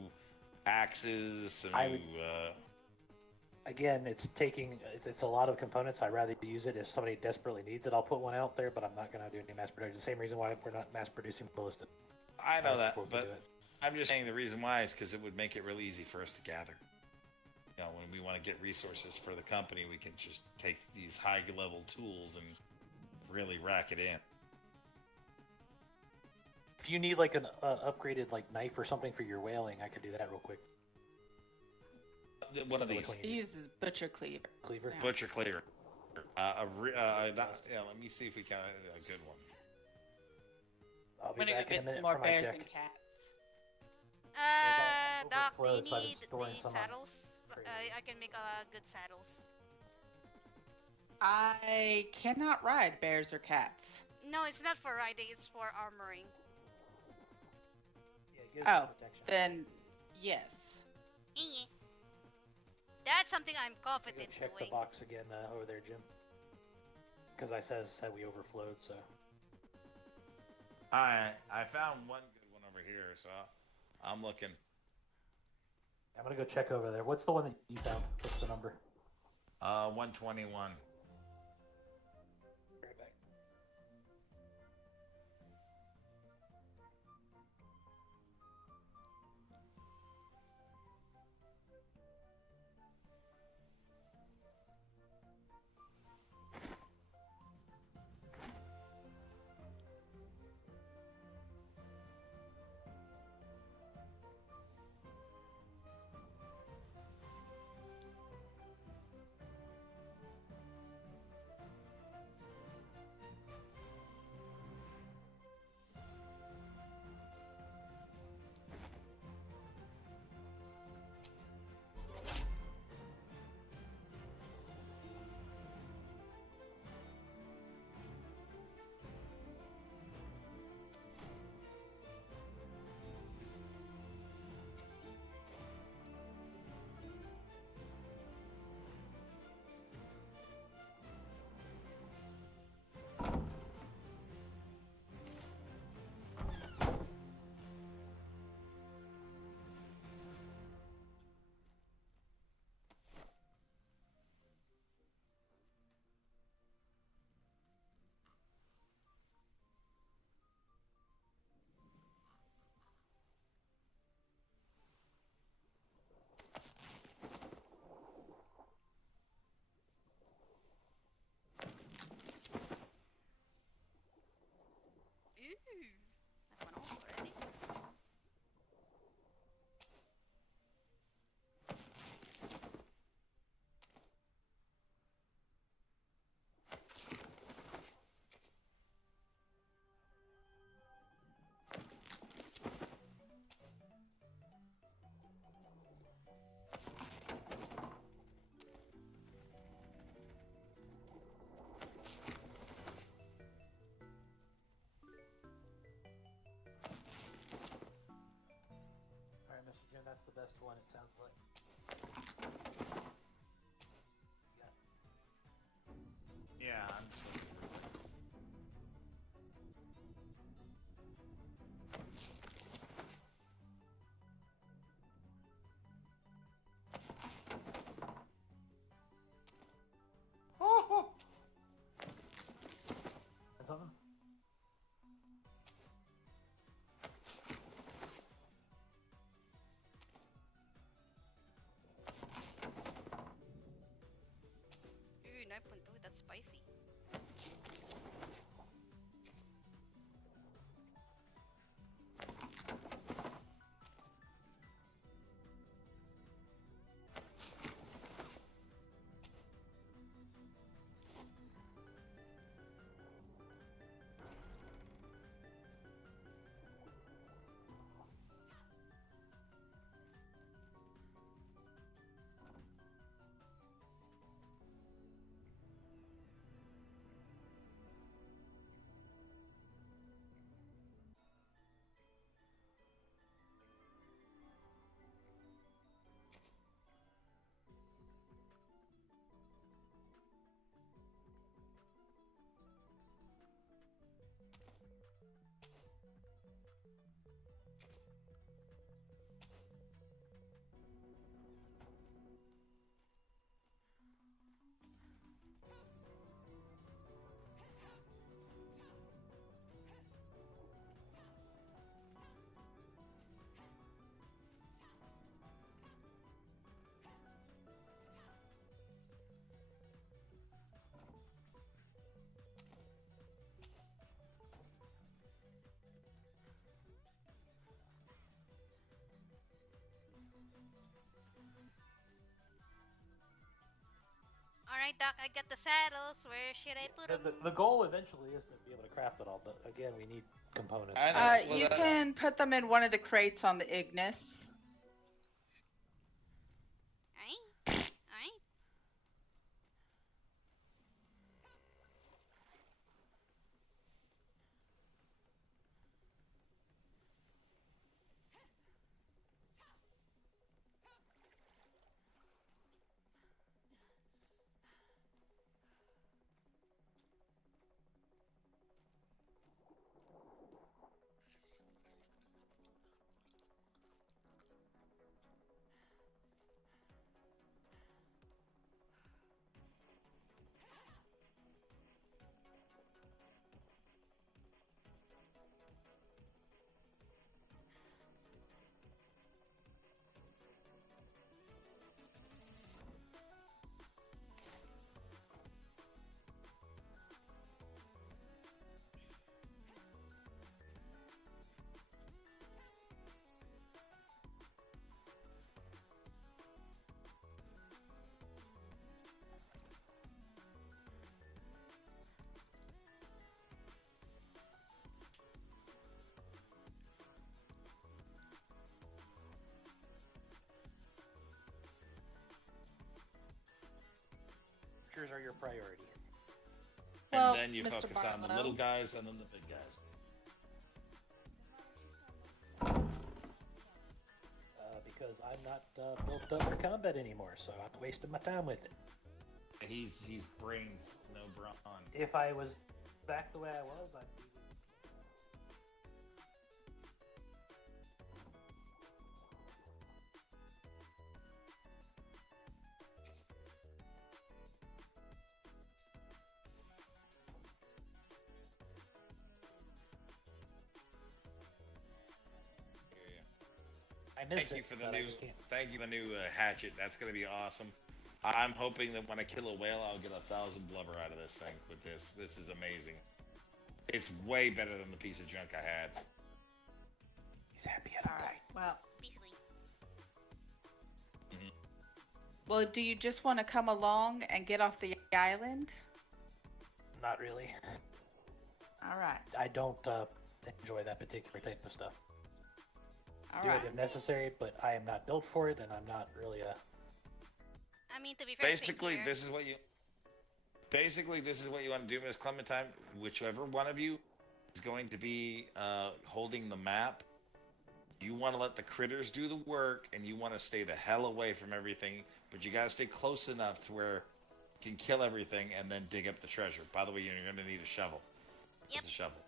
axes, some new. Again, it's a lot of components. I'd rather use it if somebody desperately needs it. I'll put one out there, but I'm not going to do any mass production. The same reason why we're not mass producing ballista. I know that, but I'm just saying the reason why is because it would make it really easy for us to gather. You know, when we want to get resources for the company, we can just take these high-level tools and really rack it in. If you need like an upgraded like knife or something for your whaling, I could do that real quick. One of these. He uses butcher cleaver. Cleaver. Yeah. Butcher cleaver. Yeah, let me see if we got a good one. I'll be When back we in a get minute some more for my bears check. and cats. Doc, do you overflowed, so I've been need storing the some on saddles? I can make good saddles. I cannot ride bears or cats. No, it's not for riding, it's for armoring. Yeah, it gives Oh, you protection. then yes. That's something I'm Go confident check doing. the box again over there, Jim. Because I said we overflowed, so. I found one good one over here, so I'm looking. I'm gonna go check over there. What's the one that you found? What's the number? 121. Right back. spicy. Alright, Doc, I got the saddles. Where should I put them? The goal eventually is to be able to craft it all, but again, we need components. You can put them in one of the crates on the Ignis. Alright. Alright. Are your priority. Well, And then you Mr. focus on the Barlow. little guys and then the big guys. Because I'm not built up for combat anymore, so I'm wasting my time with it. He's brains, no brawn. If I was back the way I was, I'd be. I miss Thank you it, for the but I new. just can't. Thank you for the new hatchet. That's gonna be awesome. I'm hoping that when I kill a whale, I'll get 1,000 blubber out of this thing with this. This is amazing. It's way better than the piece of junk I had. He's happy at All right. Well. Basically. Well, do you just want to come along and get off the island? Not really. All right. I don't enjoy that particular type of stuff. All Do right. it if necessary, but I am not built for it, and I'm not really a. I mean, to be fair, Basically, this is what you. Basically, this is what you want to do, Miss Clementine. Whichever one of you is going to be holding the map, you want to let the critters do the work, and you want to stay the hell away from everything. But you gotta stay close enough to where you can kill everything and then dig up the treasure. By the way, you're gonna need a shovel. Yep. It's a shovel.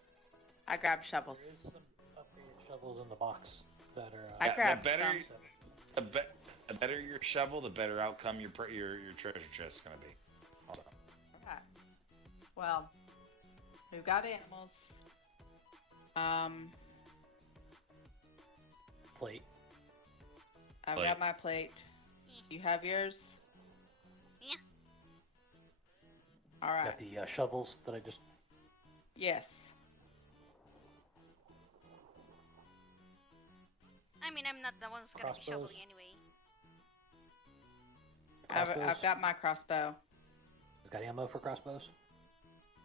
I grabbed shovels. There is some upgraded shovels in the box that are. I grabbed the better, some. the better your shovel, the better outcome your treasure chest is gonna be. Hold on. Okay. Well, we've got animals. Plate. I've Plate. got my plate. You have yours? Yeah. All right. Got the shovels that I just. Yes. I mean, I'm not the one who's gonna be Crossbows. shoveling anyway. I've got my crossbow. It's got ammo for crossbows.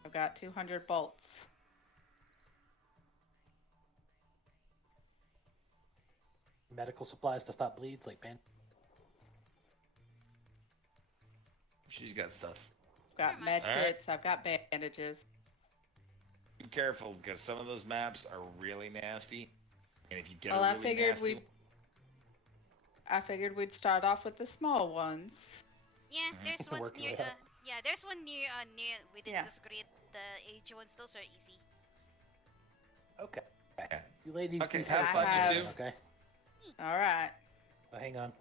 I've got 200 bolts. Medical supplies to stop bleeds, like band. She's got stuff. I've got med All right. kits. I've got bandages. Be careful because some of those maps are really nasty, and if you get Well, a really nasty I figured we'd start off with the small ones. Yeah, there's ones Work your near. way up. Yeah, there's one near within Yeah. this grid. The age ones, those are easy. Okay. Yeah. You ladies Okay, do have some fun, fun, you two. okay? All right. Oh, hang on.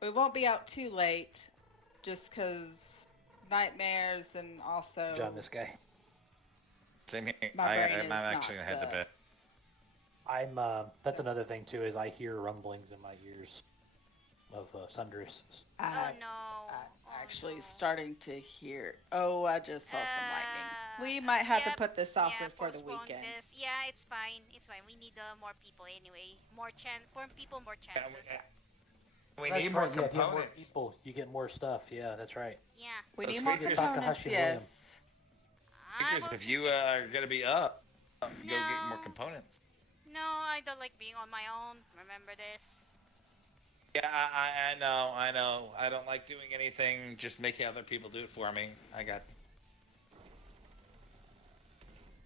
We won't be out too late, just 'cause nightmares and also. John, this guy. Same here. My brain I'm is actually not gonna head to the- bed. I'm. That's another thing too. Is I hear rumblings in my ears of thunderous. Oh no. Actually starting to hear. Oh, I just saw some lightning. We might have to put this off for the postpone weekend. This. Yeah, it's fine. It's fine. We need more people anyway. More people, more chances. We That's need more right, yeah, if you have more components. people, you get more stuff. Yeah, that's right. Yeah. We Those need more speakers- components, Takahashi yes. William. Because if you are gonna be up, go get more components. No, I don't like being on my own. Remember this. Yeah, I know. I don't like doing anything, just making other people do it for me. I got.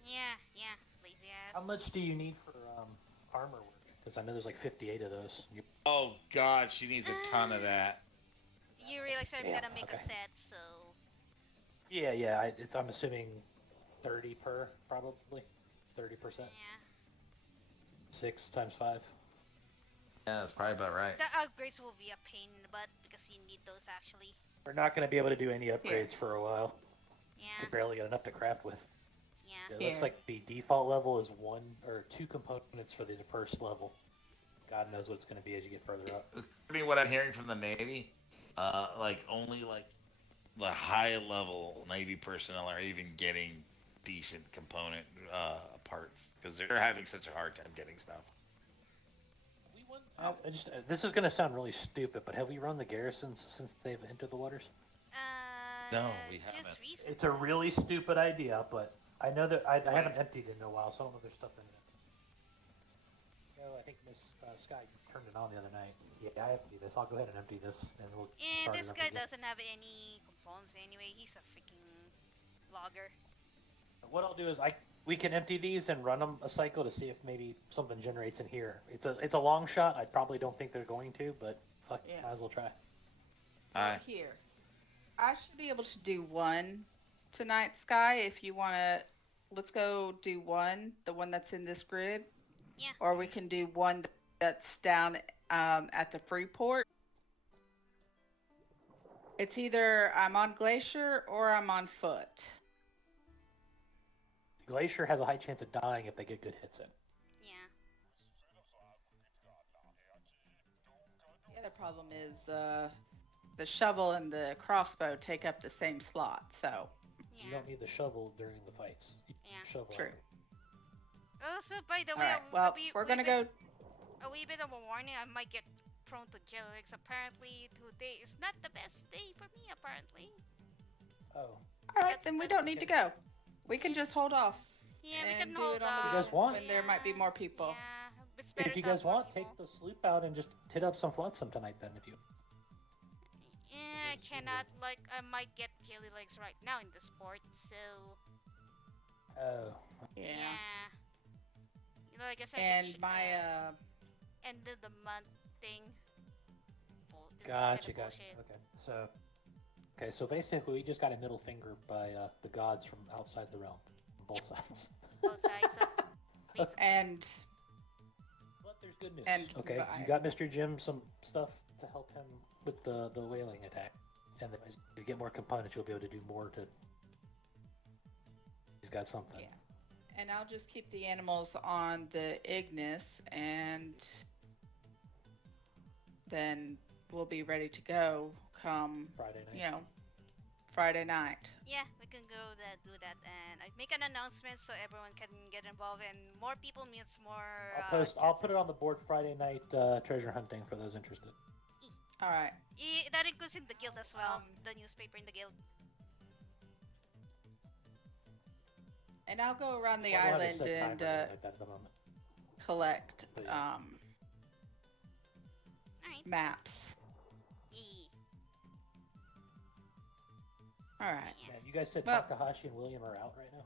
Yeah, lazy ass. How much do you need for armor work? Because I know there's like 58 of those. Oh God, she needs a ton of that. You realize I'm Yeah, gonna make a okay. set, so Yeah. I'm assuming 30 per, probably 30%. yeah. 6 times 5. Yeah, that's probably about right. The upgrades will be a pain in the butt because you need those actually. We're not going to be able to do any upgrades for a while. Yeah. We barely got enough to craft with. Yeah. It looks like the default level is 1 or 2 components for the first level. God knows what it's going to be as you get further up. I mean, what I'm hearing from the Navy, only the high level Navy personnel are even getting decent component parts because they're having such a hard time getting stuff. This is going to sound really stupid, but have we run the garrisons since they've entered the waters? No, we haven't. Just recently. It's a really stupid idea, but I know that I haven't emptied it in a while, so I don't know if there's stuff in it. No, I think Miss Sky turned it on the other night. Yeah, I have to do this. I'll go ahead and empty this, and we'll start This it up guy again. doesn't have any components anyway. He's a freaking logger. What I'll do is we can empty these and run them a cycle to see if maybe something generates in here. It's a long shot. I probably don't think they're going to, but fuck, Yeah. might as well try. Here. I should be able to do one tonight, Sky, if you want to. Let's go do one, the one that's in this grid. Yeah. Or we can do one that's down at the Freeport. It's either I'm on Glacier or I'm on foot. Glacier has a high chance of dying if they get good hits in. Yeah. The other problem is the shovel and the crossbow take up the same slot, so. You don't need the shovel during the fights. Yeah. Shovel. True. Also, by the All way, right, well, we're gonna go. A wee bit of a warning. I might get prone to jelly legs. Apparently, today is not the best day for me. Apparently. Oh. All right, then we don't need to go. We can just hold off. Yeah, we and can do hold it on the off. You guys want? when there might be more people. Yeah, it's better If you to have guys more want, people. take the sloop out and just hit up some flotsam tonight then, if you. Yeah, I cannot. Like, I might get jelly legs right now in the sport, so. Oh. Yeah. You know, like I said, And my end of the month thing. This is Gotcha, kinda gotcha. bullshit. Okay, so basically, we just got a middle finger by the gods from outside the realm, on both sides. Both sides. and. But there's good news. And Okay, bye. you got Mr. Jim some stuff to help him with the whaling attack, and then as you get more components, you'll be able to do more to. He's got something. Yeah. And I'll just keep the animals on the Ignis, and then we'll be ready to go come Friday night. You know, Friday night. Yeah, we can go do that, and I make an announcement so everyone can get involved, and more people means more. I'll put it on the board Friday night treasure hunting for those interested. All right. That includes in the guild as well. The newspaper in the guild. And I'll go around the Well, I don't have a island set timer and like that at the moment. collect But yeah. maps. All right. Yeah, you guys said Well- Takahashi and William are out right now.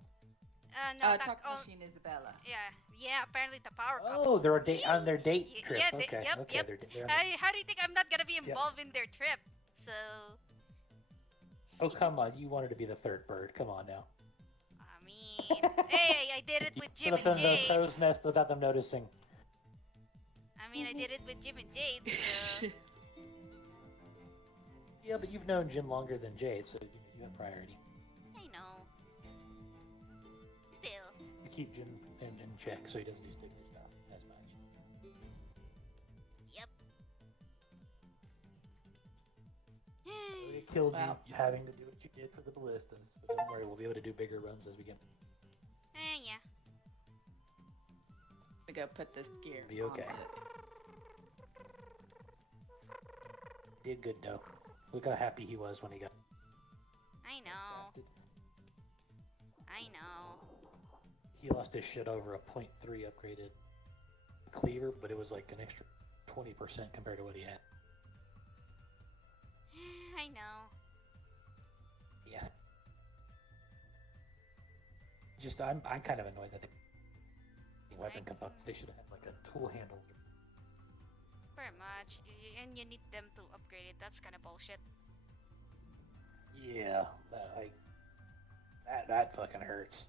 No, Takahashi and Isabella. Yeah. Apparently the power couple. Oh, they're on their date trip. Yeah, okay, yep, okay. yep. They're on their- How do you think I'm not gonna be involved in their trip? So. Oh, come on. You wanted to be the third bird. Come on now. I mean, hey, I did it with Jim Put and up in the Jade. crow's nest without them noticing. I mean, I did it with Jim and Jade. So. Yeah, but you've known Jim longer than Jade, so you have priority. I know. Still. You keep Jim in check so he doesn't do stupid stuff as much. Yep. It killed Wow. you having to do what you did for the ballistas. But don't worry, we'll be able to do bigger runs as we get. Yeah. We go put this gear. Be okay. on Did good though. Look how happy he was when he got. I know. I know. He lost his shit over a .3 upgraded cleaver, but it was like an extra 20% compared to what he had. I know. Yeah. Just I'm kind of annoyed that the weapon components they should have had like a tool handle. Pretty much. And you need them to upgrade it. That's kind of bullshit. Yeah, that fucking hurts.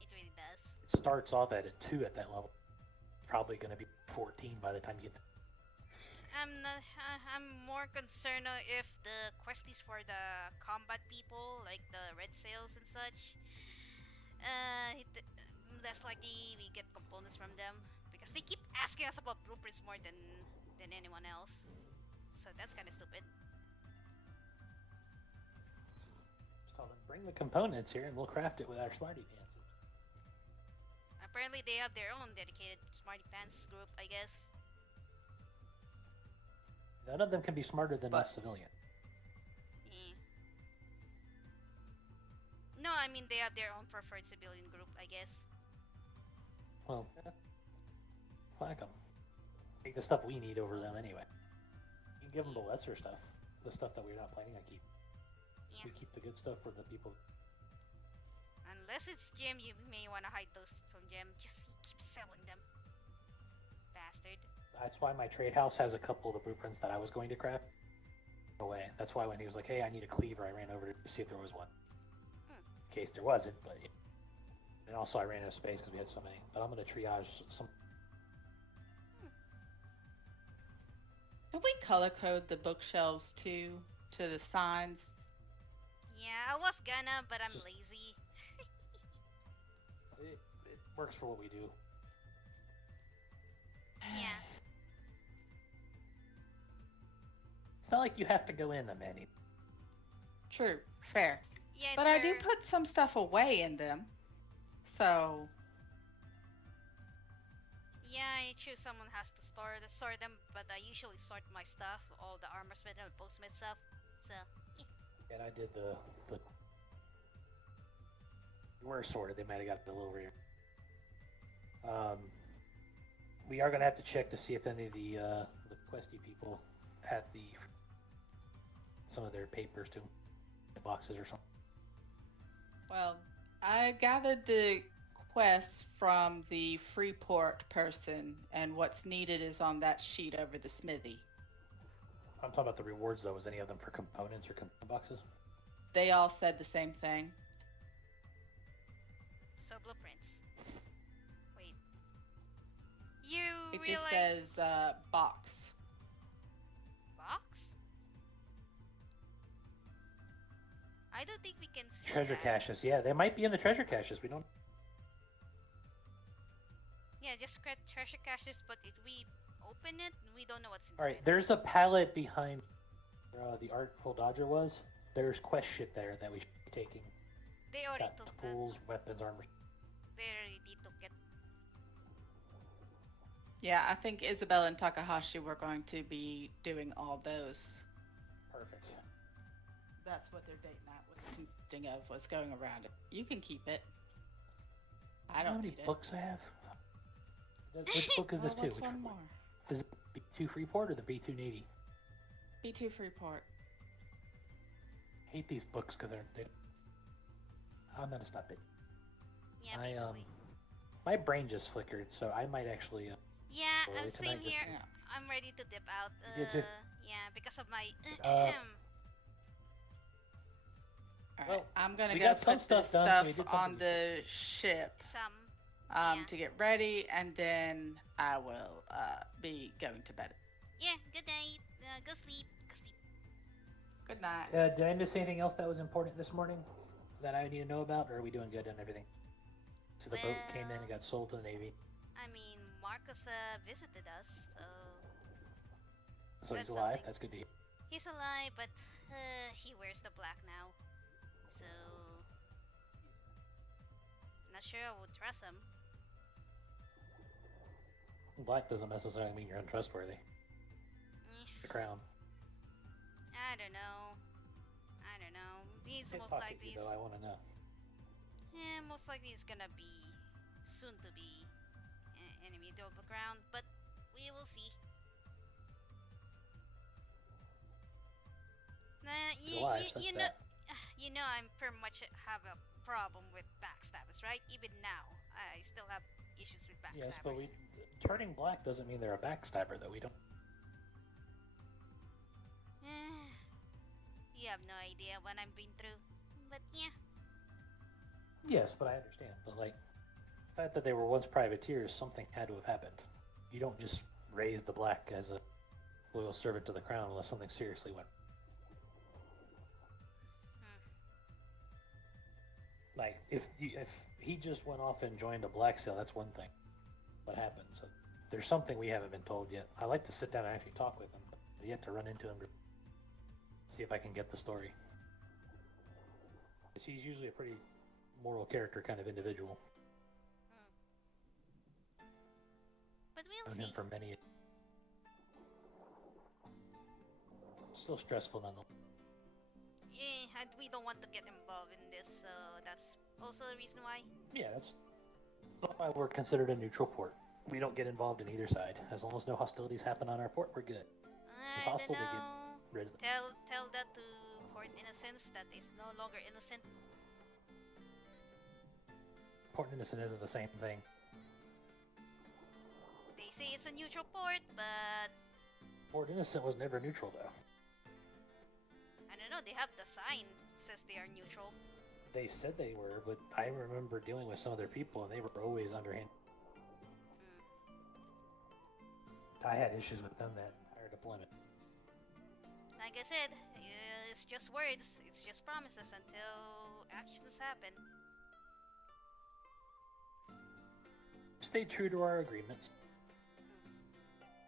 It really does. It starts off at a 2 at that level. Probably gonna be 14 by the time you get. I'm more concerned if the questies for the combat people, like the red sails and such, less likely we get components from them because they keep asking us about blueprints more than anyone else. So that's kind of stupid. Just tell them bring the components here and we'll craft it with our smarty pants. Apparently they have their own dedicated smarty pants group, I guess. None of them can be smarter than us civilian. No, I mean they have their own preferred civilian group, I guess. Well, fuck them. Take the stuff we need over them anyway. You can give them the lesser stuff, the stuff that we're not planning on keep. Yeah. We keep the good stuff for the people. Unless it's Jim, you may want to hide those from Jim. Just he keeps selling them. Bastard. That's why my trade house has a couple of the blueprints that I was going to craft away. That's why when he was like, "Hey, I need a cleaver," I ran over to see if there was one. In case there wasn't, but and also I ran out of space because we had so many. But I'm gonna triage some. Can we color code the bookshelves too to the signs? Yeah, I was gonna, but I'm lazy. It works for what we do. Yeah. It's not like you have to go in them any. True, fair. Yeah, but I do put some stuff away in them, so. Yeah, I choose someone has to store them, but I usually sort my stuff, all the armor smith and boltsmith stuff. So. Yeah. And I did the. They were sorted. They might have got a little weird. We are gonna have to check to see if any of the questy people had some of their papers too, the boxes or something. Well, I gathered the quest from the Freeport person, and what's needed is on that sheet over the smithy. I'm talking about the rewards though. Was any of them for components or component boxes? They all said the same thing. So blueprints. Wait. You It realize... just says box. Box? I don't think we can see Treasure that. caches. Yeah, they might be in the treasure caches. We don't. Yeah, just treasure caches, but if we open it, we don't know what's inside. All right, there's a pallet behind where the Artful Dodger was. there's quest shit there that we should be taking. They already Got took that. tools, weapons, armor. They already took it. Yeah, I think Isabel and Takahashi were going to be doing all those. Perfect. That's what their date night was consisting of, was going around it. You can keep it. I don't know how many need books I have? Which book is this Oh, too? what's Which one more? is it B2 Freeport or the B2 Navy? B2 Freeport. I hate these books because I'm gonna stop it. Yeah, basically. My brain just flickered, so I might actually. Yeah, early same tonight just- here. I'm ready to dip out. You too. Yeah, because of my. Alright, I'm gonna we go got some put this stuff done, so stuff we did on something. the ship. To get ready, and then I will be going to bed. Yeah, good night. Go sleep. Go sleep. Good night. Did I miss anything else that was important this morning that I need to know about, or are we doing good on everything? So the boat came in and got sold to the Navy. I mean, Marcus visited us, so. So he's That's alive. something. That's good to hear. He's alive, but he wears the black now. So. Not sure I would trust him. Black doesn't necessarily mean you're untrustworthy. The crown. I don't know. He's Hey, most talk to likely. you, though, I want to know. Yeah, most likely he's gonna be soon to be enemy of the ground, but we will see. Nah, He's alive, so you that's know, you know, I'm pretty much have a problem with backstabbers, right? Even now, I still have issues with backstabbers. Yes, but turning black doesn't mean they're a backstabber, though. We don't. You have no idea what I've been through, but yeah. Yes, but I understand. But like, the fact that they were once privateers, something had to have happened. You don't just raise the black as a loyal servant to the crown unless something seriously went. Like, if he just went off and joined a black sale, that's one thing. What happened? So there's something we haven't been told yet. I like to sit down and actually talk with him, but yet to run into him to see if I can get the story. 'Cause he's usually a pretty moral character kind of individual. But we'll Known see. him for many. Still stressful nonetheless. Yeah, and we don't want to get involved in this, so that's also the reason why. Yeah, that's why we're considered a neutral port. We don't get involved in either side. As long as no hostilities happen on our port, we're good. If I hostile, don't they know. get rid of them. Tell that to Port Innocence that is no longer innocent. Port Innocent isn't the same thing. They say it's a neutral port, but Port Innocent was never neutral, though. I don't know. They have the sign says they are neutral. They said they were, but I remember dealing with some of their people, and they were always underhand. I had issues with them that entire deployment. Like I said, it's just words. It's just promises until actions happen. Stay true to our agreements.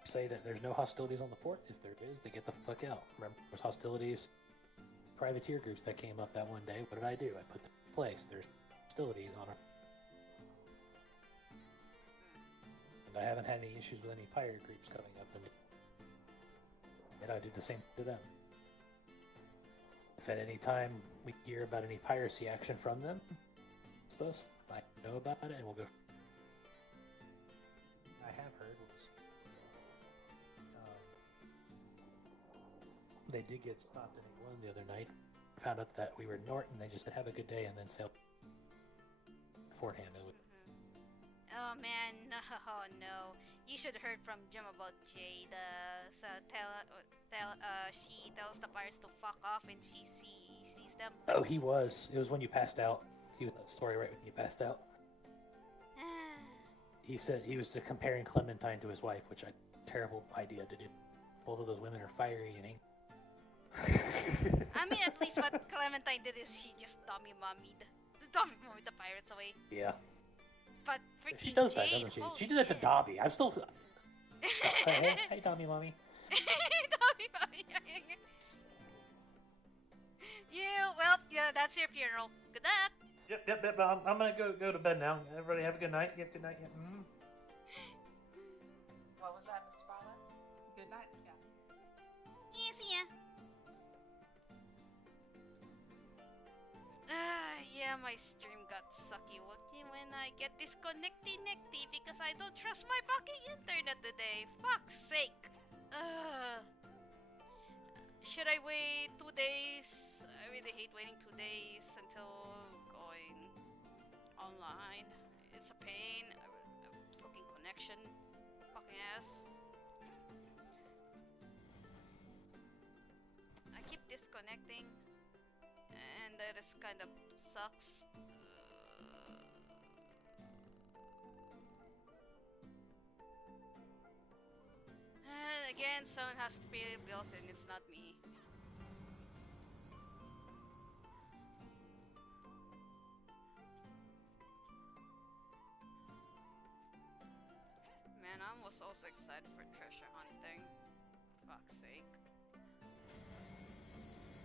Say that there's no hostilities on the port. If there is, they get the fuck out. Remember, there was hostilities, privateer groups that came up that one day. What did I do? I put them in place. There's hostilities on our... And I haven't had any issues with any pirate groups coming up to me. And I do the same to them. If at any time we hear about any piracy action from them, it's us. I know about it, and we'll go. I have heard was they did get stopped in England the other night. Found out that we were Nort, and they just said have a good day, and then sailed beforehand. It was Oh man, no, no. You should have heard from Jim about Jade. So she tells the pirates to fuck off and she sees them. Oh, he was. It was when you passed out. He was that story right when you passed out. He said he was comparing Clementine to his wife, which terrible idea to do. Both of those women are fiery and angry. I mean, at least what Clementine did is she just dummy mummied the pirates away. Yeah. But freaking She does that, Jade, doesn't she? holy She did that to shit. Dobby. I'm still. hey, Dobby, mommy. Dummy mummy. Yeah, well, yeah, that's your funeral. Good luck. Yep. I'm gonna go to bed now. Everybody have a good night. Yep, good night. Yep. What was that, Mr. Violet? Good night, Sky. Yeah, see ya. Yeah, my stream got sucky-wucky when I get disconnecty-necty because I don't trust my fucking internet today. Fuck's sake. Should I wait 2 days? I really hate waiting 2 days until going online. It's a pain. Fucking connection. Fucking ass. I keep disconnecting. And that is kind of sucks. And again, someone has to pay the bills and it's not me. Man, I was also excited for treasure hunting. Fuck's sake.